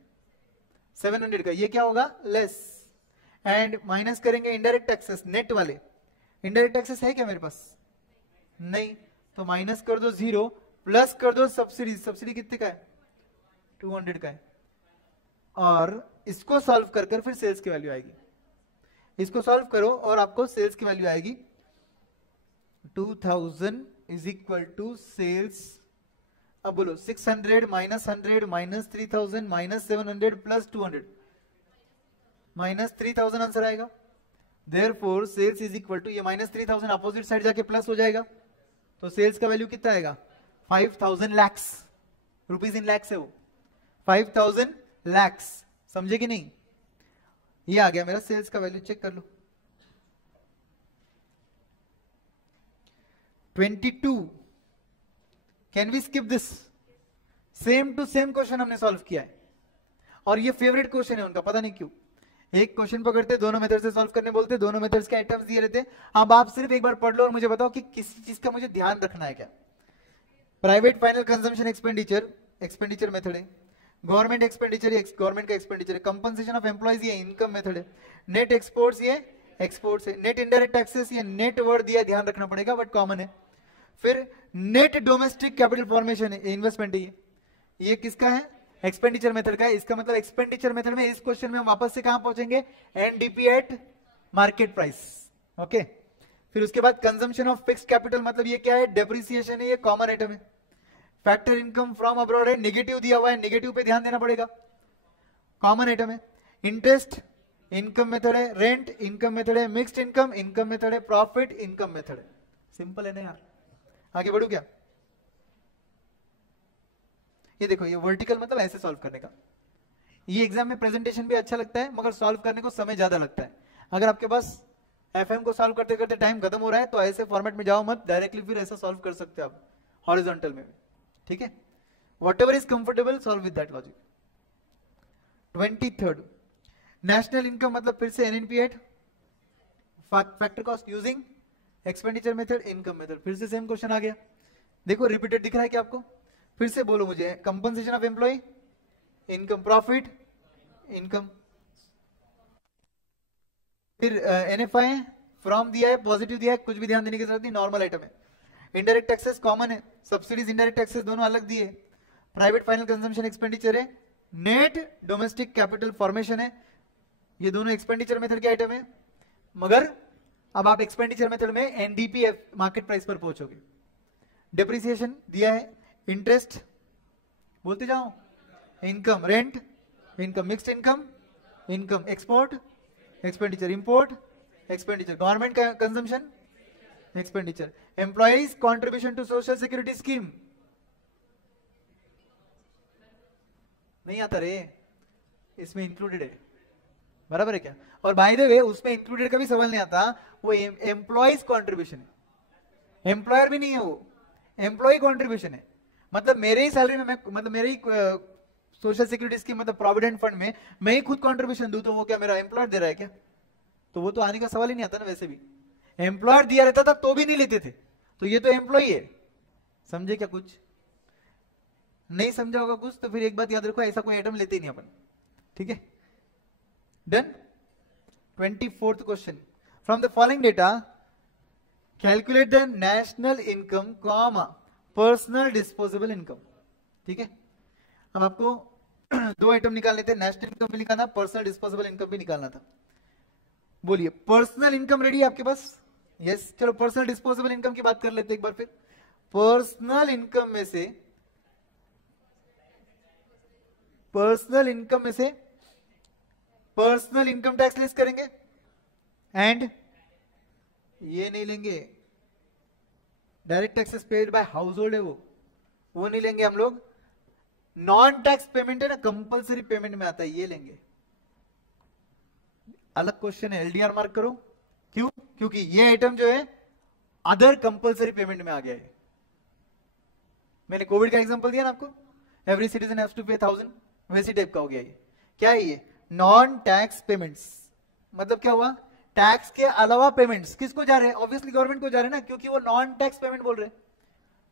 700 का, ये क्या होगा लेस, एंड माइनस करेंगे इनडायरेक्ट टैक्सेस नेट वाले। इनडायरेक्ट टैक्सेस है क्या मेरे पास, नहीं, तो माइनस कर दो 0, प्लस कर दो सब्सिडी, सब्सिडी कितने का है 200 का है, और इसको सॉल्व कर फिर सेल्स की वैल्यू आएगी, इसको सॉल्व करो और आपको सेल्स की वैल्यू आएगी 2000 इज इक्वल टू सेल्स, अब बोलो 600 minus 100 minus 3000 minus 700 plus 200 minus 3000 answer आएगा। Therefore sales is equal to, ये माइनस 3000 अपोजिट साइड जाके प्लस हो जाएगा, तो सेल्स का वैल्यू कितना आएगा 5000 लैक्स, रुपीज इन लैक्स है वो, 5000 लैक्स, समझे कि नहीं। ये आ गया मेरा सेल्स का वैल्यू, चेक कर लो। 22, can we skip this, same to same question हमने सॉल्व किया है, और ये फेवरेट क्वेश्चन है उनका, पता नहीं क्यों, एक क्वेश्चन पकड़ते दोनों मेथड से सॉल्व करने बोलते, दोनों मेथड्स के आइटम्स दिए रहते। अब आप सिर्फ एक बार पढ़ लो और मुझे बताओ कि किसी चीज का मुझे ध्यान रखना है क्या। Private final consumption expenditure, expenditure method है। गवर्नमेंट एक्सपेंडिचर, ये गवर्नमेंट का एक्सपेंडिचर है। कंपनसेशन ऑफ एम्प्लॉइज, ये इनकम मेथड है। नेट एक्सपोर्ट्स, ये एक्सपोर्ट्स है। नेट इनडायरेक्ट टैक्सेस, ये नेट वर्ड दिया, ध्यान रखना पड़ेगा बट कॉमन है। फिर नेट डोमेस्टिक कैपिटल फॉर्मेशन है, इन्वेस्टमेंट है। ये किसका है? एक्सपेंडिचर मेथड का है। इसका मतलब एक्सपेंडिचर मेथड में इस क्वेश्चन में हम वापस से कहां पहुंचेंगे? NDP at market price. Okay. फिर उसके बाद कंजम्पशन ऑफ फिक्स्ड कैपिटल, मतलब ये क्या है? डेप्रिसिएशन है, ये कॉमन आइटम है। फैक्टर इनकम फ्रॉम अब्रॉड है, नेगेटिव दिया हुआ है, नेगेटिव पे ध्यान देना पड़ेगा, कॉमन आइटम है। इंटरेस्ट इनकम मेथड है, रेंट इनकम मेथड है, मिक्स्ड इनकम इनकम मेथड है, प्रॉफिट इनकम मेथड है। सिंपल है ना यार? आगे बढ़ू क्या? ये देखो, ये वर्टिकल मतलब ऐसे सॉल्व करने का। ये एग्जाम में प्रेजेंटेशन भी अच्छा लगता है मगर सॉल्व करने को समय ज्यादा लगता है। अगर आपके पास एफएम को सॉल्व करते करते टाइम खत्म हो रहा है तो ऐसे फॉर्मेट में जाओ मत, डायरेक्टली फिर ऐसा सॉल्व कर सकते हो आप हॉरिजॉन्टल में भी, ठीक है? Whatever is comfortable solve with that logic. 23rd national income, मतलब फिर से NNP eight factor cost using expenditure method income method. फिर से सेम क्वेश्चन आ गया। देखो रिपीटेड दिख रहा है क्या आपको? फिर से बोलो मुझे। Compensation of employ income, profit income. फिर एनएफआई फ्रॉम दिया है, पॉजिटिव दिया है, कुछ भी ध्यान देने की जरूरत नहीं, नॉर्मल आइटम है। इनडायरेक्ट टैक्सेस कॉमन है, सब्सिडीज इनडायरेक्ट टैक्सेस दोनों अलग दिए। प्राइवेट फाइनल कंजम्पशन एक्सपेंडिचर है, नेट डोमेस्टिक कैपिटल फॉर्मेशन है, ये दोनों एक्सपेंडिचर मेथड के आइटम है। मगर अब आप एक्सपेंडिचर मेथड में एनडीपीएफ मार्केट प्राइस पर पहुंचोगे। डेप्रिसिएशन दिया है, इंटरेस्ट बोलते जाओ, income, rent income, mixed income income, export expenditure, import expenditure, government का consumption expenditure, employees contribution to social security scheme. नहीं आता रे, इसमें इंक्लूडेड है, बराबर है क्या? और बाय द वे उसमें इंक्लूडेड का भी सवाल नहीं आता, वो एम्प्लॉइज कॉन्ट्रीब्यूशन है, एम्प्लॉयर भी नहीं है वो, एम्प्लॉय कॉन्ट्रीब्यूशन है। मतलब मेरे ही सैलरी में, मतलब मेरे ही सोशल सिक्योरिटी स्कीम, मतलब प्रोविडेंट फंड में मैं ही खुद कॉन्ट्रीब्यूशन दूं तो वो क्या मेरा एम्प्लॉयर दे रहा है क्या? तो वो तो आने का सवाल ही नहीं आता ना। वैसे भी एम्प्लॉयर दिया रहता था तो भी नहीं लेते थे, तो ये तो एम्प्लॉय है। समझे क्या? कुछ नहीं समझा होगा कुछ तो फिर एक बात याद रखो, ऐसा कोई आइटम लेते ही नहीं अपन, ठीक है? Done. 24th question, from the following data calculate the national income comma personal disposable income. ठीक है, अब आपको दो आइटम निकालने थे, नेशनल इनकम भी निकालना, पर्सनल डिस्पोजेबल इनकम भी निकालना था। बोलिए, पर्सनल इनकम रेडी है आपके पास? यस, चलो पर्सनल डिस्पोजेबल इनकम की बात कर लेते हैं एक बार फिर। पर्सनल इनकम में से, पर्सनल इनकम में से पर्सनल इनकम टैक्स लेस करेंगे एंड ये नहीं लेंगे, direct taxes paid by house hold है वो नहीं लेंगे हम लोग। नॉन टैक्स पेमेंट है ना, कंपलसरी पेमेंट में आता है, ये लेंगे। अलग क्वेश्चन है, एलडीआर मार्क करो। क्यों? क्योंकि ये आइटम जो है अदर कंपलसरी पेमेंट में आ गया है। मैंने कोविड का एग्जांपल दिया ना आपको, एवरी सिटीजन हैज टू पे 1000, वैसी टाइप का हो गया ये। क्या है ये? Non tax payments. मतलब क्या हुआ? टैक्स के अलावा पेमेंट्स किसको जा रहे हैं? ऑब्वियसली गवर्नमेंट को जा रहे हैं ना, क्योंकि वो नॉन टैक्स पेमेंट बोल रहे हैं,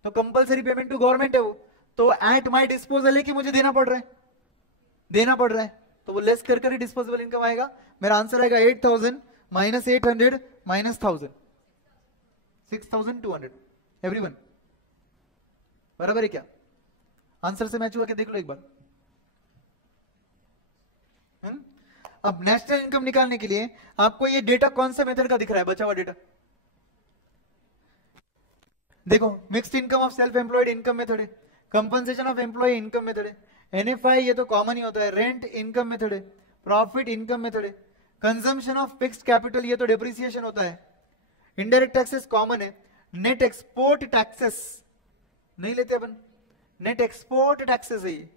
तो कंपलसरी पेमेंट टू गवर्नमेंट है वो, तो एट माय डिस्पोजल है कि मुझे देना पड़ रहा है, देना पड़ रहा है, तो वो लेस कर ही डिस्पोजेबल इनकम आएगा। मेरा आंसर आएगा 8000 माइनस 800 माइनस 1000, 6200। एवरीवन बराबर है क्या? आंसर से मैच हुआ क्या? देख लो एक बार। अब नेशनल इनकम निकालने के लिए आपको ये डेटा कौन सा मेथड का दिख रहा है? बचा हुआ डेटा देखो, mixed income of self employed income method है, compensation of employ income method है, एनएफआई ये तो कॉमन ही होता है, रेंट इनकम मेथड है, प्रॉफिट इनकम मेथड है, कंजम्पशन ऑफ फिक्स्ड कैपिटल ये तो डेप्रिसिएशन होता है, इनडायरेक्ट टैक्सेस कॉमन है, नेट एक्सपोर्ट टैक्सेस नहीं लेते अपन, नेट एक्सपोर्ट टैक्सेस है ये,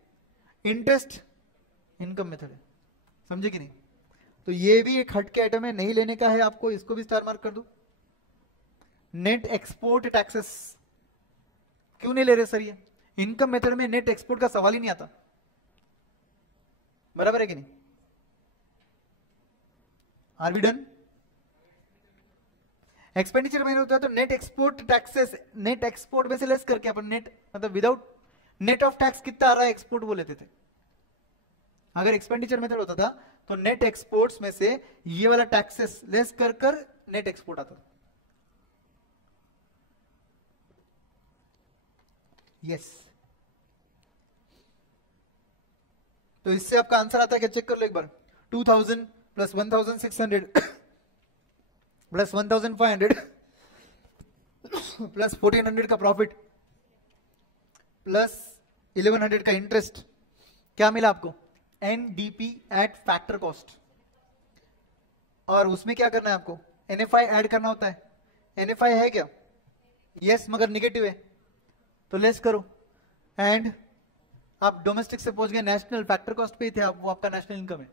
इंटरेस्ट इनकम मेथड है। समझे कि नहीं? तो ये भी एक हटके आइटम है, नहीं लेने का है आपको, इसको भी स्टार मार्क कर दो। नेट एक्सपोर्ट टैक्सेस क्यों नहीं ले रहे सर? ये इनकम मेथड में नेट एक्सपोर्ट का सवाल ही नहीं आता, बराबर है कि नहीं? Are we done? एक्सपेंडिचर में होता है तो net export taxes, net export में से लेस करके अपन नेट मतलब विदाउट नेट ऑफ टैक्स कितना आ रहा है एक्सपोर्ट वो लेते थे। अगर एक्सपेंडिचर मेथड होता था तो नेट एक्सपोर्ट्स में से ये वाला टैक्सेस लेस कर कर नेट एक्सपोर्ट आता था। यस तो इससे आपका आंसर आता है क्या, चेक कर लो एक बार। 2000 प्लस 1600 प्लस 1500 प्लस 1400 का प्रॉफिट प्लस 1100 का इंटरेस्ट, क्या मिला आपको? NDP at factor cost. और उसमें क्या करना है आपको? एनएफआई ऐड करना होता है। एनएफआई है क्या? यस मगर निगेटिव है तो लेस करो। एंड आप डोमेस्टिक से पहुंच गए नेशनल, फैक्टर कॉस्ट पे ही थे आप, वो आपका नेशनल इनकम है।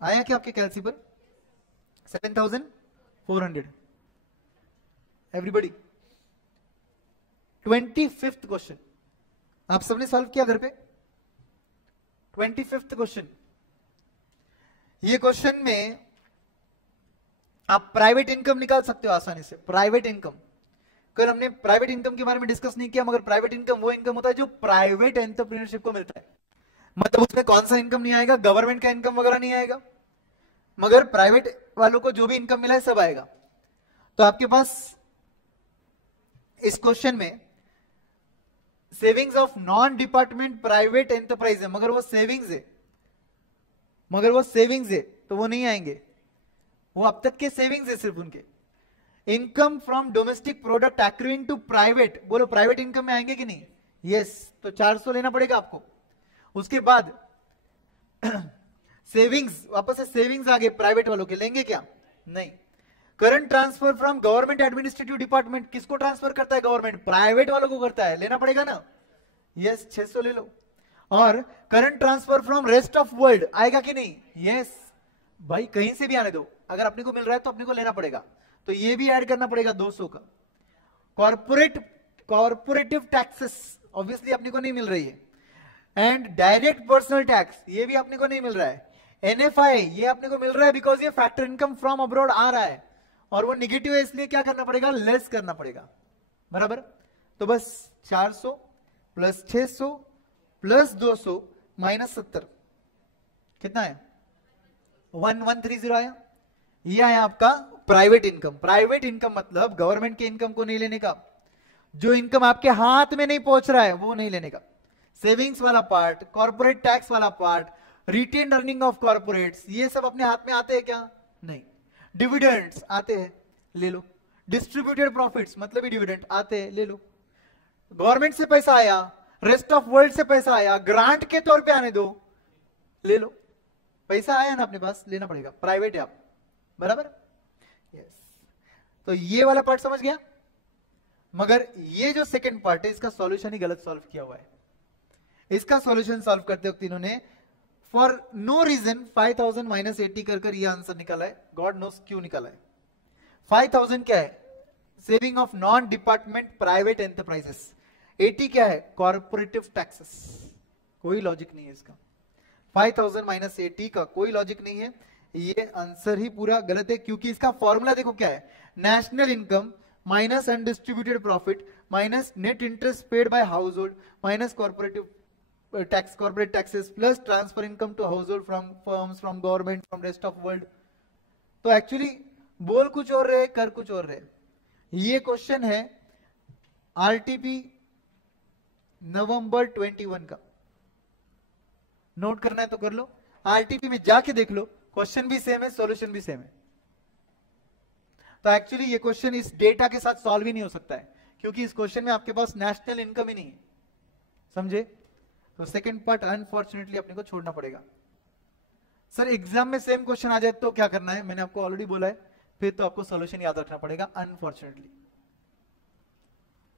आया क्या आपके कैलसी पर? 7400। एवरीबडी 25th क्वेश्चन आप सबने सॉल्व किया घर पे? 25th question. ये क्वेश्चन में आप प्राइवेट इनकम निकाल सकते हो आसानी से। प्राइवेट इनकम, कल हमने प्राइवेट इनकम के बारे में डिस्कस नहीं किया, मगर प्राइवेट इनकम वो इनकम होता है जो प्राइवेट एंटरप्रेन्योरशिप को मिलता है। मतलब उसमें कौन सा इनकम नहीं आएगा? गवर्नमेंट का इनकम वगैरह नहीं आएगा, मगर प्राइवेट वालों को जो भी इनकम मिला है सब आएगा। तो आपके पास इस क्वेश्चन में savings of non department private enterprise है, मगर वो सेविंग्स है, तो वो नहीं आएंगे। वो अब तक के सेविंग्स है सिर्फ उनके। Income from domestic product accruing to private, बोलो प्राइवेट इनकम में आएंगे कि नहीं? यस तो 400 लेना पड़ेगा आपको। उसके बाद सेविंग्स, वापस से सेविंग्स आगे प्राइवेट वालों के लेंगे क्या? नहीं। Current transfer from government administrative department, किसको ट्रांसफर करता है? गवर्नमेंट, प्राइवेट वालों को करता है, लेना पड़ेगा ना? यस 600 ले लो। और current transfer from rest of world आएगा कि नहीं? यस भाई कहीं से भी आने दो, अगर अपने को मिल रहा है तो अपने को लेना पड़ेगा, तो ये भी ऐड करना पड़ेगा 200 का। कॉर्पोरेटिव टैक्सेस ऑब्वियसली अपने को नहीं मिल रही है। एंड डायरेक्ट पर्सनल टैक्स ये भी अपने को नहीं मिल रहा है। एनएफआई ये अपने को मिल रहा है बिकॉज ये फैक्टर इनकम फ्रॉम अब्रॉड आ रहा है और वो निगेटिव है, इसलिए क्या करना पड़ेगा? लेस करना पड़ेगा। बराबर। तो बस 400 प्लस 600 प्लस 200 माइनस 70 कितना है? 1130 आया। ये आया आपका प्राइवेट इनकम। प्राइवेट इनकम मतलब गवर्नमेंट के इनकम को नहीं लेने का, जो इनकम आपके हाथ में नहीं पहुंच रहा है वो नहीं लेने का। सेविंग्स वाला पार्ट, कॉर्पोरेट टैक्स वाला part, retained earning of corporates, ये सब अपने हाथ में आते हैं क्या? नहीं। डिविडेंड्स आते हैं, ले लो। डिस्ट्रीब्यूटेड प्रॉफिट्स मतलब ही डिविडेंड आते हैं, ले लो। गवर्नमेंट से पैसा आया, रेस्ट ऑफ वर्ल्ड से पैसा आया, ग्रांट के तौर पे आने दो, ले लो। पैसा आया ना अपने पास, लेना पड़ेगा। प्राइवेट है आप, बराबर। यस तो ये वाला पार्ट समझ गया। मगर ये जो सेकंड पार्ट है इसका सॉल्यूशन ही गलत सॉल्व किया हुआ है। इसका सॉल्यूशन सॉल्व करते वक्त इन्होंने फॉर नो रीजन 5000 माइनस 80 कर ये आंसर निकाला है। गॉड नोस क्यों निकाला है। 5000 क्या है? Saving of non department private enterprises. 80 क्या है? Corporative taxes. कोई लॉजिक नहीं है इसका। 5000 माइनस 80 का कोई लॉजिक नहीं है। ये आंसर ही पूरा गलत है, क्योंकि इसका फॉर्मूला देखो क्या है? National income minus undistributed profit minus net interest paid by household minus corporative tax, corporate taxes plus transfer income to household from firms from government from rest of world. तो एक्चुअली बोल कुछ और रहे, कर कुछ और रहे। ये क्वेश्चन है आरटीपी नवंबर 21 का। नोट करना है तो कर लो, आरटीपी में जाके देख लो, क्वेश्चन भी सेम है, सॉल्यूशन भी सेम है। तो एक्चुअली ये क्वेश्चन इस डेटा के साथ सॉल्व ही नहीं हो सकता है, क्योंकि इस क्वेश्चन में आपके पास नेशनल इनकम ही नहीं है। समझे? तो सेकंड पार्ट अनफॉर्चुनेटली अपने को छोड़ना पड़ेगा। सर एग्जाम में सेम क्वेश्चन आ जाए तो क्या करना है? मैंने आपको ऑलरेडी बोला है, फिर तो आपको सॉल्यूशन याद रखना पड़ेगा अनफॉर्चुनेटली,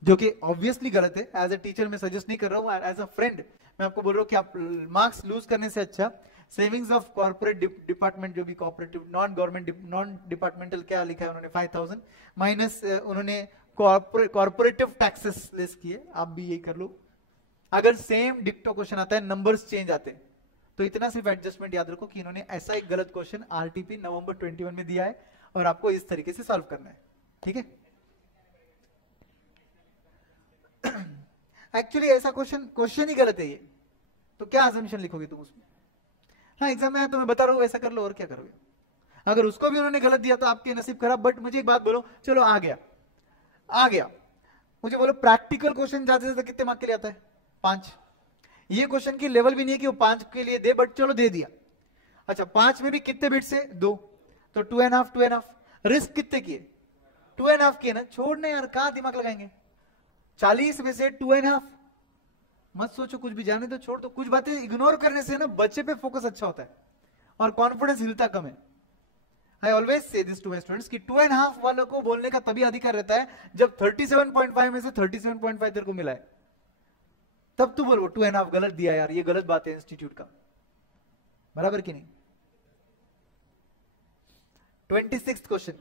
जो कि ऑब्वियसली गलत है। एज ए टीचर मैं सजेस्ट नहीं कर रहा हूं, एज अ फ्रेंड मैं आपको बोल रहा हूं कि आप मार्क्स लूज करने से अच्छा सेविंग्स ऑफ कॉर्पोरेट डिपार्टमेंट, जो भी corporative non government non departmental क्या लिखा है उन्होंने 5000 माइनस उन्होंने कॉर्पोरेटिव टैक्सेस लेस किए, आप भी यही कर लो। अगर सेम डिक्टो क्वेश्चन आता है, नंबर्स चेंज आते हैं, तो इतना सिर्फ एडजस्टमेंट याद रखो कि इन्होंने ऐसा एक गलत क्वेश्चन आरटीपी नवंबर 21 में दिया है और आपको इस तरीके से सॉल्व करना है, ठीक है। एक्चुअली ऐसा क्वेश्चन ही गलत है ये, तो क्या अजम्पशन लिखोगे तुम उसमें? हाँ एग्जाम में तो मैं बता रहा हूँ वैसा कर लो, और क्या करोगे? अगर उसको भी उन्होंने गलत दिया तो आपके नसीब खराब। बट मुझे एक बात बोलो, चलो आ गया, मुझे बोलो प्रैक्टिकल क्वेश्चन ज्यादा से ज्यादा कितने मार्क के लिए आता है? 5। ये क्वेश्चन की लेवल भी नहीं है कि वो 5 के लिए दे, बट चलो दे दिया। अच्छा 5 में भी कितने बिट्स है? 2, तो 2.5। रिस्क कितने किए? 2.5 किए ना, छोड़ने यार, कहां दिमाग लगाएंगे? 40 में से 2.5, मत सोचो कुछ भी, जाने दो, छोड़ दो। कुछ बातें इग्नोर करने से ना बच्चे पे फोकस अच्छा होता है और कॉन्फिडेंस हिलता कम है। I always say this to my students कि 2.5 वालों को बोलने का तभी अधिकार रहता है जब 37.5 में से 37.5 तेरे को मिला है, तब तू बोलो 2.5 गलत दिया यार, ये गलत बात है इंस्टीट्यूट का, बराबर कि नहीं? 26th question,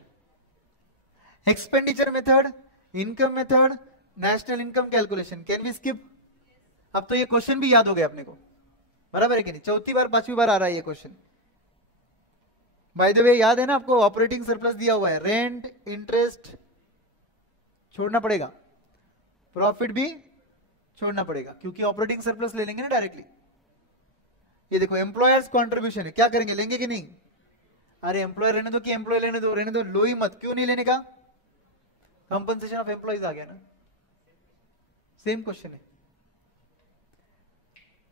expenditure method, income method, national income calculation, can we skip? अब तो ये क्वेश्चन भी याद हो गया अपने को, बराबर है कि नहीं? 4थी बार 5वीं बार आ रहा है ये क्वेश्चन। बाय द वे याद है ना आपको, ऑपरेटिंग सरप्लस दिया हुआ है, रेंट इंटरेस्ट छोड़ना पड़ेगा, प्रॉफिट भी छोड़ना पड़ेगा, क्योंकि ऑपरेटिंग सरप्लस ले लेंगे ना डायरेक्टली। ये देखो एम्प्लॉयर्स कॉन्ट्रीब्यूशन है, क्या करेंगे? लेंगे कि नहीं? अरे एम्प्लॉयर रहने दो कि एम्प्लॉय लेने दो? रहने दो, लो ही मत। क्यों नहीं लेने का? कंपनसेशन ऑफ एम्प्लॉयज आ गया ना, सेम क्वेश्चन है।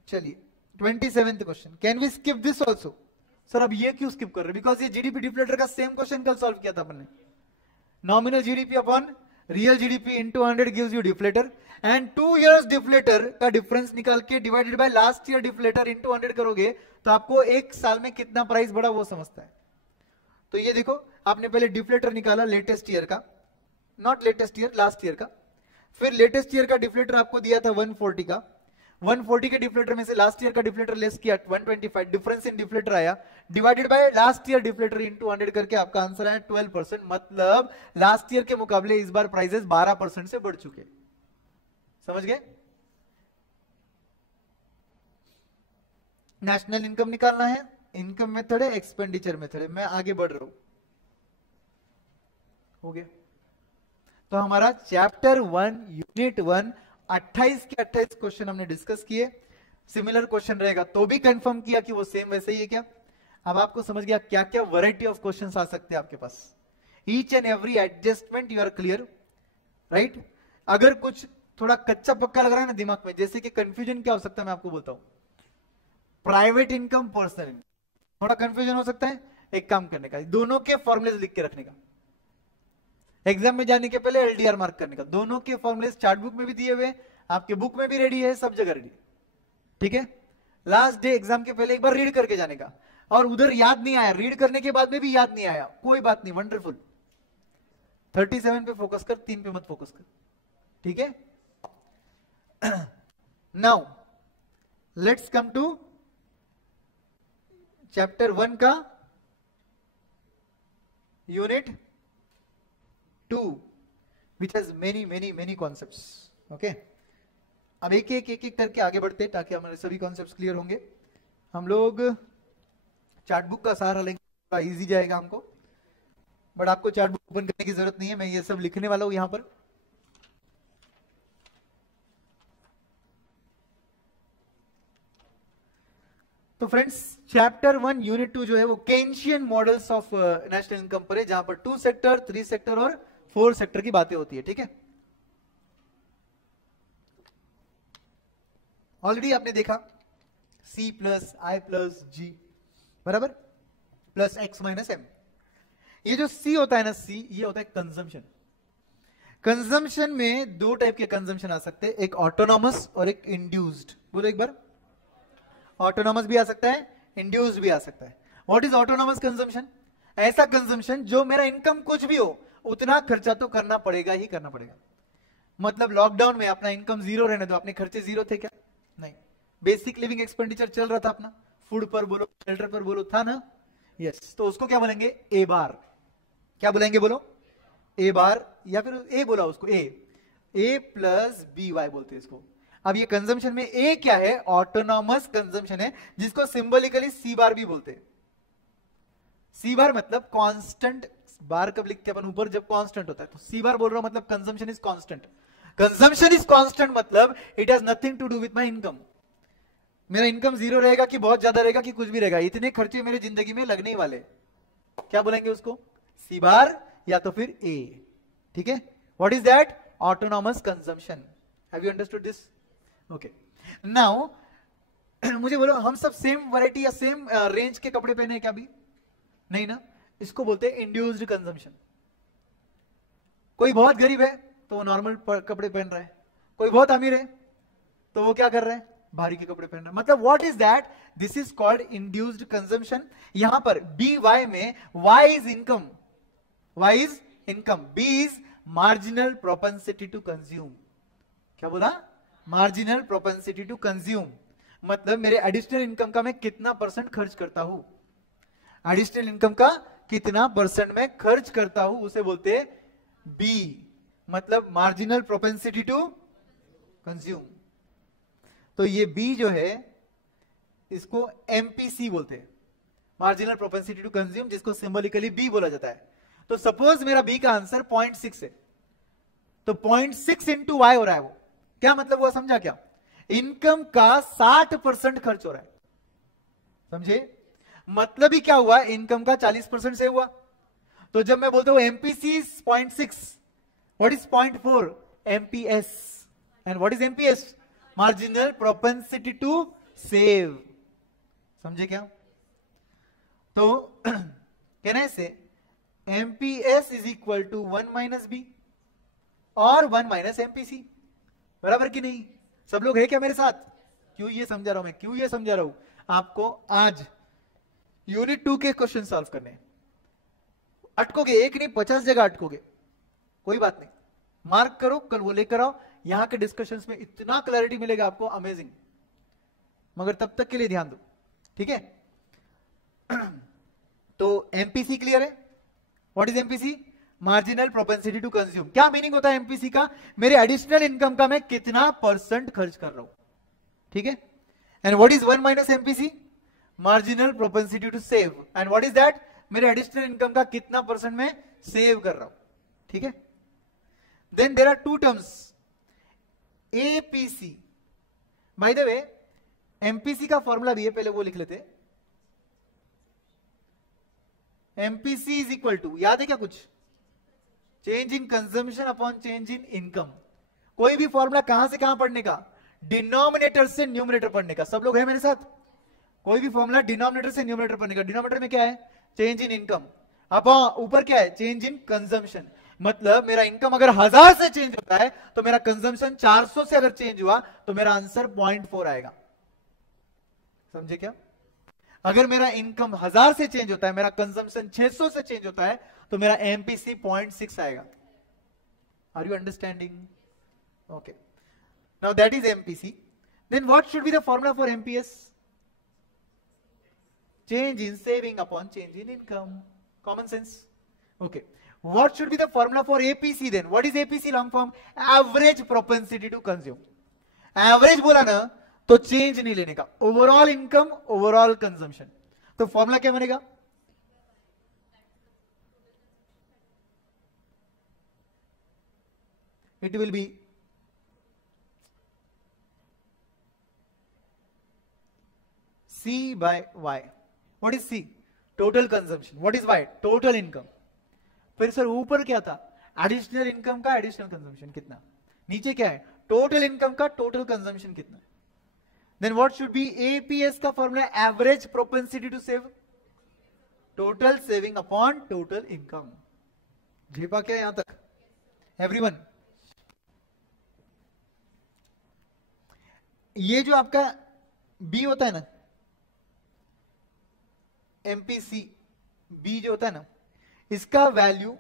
चलिए 27th question, can we skip this also? Sir अब ये क्यों स्किप कर रहे? बिकॉज ये जीडीपी डिफ्लेटर का सेम क्वेश्चन कल सॉल्व किया था अपन ने। Nominal GDP upon real GDP into 100 gives you deflator, and 2 years deflator का डिफरेंस निकाल के divided by last year deflator into 100 करोगे तो आपको एक साल में कितना प्राइस बढ़ा वो समझता है। तो ये देखो, आपने पहले डिफ्लेटर निकाला लेटेस्ट ईयर का, not latest year, last year का, फिर लेटेस्ट ईयर का डिफ्लेटर आपको दिया था 140 का, 140 के डिफ्लेटर में से लास्ट ईयर का डिफ्लेटर लेस किया 125, डिफरेंस इन डिफ्लेटर आया, divided by last year deflator into 100 करके आपका आंसर आया 12%। मतलब लास्ट ईयर के मुकाबले इस बार प्राइसेस 12% से बढ़ चुके। समझ गए? नेशनल इनकम निकालना है, इनकम मेथड है, एक्सपेंडिचर मेथड है। मैं आगे बढ़ रहा हूं, हो गया? तो हमारा चैप्टर 1 यूनिट 1 28 के 28 क्वेश्चन हमने डिस्कस किए। सिमिलर क्वेश्चन रहेगा तो भी कंफर्म किया कि वो सेम वैसे ही है क्या। अब आपको समझ गया क्या क्या वैरायटी ऑफ क्वेश्चंस आ सकते हैं आपके पास। Each and every adjustment you are clear, right? अगर कुछ थोड़ा कच्चा पक्का लग रहा है ना दिमाग में, जैसे कि कंफ्यूजन क्या हो सकता है मैं आपको बोलता हूं, प्राइवेट इनकम, पर्सनल इनकम, थोड़ा कंफ्यूजन हो सकता है। एक काम करने का, दोनों के फॉर्मुलेज लिख के रखने का, एग्जाम में जाने के पहले एलडीआर मार्क करने का। दोनों के फॉर्मुलेज चार्ट बुक में भी दिए हुए, आपके बुक में भी रेडी है, सब जगह रेडी, ठीक है? लास्ट डे एग्जाम के पहले एक बार रीड करके जाने का, और उधर याद नहीं आया, रीड करने के बाद में भी याद नहीं आया, कोई बात नहीं, वंडरफुल। 37 पे फोकस कर, 3 पे मत फोकस कर, ठीक है? Now let's come to chapter 1 का unit 2 which has many concepts. Okay? अब एक एक करके आगे बढ़ते हैं ताकि हमारे सभी कॉन्सेप्ट्स क्लियर होंगे। हम लोग चार्ट बुक का सहारा लेंगे, थोड़ा इजी जाएगा हमको, बट आपको चार्ट बुक ओपन करने की जरूरत नहीं है, मैं ये सब लिखने वाला हूं यहां पर। तो फ्रेंड्स चैप्टर 1 यूनिट 2 जो है वो केन्शियन मॉडल्स ऑफ नेशनल इनकम पर है, जहां पर 2 सेक्टर, 3 सेक्टर और 4 सेक्टर की बातें होती है, ठीक है? ऑलरेडी आपने देखा C plus I plus G बराबर प्लस X माइनस M। ये जो C होता है ना, C ये होता है कंजम्पशन। कंजम्पशन में 2 टाइप के कंजम्पशन आ सकते हैं, एक ऑटोनॉमस और एक इंड्यूस्ड। बोलो एक बार, ऑटोनॉमस भी आ सकता है, इंड्यूस्ड भी आ सकता है। What is autonomous consumption? ऐसा कंजम्पशन जो मेरा इनकम कुछ भी हो उतना खर्चा तो करना पड़ेगा ही करना पड़ेगा। मतलब लॉकडाउन में अपना इनकम 0 रहने दो, अपने खर्चे 0 थे क्या? नहीं, बेसिक लिविंग एक्सपेंडिचर चल रहा था अपना, फूड पर बोलो, शेल्टर पर बोलो, था ना? यस, तो उसको क्या बोलेंगे? ए बार। क्या बोलेंगे बोलो? ए बार, या फिर ए बोला उसको, ए प्लस बी वाई बोलते हैं इसको। अब ये कंजम्पशन में ए क्या है? ऑटोनॉमस कंजम्पशन है, जिसको सिंबॉलिकली सी बार भी बोलते हैं। सी बार मतलब कांस्टेंट बार कब लिखते हैं अपन? ऊपर जब कांस्टेंट होता है। तो सी बार बोल रहा हूं मतलब consumption is constant. Consumption is constant मतलब it has nothing to do with my income. मेरा इनकम जीरो रहेगा कि बहुत ज्यादा रहेगा कि कुछ भी रहेगा, इतने खर्चे मेरे जिंदगी में लगने ही वाले। क्या बोलेंगे उसको? सी बार या तो फिर ए। ठीक है, what is that? Autonomous consumption. Have you understood this? Okay, now मुझे बोलो, हम सब सेम वैरायटी या सेम रेंज के कपड़े पहने हैं क्या? अभी नहीं ना। इसको बोलते हैं इंड्यूस्ड कंजम्पशन। कोई बहुत गरीब है तो वो नॉर्मल कपड़े पहन रहा है, कोई बहुत अमीर है तो वो क्या कर रहा है? भारी के कपड़े पहन रहा है। मतलब what is that? This is called induced consumption. यहां पर बी वाई में Y is income, Y is income, B is marginal propensity to consume. क्या बोला? मार्जिनल प्रोपेंसिटी टू कंज्यूम मतलब मेरे एडिशनल इनकम का मैं कितना परसेंट खर्च करता हूं, एडिशनल इनकम का कितना परसेंट में खर्च करता हूं, उसे बोलते हैं बी, मतलब मार्जिनल प्रोपेंसिटी टू कंज्यूम। तो ये बी जो है इसको एमपीसी बोलते हैं, मार्जिनल प्रोपेंसिटी टू कंज्यूम, जिसको सिंबॉलिकली बी बोला जाता है। तो सपोज मेरा बी का आंसर 0.6 है, तो 0.6 इंटू वाई हो रहा है। वो क्या मतलब हुआ? समझा क्या? इनकम का 60% खर्च हो रहा है। समझे? मतलब ही क्या हुआ? इनकम का 40% से हुआ। तो जब मैं बोलता हूं MPC 0.6, what is 0.4? MPS. And what is MPS? Marginal propensity to save. समझे क्या? तो can I say MPS is equal to 1 minus B और 1 माइनस एमपीसी, बराबर कि नहीं? सब लोग है क्या मेरे साथ? क्यों ये समझा रहा हूं मैं, क्यों ये समझा रहा हूं? आपको आज यूनिट 2 के क्वेश्चन सॉल्व करने। अटकोगे एक नहीं 50 जगह अटकोगे, कोई बात नहीं, मार्क करो, कल वो लेकर आओ। यहां के डिस्कशंस में इतना क्लैरिटी मिलेगा आपको, अमेजिंग। मगर तब तक के लिए ध्यान दो, ठीक है? तो एमपीसी क्लियर है? What is MPC? Marginal propensity to consume. क्या मीनिंग होता है एमपीसी का? मेरे एडिशनल इनकम का मैं कितना परसेंट खर्च कर रहा हूं, ठीक है? And what is 1 minus MPC? Marginal propensity to save. And what is that? मेरे एडिशनल इनकम का कितना परसेंट में सेव कर रहा हूं, ठीक है? Then there are two terms, APC. By the way MPC का फॉर्मूला भी है, पहले वो लिख लेते। एमपीसी इज इक्वल टू, याद है क्या कुछ? Change in consumption upon change in income. कोई भी फॉर्मूला कहां से कहां पढ़ने का? डिनोमिनेटर से न्यूमरेटर पढ़ने का। सब लोग हैं मेरे साथ? कोई भी फॉर्मूला डिनोमिनेटर से न्यूमरेटर पढ़ने का। डिनोमिनेटर में क्या है? Change in income. अब ऊपर क्या है? Change in consumption. मतलब मेरा इनकम अगर 1000 से चेंज होता है तो मेरा कंजम्पशन 400 से अगर चेंज हुआ तो मेरा आंसर 0.4 आएगा। समझे क्या? अगर मेरा इनकम 1000 से चेंज होता है, मेरा कंजम्पशन 600 से चेंज होता है, तो मेरा एमपीसी 0.6 आएगा। Are you understanding? Okay, now that is MPC. Then what should be the formula for MPS? Change in saving upon change in income. Common sense. Okay, what should be the formula for APC then? What is APC long form? Average propensity to consume. Average बोला ना तो चेंज नहीं लेने का, ओवरऑल इनकम ओवरऑल कंजम्पशन। तो फॉर्मूला क्या बनेगा? It will be C by Y. What is C? Total consumption. What is Y? Total income. फिर सर ऊपर क्या था? एडिशनल इनकम का एडिशनल कंजम्पशन कितना, नीचे क्या है? टोटल इनकम का टोटल कंजम्पशन कितना। Then what should be APS का formula? Average propensity to save, total saving upon total income. झेपा क्या यहां तक एवरीवन? ये जो आपका बी होता है ना, एमपीसी बी जो होता है ना, इसका वैल्यू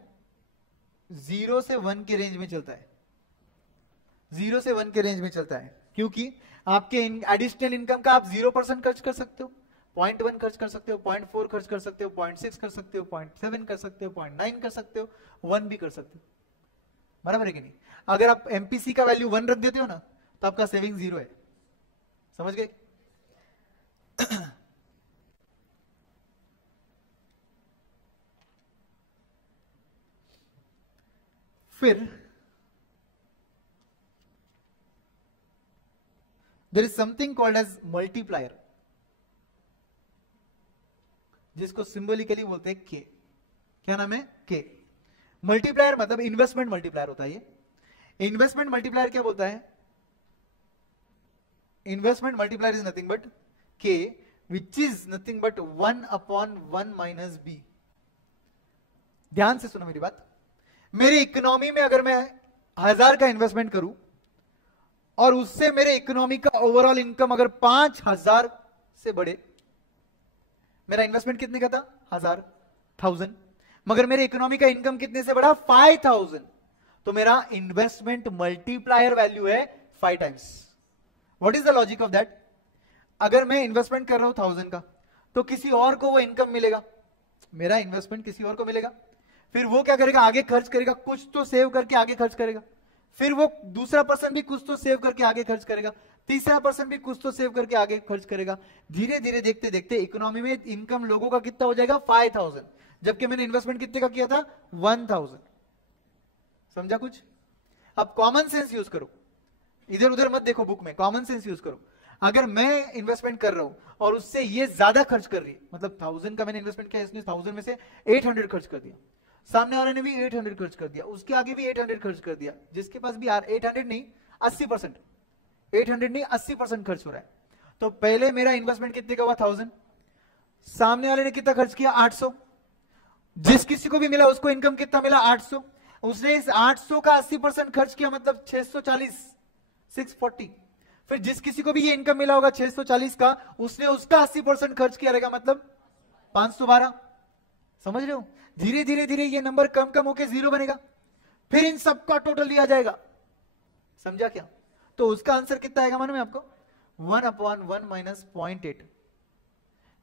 0 से 1 के रेंज में चलता है। 0 से 1 के रेंज में चलता है क्योंकि आपके एडिशनल इनकम का आप 0% खर्च कर सकते हो, 0.1 खर्च कर सकते हो, 0.4 खर्च कर सकते हो, 0.6 कर सकते हो, 0.7 कर सकते हो, 0.9 कर सकते हो, 1 भी कर सकते हो। बराबर है कि नहीं? अगर आप एमपीसी का वैल्यू 1 रख देते हो ना तो आपका सेविंग 0 है। समझ गए? फिर there is something called as multiplier, जिसको सिंबॉलिकली बोलते हैं के। क्या नाम है? के। मल्टीप्लायर मतलब इन्वेस्टमेंट मल्टीप्लायर होता है। ये इन्वेस्टमेंट मल्टीप्लायर क्या बोलता है? Investment multiplier is nothing but K, which is nothing but 1/1 minus B. ध्यान से सुनो मेरी बात। मेरी इकोनॉमी में अगर मैं 1000 का इन्वेस्टमेंट करूं और उससे मेरे इकोनॉमी का ओवरऑल इनकम अगर 5000 से बढ़े, मेरा इन्वेस्टमेंट कितने का था? 1000, मगर मेरे इकोनॉमी का इनकम कितने से बढ़ा? 5000, तो मेरा इन्वेस्टमेंट मल्टीप्लायर वैल्यू है 5 times. What is the logic of that? अगर मैं इन्वेस्टमेंट कर रहा हूं 1000 का, तो किसी और को वो इनकम मिलेगा, मेरा इन्वेस्टमेंट किसी और को मिलेगा, फिर वो क्या करेगा? आगे खर्च करेगा, कुछ तो सेव करके आगे खर्च करेगा, फिर वो दूसरा पर्सन भी कुछ तो सेव करके आगे खर्च करेगा, तीसरा पर्सन भी कुछ तो सेव करके आगे खर्च करेगा। धीरे धीरे देखते देखते इकोनॉमी में इनकम लोगों का कितना हो जाएगा? 5000, जबकि मैंने इन्वेस्टमेंट कितने का किया था? 1000। समझा कुछ? अब कॉमन सेंस यूज करो, इधर उधर मत देखो बुक में, कॉमन सेंस यूज करो। अगर मैं इन्वेस्टमेंट कर रहा हूं और उससे ये ज्यादा खर्च कर रही है, मतलब 1000 का मैंने इन्वेस्टमेंट किया, इसने 1000 में से 800 खर्च कर दिया, सामने वाले ने भी 800 खर्च कर दिया, उसके आगे भी 800 खर्च कर दिया, जिसके पास भी 800 नहीं 80%, 800 नहीं 80% खर्च हो रहा है, तो पहले मेरा इन्वेस्टमेंट कितने का हुआ? 1000, सामने वाले ने कितना खर्च किया? 800, जिस किसी को भी मिला उसको इनकम कितना मिला? 800, उसने इस 800 का 80% खर्च किया, मतलब 640, 640, फिर जिस किसी को भी ये इनकम मिला होगा 640 का, उसने उसका 80% खर्च किया रहेगा, मतलब 512। समझ रहे हो? धीरे धीरे धीरे ये नंबर कम कम होकर 0 बनेगा, फिर इन सबका टोटल लिया जाएगा। समझा क्या? तो उसका आंसर कितना आएगा मालूम है आपको? 1/1 माइनस 0.8,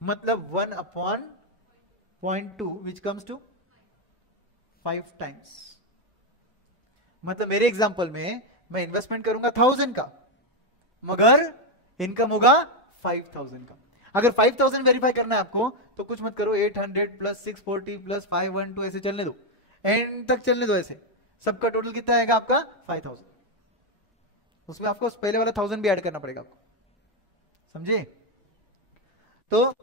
मतलब 1/0.2 विच कम्स टू 5 टाइम्स। मतलब मेरे एग्जांपल में मैं इन्वेस्टमेंट करूंगा 1000 का, मगर इनकम होगा 5000 का। अगर 5000 वेरीफाई करना है आपको तो कुछ मत करो, 800 प्लस 640 प्लस 512 ऐसे चलने दो, एंड तक चलने दो, ऐसे सबका टोटल कितना आएगा आपका? 5000। उसमें आपको पहले वाला 1000 भी ऐड करना पड़ेगा आपको। समझे? तो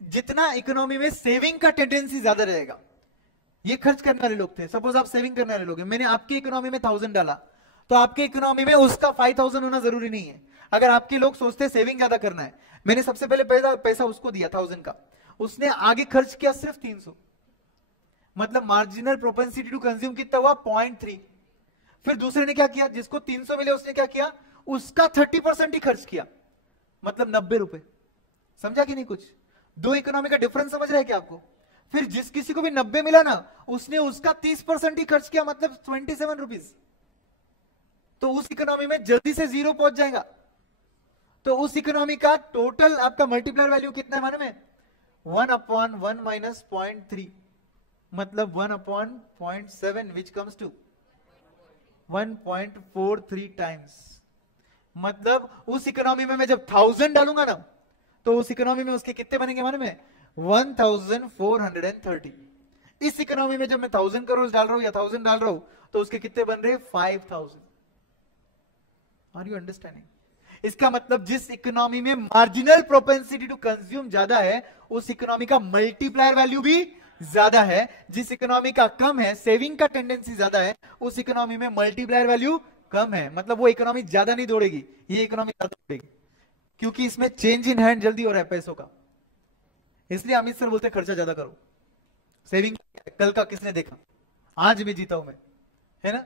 जितना इकोनॉमी में सेविंग का टेंडेंसी ज्यादा रहेगा, ये खर्च करने वाले लोग थे, सपोज आप सेविंग करने वाले लोग हैं, मैंने आपकी इकोनॉमी में 1000 डाला, तो आपके इकोनॉमी में उसका 5000 होना जरूरी नहीं है। अगर आपके लोग सोचते हैं सेविंग ज्यादा करना है, मैंने सबसे पहले पैसा उसको दिया 1000 का, उसने आगे खर्च किया सिर्फ 300, मतलब मार्जिनल प्रोपेंसिटी टू कंज्यूम कितना हुआ? 0.3। फिर दूसरे ने क्या किया? जिसको 300 मिले उसने क्या किया? उसका 30% ही खर्च किया, मतलब 90 रुपए। समझा कि नहीं? कुछ दो इकोनॉमी का डिफरेंस समझ रहे हैं क्या आपको? फिर जिस किसी को भी 90 मिला ना, उसने उसका 30% ही खर्च किया, मतलब 27 रुपीज, तो उस इकोनॉमी में जल्दी से 0 पहुंच जाएगा। तो उस इकोनॉमी का टोटल आपका मल्टीप्लायर वैल्यू कितना है मालूम है? 1/1 माइनस 0.3, मतलब 1/0.7 विच कम्स टू 1.43 टाइम्स। मतलब उस इकोनॉमी में मैं जब 1000 डालूंगा ना, तो उस इकोनॉमी में उसके कितने बनेंगे मालूम है? 1430। इस इकोनॉमी में जब मैं 1000 करोड़ डाल रहा हूं या 1000 डाल रहा हूं, तो उसके कितने बन रहे? 5000। Are you understanding? इसका मतलब जिस इकोनॉमी में मार्जिनल प्रोपेंसिटी टू कंज्यूम ज्यादा है, उस इकोनॉमी का मल्टीप्लायर वैल्यू भी ज्यादा है। जिस इकोनॉमी का कम है, सेविंग का टेंडेंसी ज्यादा है, उस इकोनॉमी में मल्टीप्लायर वैल्यू कम है। मतलब वो इकोनॉमी ज्यादा नहीं दौड़ेगी, ये इकोनॉमी ज्यादा दौड़ेगी, क्योंकि इसमें चेंज इन हैंड जल्दी हो रहा है पैसों का। इसलिए अमित सर बोलते खर्चा ज्यादा करो, सेविंग कल का किसने देखा, आज मैं जीता हूं मैं, है ना?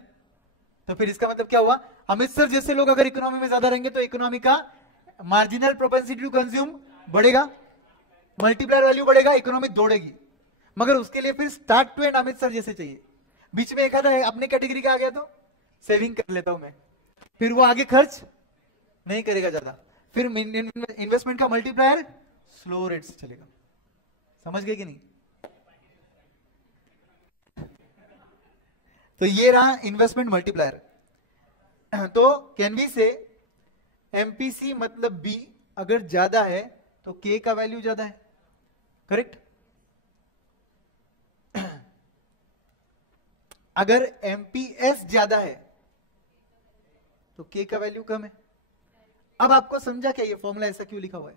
तो फिर इसका मतलब क्या हुआ? अमित सर जैसे लोग अगर इकोनॉमी में ज्यादा रहेंगे तो इकोनॉमी का मार्जिनल प्रोपेंसिटी टू कंज्यूम बढ़ेगा, मल्टीप्लायर वैल्यू बढ़ेगा, इकोनॉमी दौड़ेगी। मगर उसके लिए फिर start to end Amit sir जैसे चाहिए। बीच में एक आधा अपने कैटेगरी का आ गया तो सेविंग कर लेता हूं मैं, फिर वो आगे खर्च नहीं करेगा ज्यादा, फिर इन्वेस्टमेंट का मल्टीप्लायर स्लो रेट से चलेगा। समझ गए कि नहीं? तो ये रहा इन्वेस्टमेंट मल्टीप्लायर। तो कैन वी से एमपीसी मतलब बी अगर ज्यादा है तो के का वैल्यू ज्यादा है, करेक्ट? अगर एमपीएस ज्यादा है तो के का वैल्यू कम है। अब आपको समझा क्या ये फॉर्मूला ऐसा क्यों लिखा हुआ है?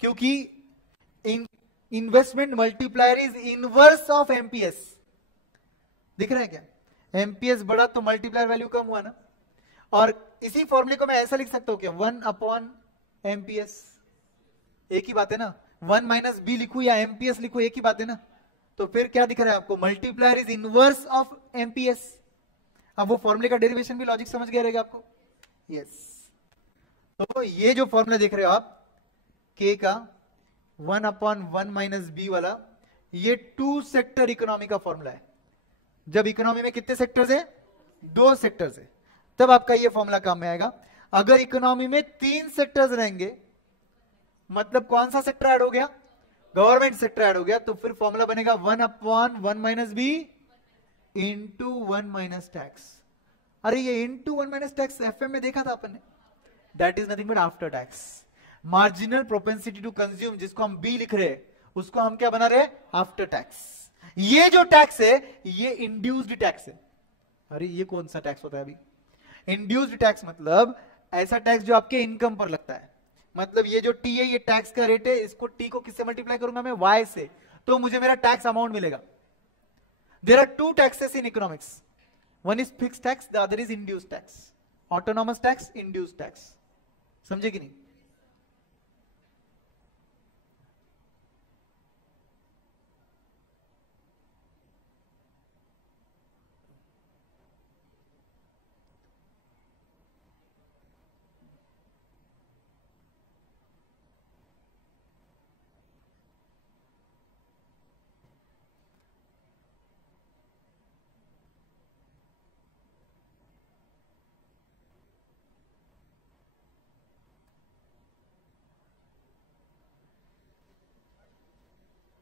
क्योंकि investment multiplier is inverse of MPS. दिख रहा है क्या? एमपीएस बढ़ा तो मल्टीप्लायर वैल्यू कम हुआ ना। और इसी फॉर्मूले को मैं ऐसा लिख सकता हूं क्या, 1 अपॉन एमपीएस, एक ही बात है ना। 1 माइनस बी लिखू या एमपीएस लिखू, एक ही बात है ना। तो फिर क्या दिख रहा है आपको, multiplier is inverse of MPS. अब वो फॉर्मूले का डेरिवेशन भी लॉजिक समझ गया रहेगा आपको। यस तो ये जो फॉर्मूला देख रहे हो आप के का 1 अपॉन 1 माइनस बी वाला, ये 2 सेक्टर इकोनॉमी का फॉर्मूला है। जब इकोनॉमी में कितने सेक्टर्स है? 2 सेक्टर्स है, तब आपका ये फॉर्मूला काम में आएगा। अगर इकोनॉमी में 3 सेक्टर्स रहेंगे, मतलब कौन सा सेक्टर ऐड हो गया? गवर्नमेंट सेक्टर ऐड हो गया, तो फिर फॉर्मूला बनेगा 1 upon 1 minus B into 1 minus tax. अरे ये इंटू 1 माइनस टैक्स एफएम में देखा था अपन ने, that is nothing but after tax. Marginal propensity to consume, जिसको हम बी लिख रहे हैं, उसको हम क्या बना रहे हैं? After tax. ये जो टैक्स है ये इंड्यूस्ड टैक्स है। अरे ये कौन सा टैक्स होता है अभी? इंड्यूस्ड टैक्स मतलब ऐसा टैक्स जो आपके इनकम पर लगता है। मतलब ये जो टी है, ये टैक्स का रेट है, इसको टी को किससे मल्टीप्लाई करूंगा मैं? वाई से, तो मुझे मेरा टैक्स अमाउंट मिलेगा। There are 2 taxes in economics, one is fixed tax, the other is induced tax. Autonomous tax, induced tax. समझे कि नहीं?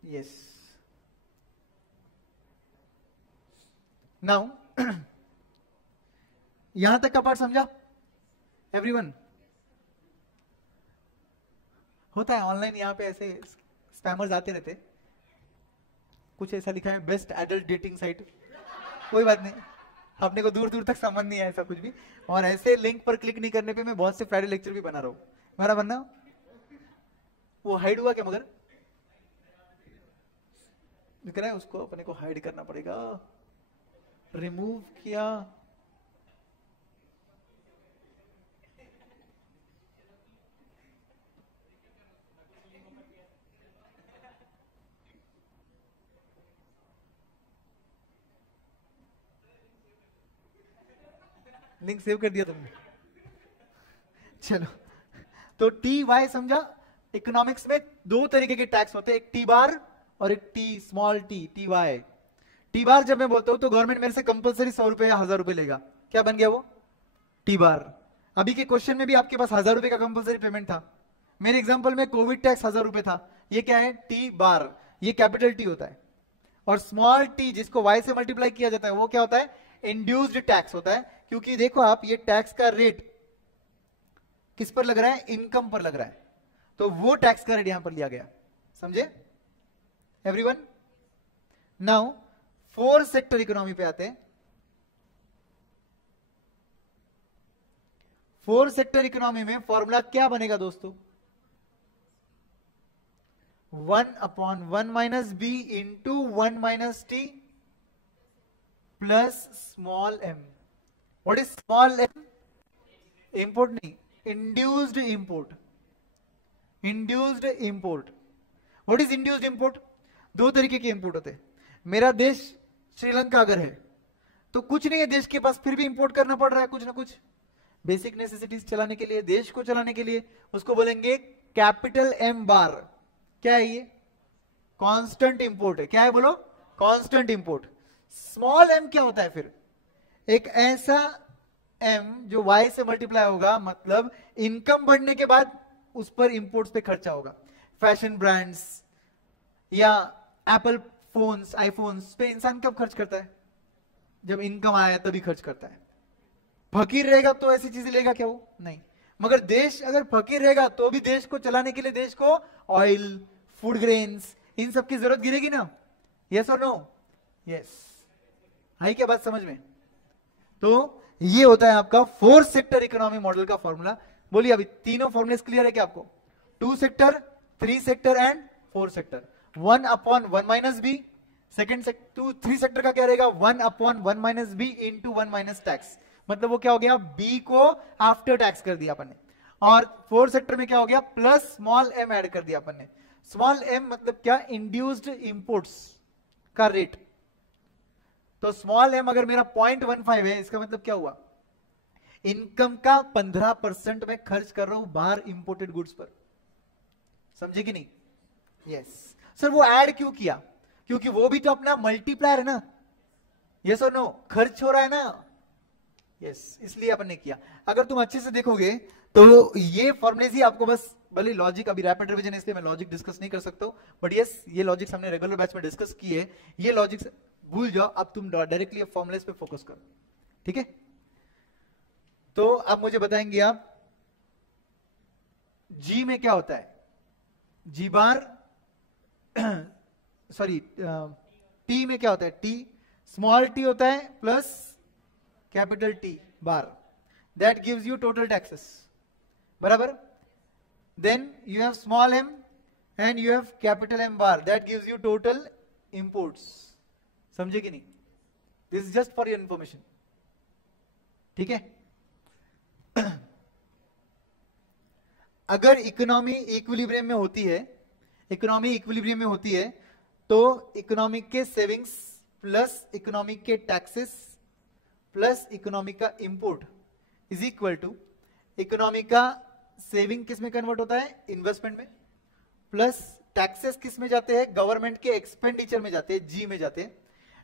Yes. Now, यहां तक का पार्ट समझा एवरीवन? होता है ऑनलाइन, यहां पे ऐसे स्पैमर्स आते रहते। कुछ ऐसा लिखा है बेस्ट एडल्ट डेटिंग साइट, कोई बात नहीं, अपने को दूर दूर तक समझ नहीं है ऐसा कुछ भी। और ऐसे लिंक पर क्लिक नहीं करने पे मैं बहुत से फ्राइडे लेक्चर भी बना रहा हूं। मेरा बनना वो हाइड हुआ क्या? मगर दिख रहा है, उसको अपने को हाइड करना पड़ेगा। रिमूव किया, लिंक सेव कर दिया तुमने। चलो, तो टी वाई समझा। इकोनॉमिक्स में 2 तरीके के टैक्स होते हैं, एक टी बार और एक T small T, T Y. T bar जब मैं बोलता हूं तो गवर्नमेंट मेरे से कंपलसरी 100 रुपए या 1000 रुपए लेगा। क्या बन गया वो? T bar. अभी के क्वेश्चन में भी आपके पास 1000 रुपए का कंपलसरी पेमेंट था। मेरे एग्जांपल में कोविड टैक्स 1000 रुपए था। ये क्या है? T bar. ये कैपिटल टी होता है। और स्मॉल टी जिसको वाई से मल्टीप्लाई किया जाता है, वो क्या होता है? इंड्यूस्ड टैक्स होता है। क्योंकि देखो आप, ये टैक्स का रेट किस पर लग रहा है? इनकम पर लग रहा है, तो वो टैक्स का रेट यहां पर लिया गया। समझे एवरीवन? नाउ 4 सेक्टर इकोनॉमी पे आते हैं। 4 सेक्टर इकोनॉमी में फॉर्मूला क्या बनेगा दोस्तों? 1 upon 1 minus B into 1 minus T plus small M. What is small M? Import नहीं, induced import. Induced import. What is induced import? 2 तरीके के इंपोर्ट होते हैं। मेरा देश श्रीलंका अगर है तो कुछ नहीं है देश के पास, फिर भी इंपोर्ट करना पड़ रहा है कुछ ना कुछ बेसिक नेसेसिटीज चलाने के लिए, देश को चलाने के लिए। उसको बोलेंगे कैपिटल एम बार। क्या है ये? कांस्टेंट इंपोर्ट है। क्या है बोलो? Constant import. स्मॉल एम क्या होता है फिर? एक ऐसा एम जो वाई से मल्टीप्लाई होगा, मतलब इनकम बढ़ने के बाद उस पर इंपोर्ट्स पे खर्चा होगा। फैशन ब्रांड्स या एप्पल फोन्स, आईफोन्स पे इंसान कब खर्च करता है? जब इनकम आया तभी खर्च करता है। फकीर रहेगा तो ऐसी चीजें लेगा क्या? वो नहीं। मगर देश अगर फकीर रहेगा तो भी देश को चलाने के लिए देश को ऑयल, फूड ग्रेन्स, इन सब की जरूरत गिरेगी ना? यस और नो? यस, आई क्या बात समझ में? तो ये होता है आपका 4 सेक्टर इकोनॉमी मॉडल का फॉर्मूला। बोलिए अभी तीनों फॉर्मूले क्लियर है क्या आपको? 2 sector, 3 sector and 4 sector. 1/1 minus B, second 3 sector का क्या रहेगा? 1/1 minus B into 1 minus tax, मतलब वो क्या हो गया? बी को आफ्टर टैक्स कर दिया अपन ने। और 4 सेक्टर में क्या हो गया? प्लस स्मॉल एम ऐड कर दिया अपन ने। स्मॉल एम मतलब क्या? इंड्यूस्ड इंपोर्ट्स का रेट। तो स्मॉल एम अगर मेरा 0.15 है, इसका मतलब क्या हुआ? इनकम का 15% मैं खर्च कर रहा हूं बाहर इंपोर्टेड गुड्स पर। समझे कि नहीं? यस सर, वो ऐड क्यों किया? क्योंकि वो भी तो अपना मल्टीप्लायर है ना। यस और नो? खर्च हो रहा है ना। यस, इसलिए अपन ने किया। अगर तुम अच्छे से देखोगे तो ये फॉर्मुलेज ही आपको बस, भले लॉजिक अभी रैपिड रिवीजन इसलिए मैं लॉजिक डिस्कस नहीं कर सकता हूं, बट यस ये लॉजिक हमने रेगुलर बैच में डिस्कस किए। ये लॉजिक भूल जाओ, अब तुम डायरेक्टली फॉर्मुलेज पे फोकस करो, ठीक है? तो अब मुझे बताएंगे आप जी में क्या होता है? जी बार सॉरी टी में क्या होता है? टी स्मॉल टी होता है plus capital T bar, that gives you total taxes, बराबर? Then you have small M and you have capital M bar, that gives you total imports. समझे कि नहीं? This is just for your information, ठीक है? अगर इकोनॉमी इक्विलिब्रियम में होती है, इकोनॉमी इक्विलिब्रियम में होती है, तो इकोनॉमी के सेविंग्स प्लस इकोनॉमी के टैक्सेस प्लस इकोनॉमी का import is equal to economy का सेविंग किस में कन्वर्ट होता है? इन्वेस्टमेंट में, प्लस टैक्सेस किस में जाते हैं? गवर्नमेंट के एक्सपेंडिचर में जाते हैं, जी में जाते हैं,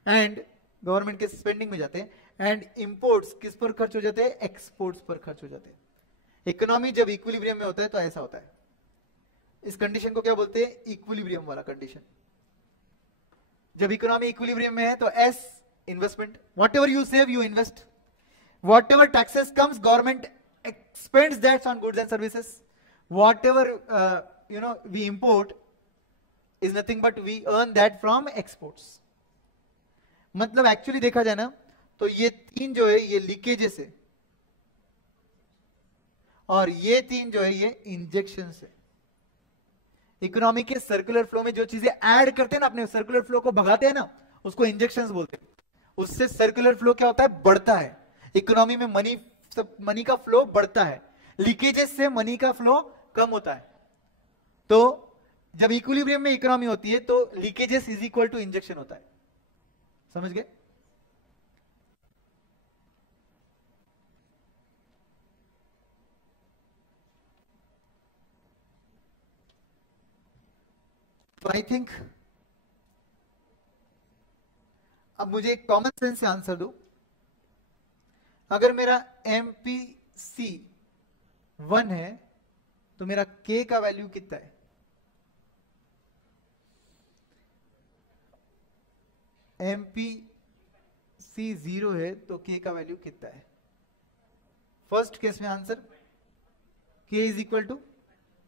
एंड गवर्नमेंट के स्पेंडिंग में जाते हैं, एंड इंपोर्ट्स किस पर खर्च हो जाते हैं? एक्सपोर्ट्स पर खर्च हो जाते हैं। इकोनॉमी जब इक्विलिब्रियम में होता है तो ऐसा होता है। इस कंडीशन को क्या बोलते हैं? इक्विलिब्रियम वाला कंडीशन। जब इकोनॉमी इक्विलिब्रियम में है तो S investment, whatever you save you invest, whatever taxes comes government expends that's on goods and services, whatever you know we import is nothing but we earn that from exports. मतलब एक्चुअली देखा जाए ना तो ये तीन जो है ये लीकेजेस है, और ये तीन जो है ये इंजेक्शन है। इकोनॉमी के सर्कुलर फ्लो में जो चीजें ऐड करते हैं ना, अपने सर्कुलर फ्लो को भगाते हैं ना, उसको इंजेक्शंस बोलते हैं। उससे सर्कुलर फ्लो क्या होता है? बढ़ता है। इकोनॉमी में मनी का फ्लो बढ़ता है, लीकेजेस से मनी का फ्लो कम होता है। तो जब इक्विलिब्रियम में इकोनॉमी होती है तो leakages is equal to injection होता है। समझ गए? तो आई थिंक अब मुझे एक कॉमन सेंस से आंसर दो। अगर मेरा एमपीसी 1 है तो मेरा के का वैल्यू कितना है? एमपीसी 0 है तो के का वैल्यू कितना है? फर्स्ट केस में answer K is equal to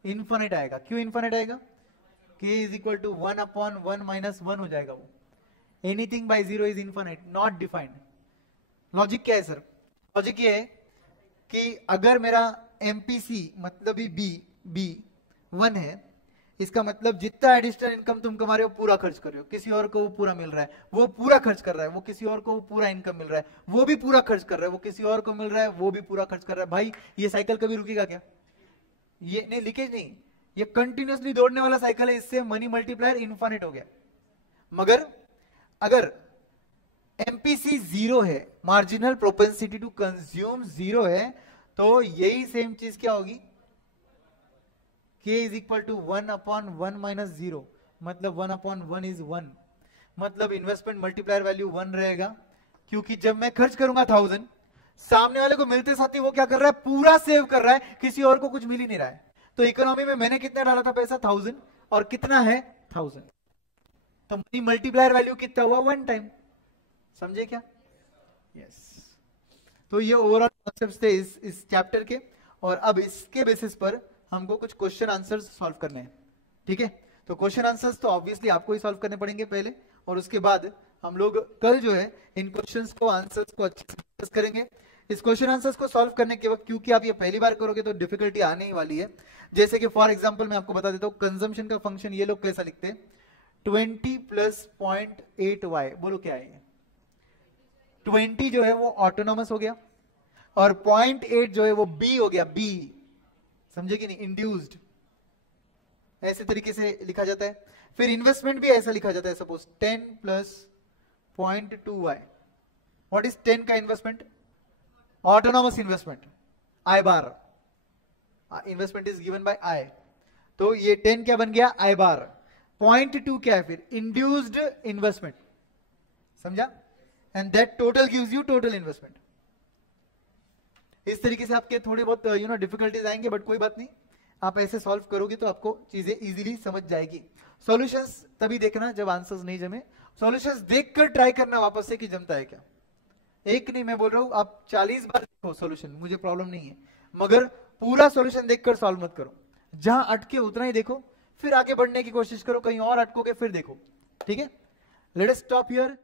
infinite आएगा। क्यों इन्फिनिट आएगा? k is equal to 1/1 minus 1 हो जाएगा वो। Anything by 0 is infinite, not defined. Logic क्या है सर? लॉजिक ये है कि अगर मेरा एमपीसी मतलब ही बी 1 है, इसका मतलब जितना एडिशनल इनकम तुम कमा रहे हो पूरा खर्च कर रहे हो, किसी और को वो पूरा मिल रहा है, वो पूरा खर्च कर रहा है, वो किसी और को वो पूरा इनकम मिल रहा है, वो भी पूरा खर्च कर रहा है, वो किसी और को मिल रहा है, वो भी पूरा खर्च कर रहा है। भाई ये साइकिल कभी रुकेगा क्या? ये नहीं, लीकेज नहीं, ये कंटिन्यूसली दौड़ने वाला साइकिल है। इससे मनी मल्टीप्लायर इनफिनिट हो गया। मगर अगर एमपीसी 0 है, मार्जिनल प्रोपेंसिटी टू कंज्यूम 0 है, तो यही सेम चीज क्या होगी? k is equal to 1/1 minus 0, मतलब 1/1 इज 1, मतलब इन्वेस्टमेंट मल्टीप्लायर वैल्यू 1 रहेगा। क्योंकि जब मैं खर्च करूंगा 1000, सामने वाले को मिलते साथ ही वो क्या कर रहा है? पूरा सेव कर रहा है, किसी और को कुछ मिल ही नहीं रहा है। तो इकोनॉमी में मैंने कितना डाला था पैसा? 1000, और कितना है? 1000, तो मनी मल्टीप्लायर वैल्यू कितना हुआ? 1 टाइम। समझे क्या? यस। तो ये ओवरऑल कॉन्सेप्ट्स थे इस चैप्टर के, और अब इसके बेसिस पर हमको कुछ क्वेश्चन आंसर्स सॉल्व करने हैं। ठीक है? तो क्वेश्चन आंसर्स तो ऑब्वियसली आपको ही सॉल्व करने पड़ेंगे पहले, और उसके बाद हम लोग कल जो है इन क्वेश्चंस को, आंसर्स को अच्छे से डिस्कस करेंगे। इस क्वेश्चन आंसर्स को सॉल्व करने के वक्त, क्योंकि आप ये पहली बार करोगे तो डिफिकल्टी आने ही वाली है। जैसे कि फॉर एग्जांपल मैं आपको बता देता हूँ, कंजम्पशन का फंक्शन ये लोग कैसा लिखते हैं, 20 + 0.8y, बोलो क्या है? 20 जो है वो ऑटोनॉमस हो गया, और 0.8 जो है वो बी हो गया, बी, समझे कि नहीं, इंड्यूस्ड, ऐसे तरीके से लिखा जाता है। फिर इन्वेस्टमेंट भी ऐसा लिखा जाता है, सपोज 10 + 0.2y, व्हाट इज 10 का investment? Autonomous investment, I bar, investment is given by I, तो ये 10 क्या बन गया? आई बार। 0.2 क्या है फिर? इंड्यूस्ड इन्वेस्टमेंट, समझा? And that total gives you total investment. इस तरीके से आपके थोड़े बहुत डिफिकल्टीज आएंगे, बट कोई बात नहीं, आप ऐसे सॉल्व करोगे तो आपको चीजें इजीली समझ जाएगी। सॉल्यूशंस तभी देखना जब आंसर्स नहीं जमे, सॉल्यूशंस देखकर ट्राई करना वापस से कि जमता है क्या। एक नहीं, मैं बोल रहा हूं आप 40 बार देखो सॉल्यूशन, मुझे प्रॉब्लम नहीं है, मगर पूरा सॉल्यूशन देखकर सॉल्व मत करो। जहां अटके उतना ही देखो, फिर आगे बढ़ने की कोशिश करो, कहीं और अटकोगे फिर देखो, ठीक है? Let us stop here.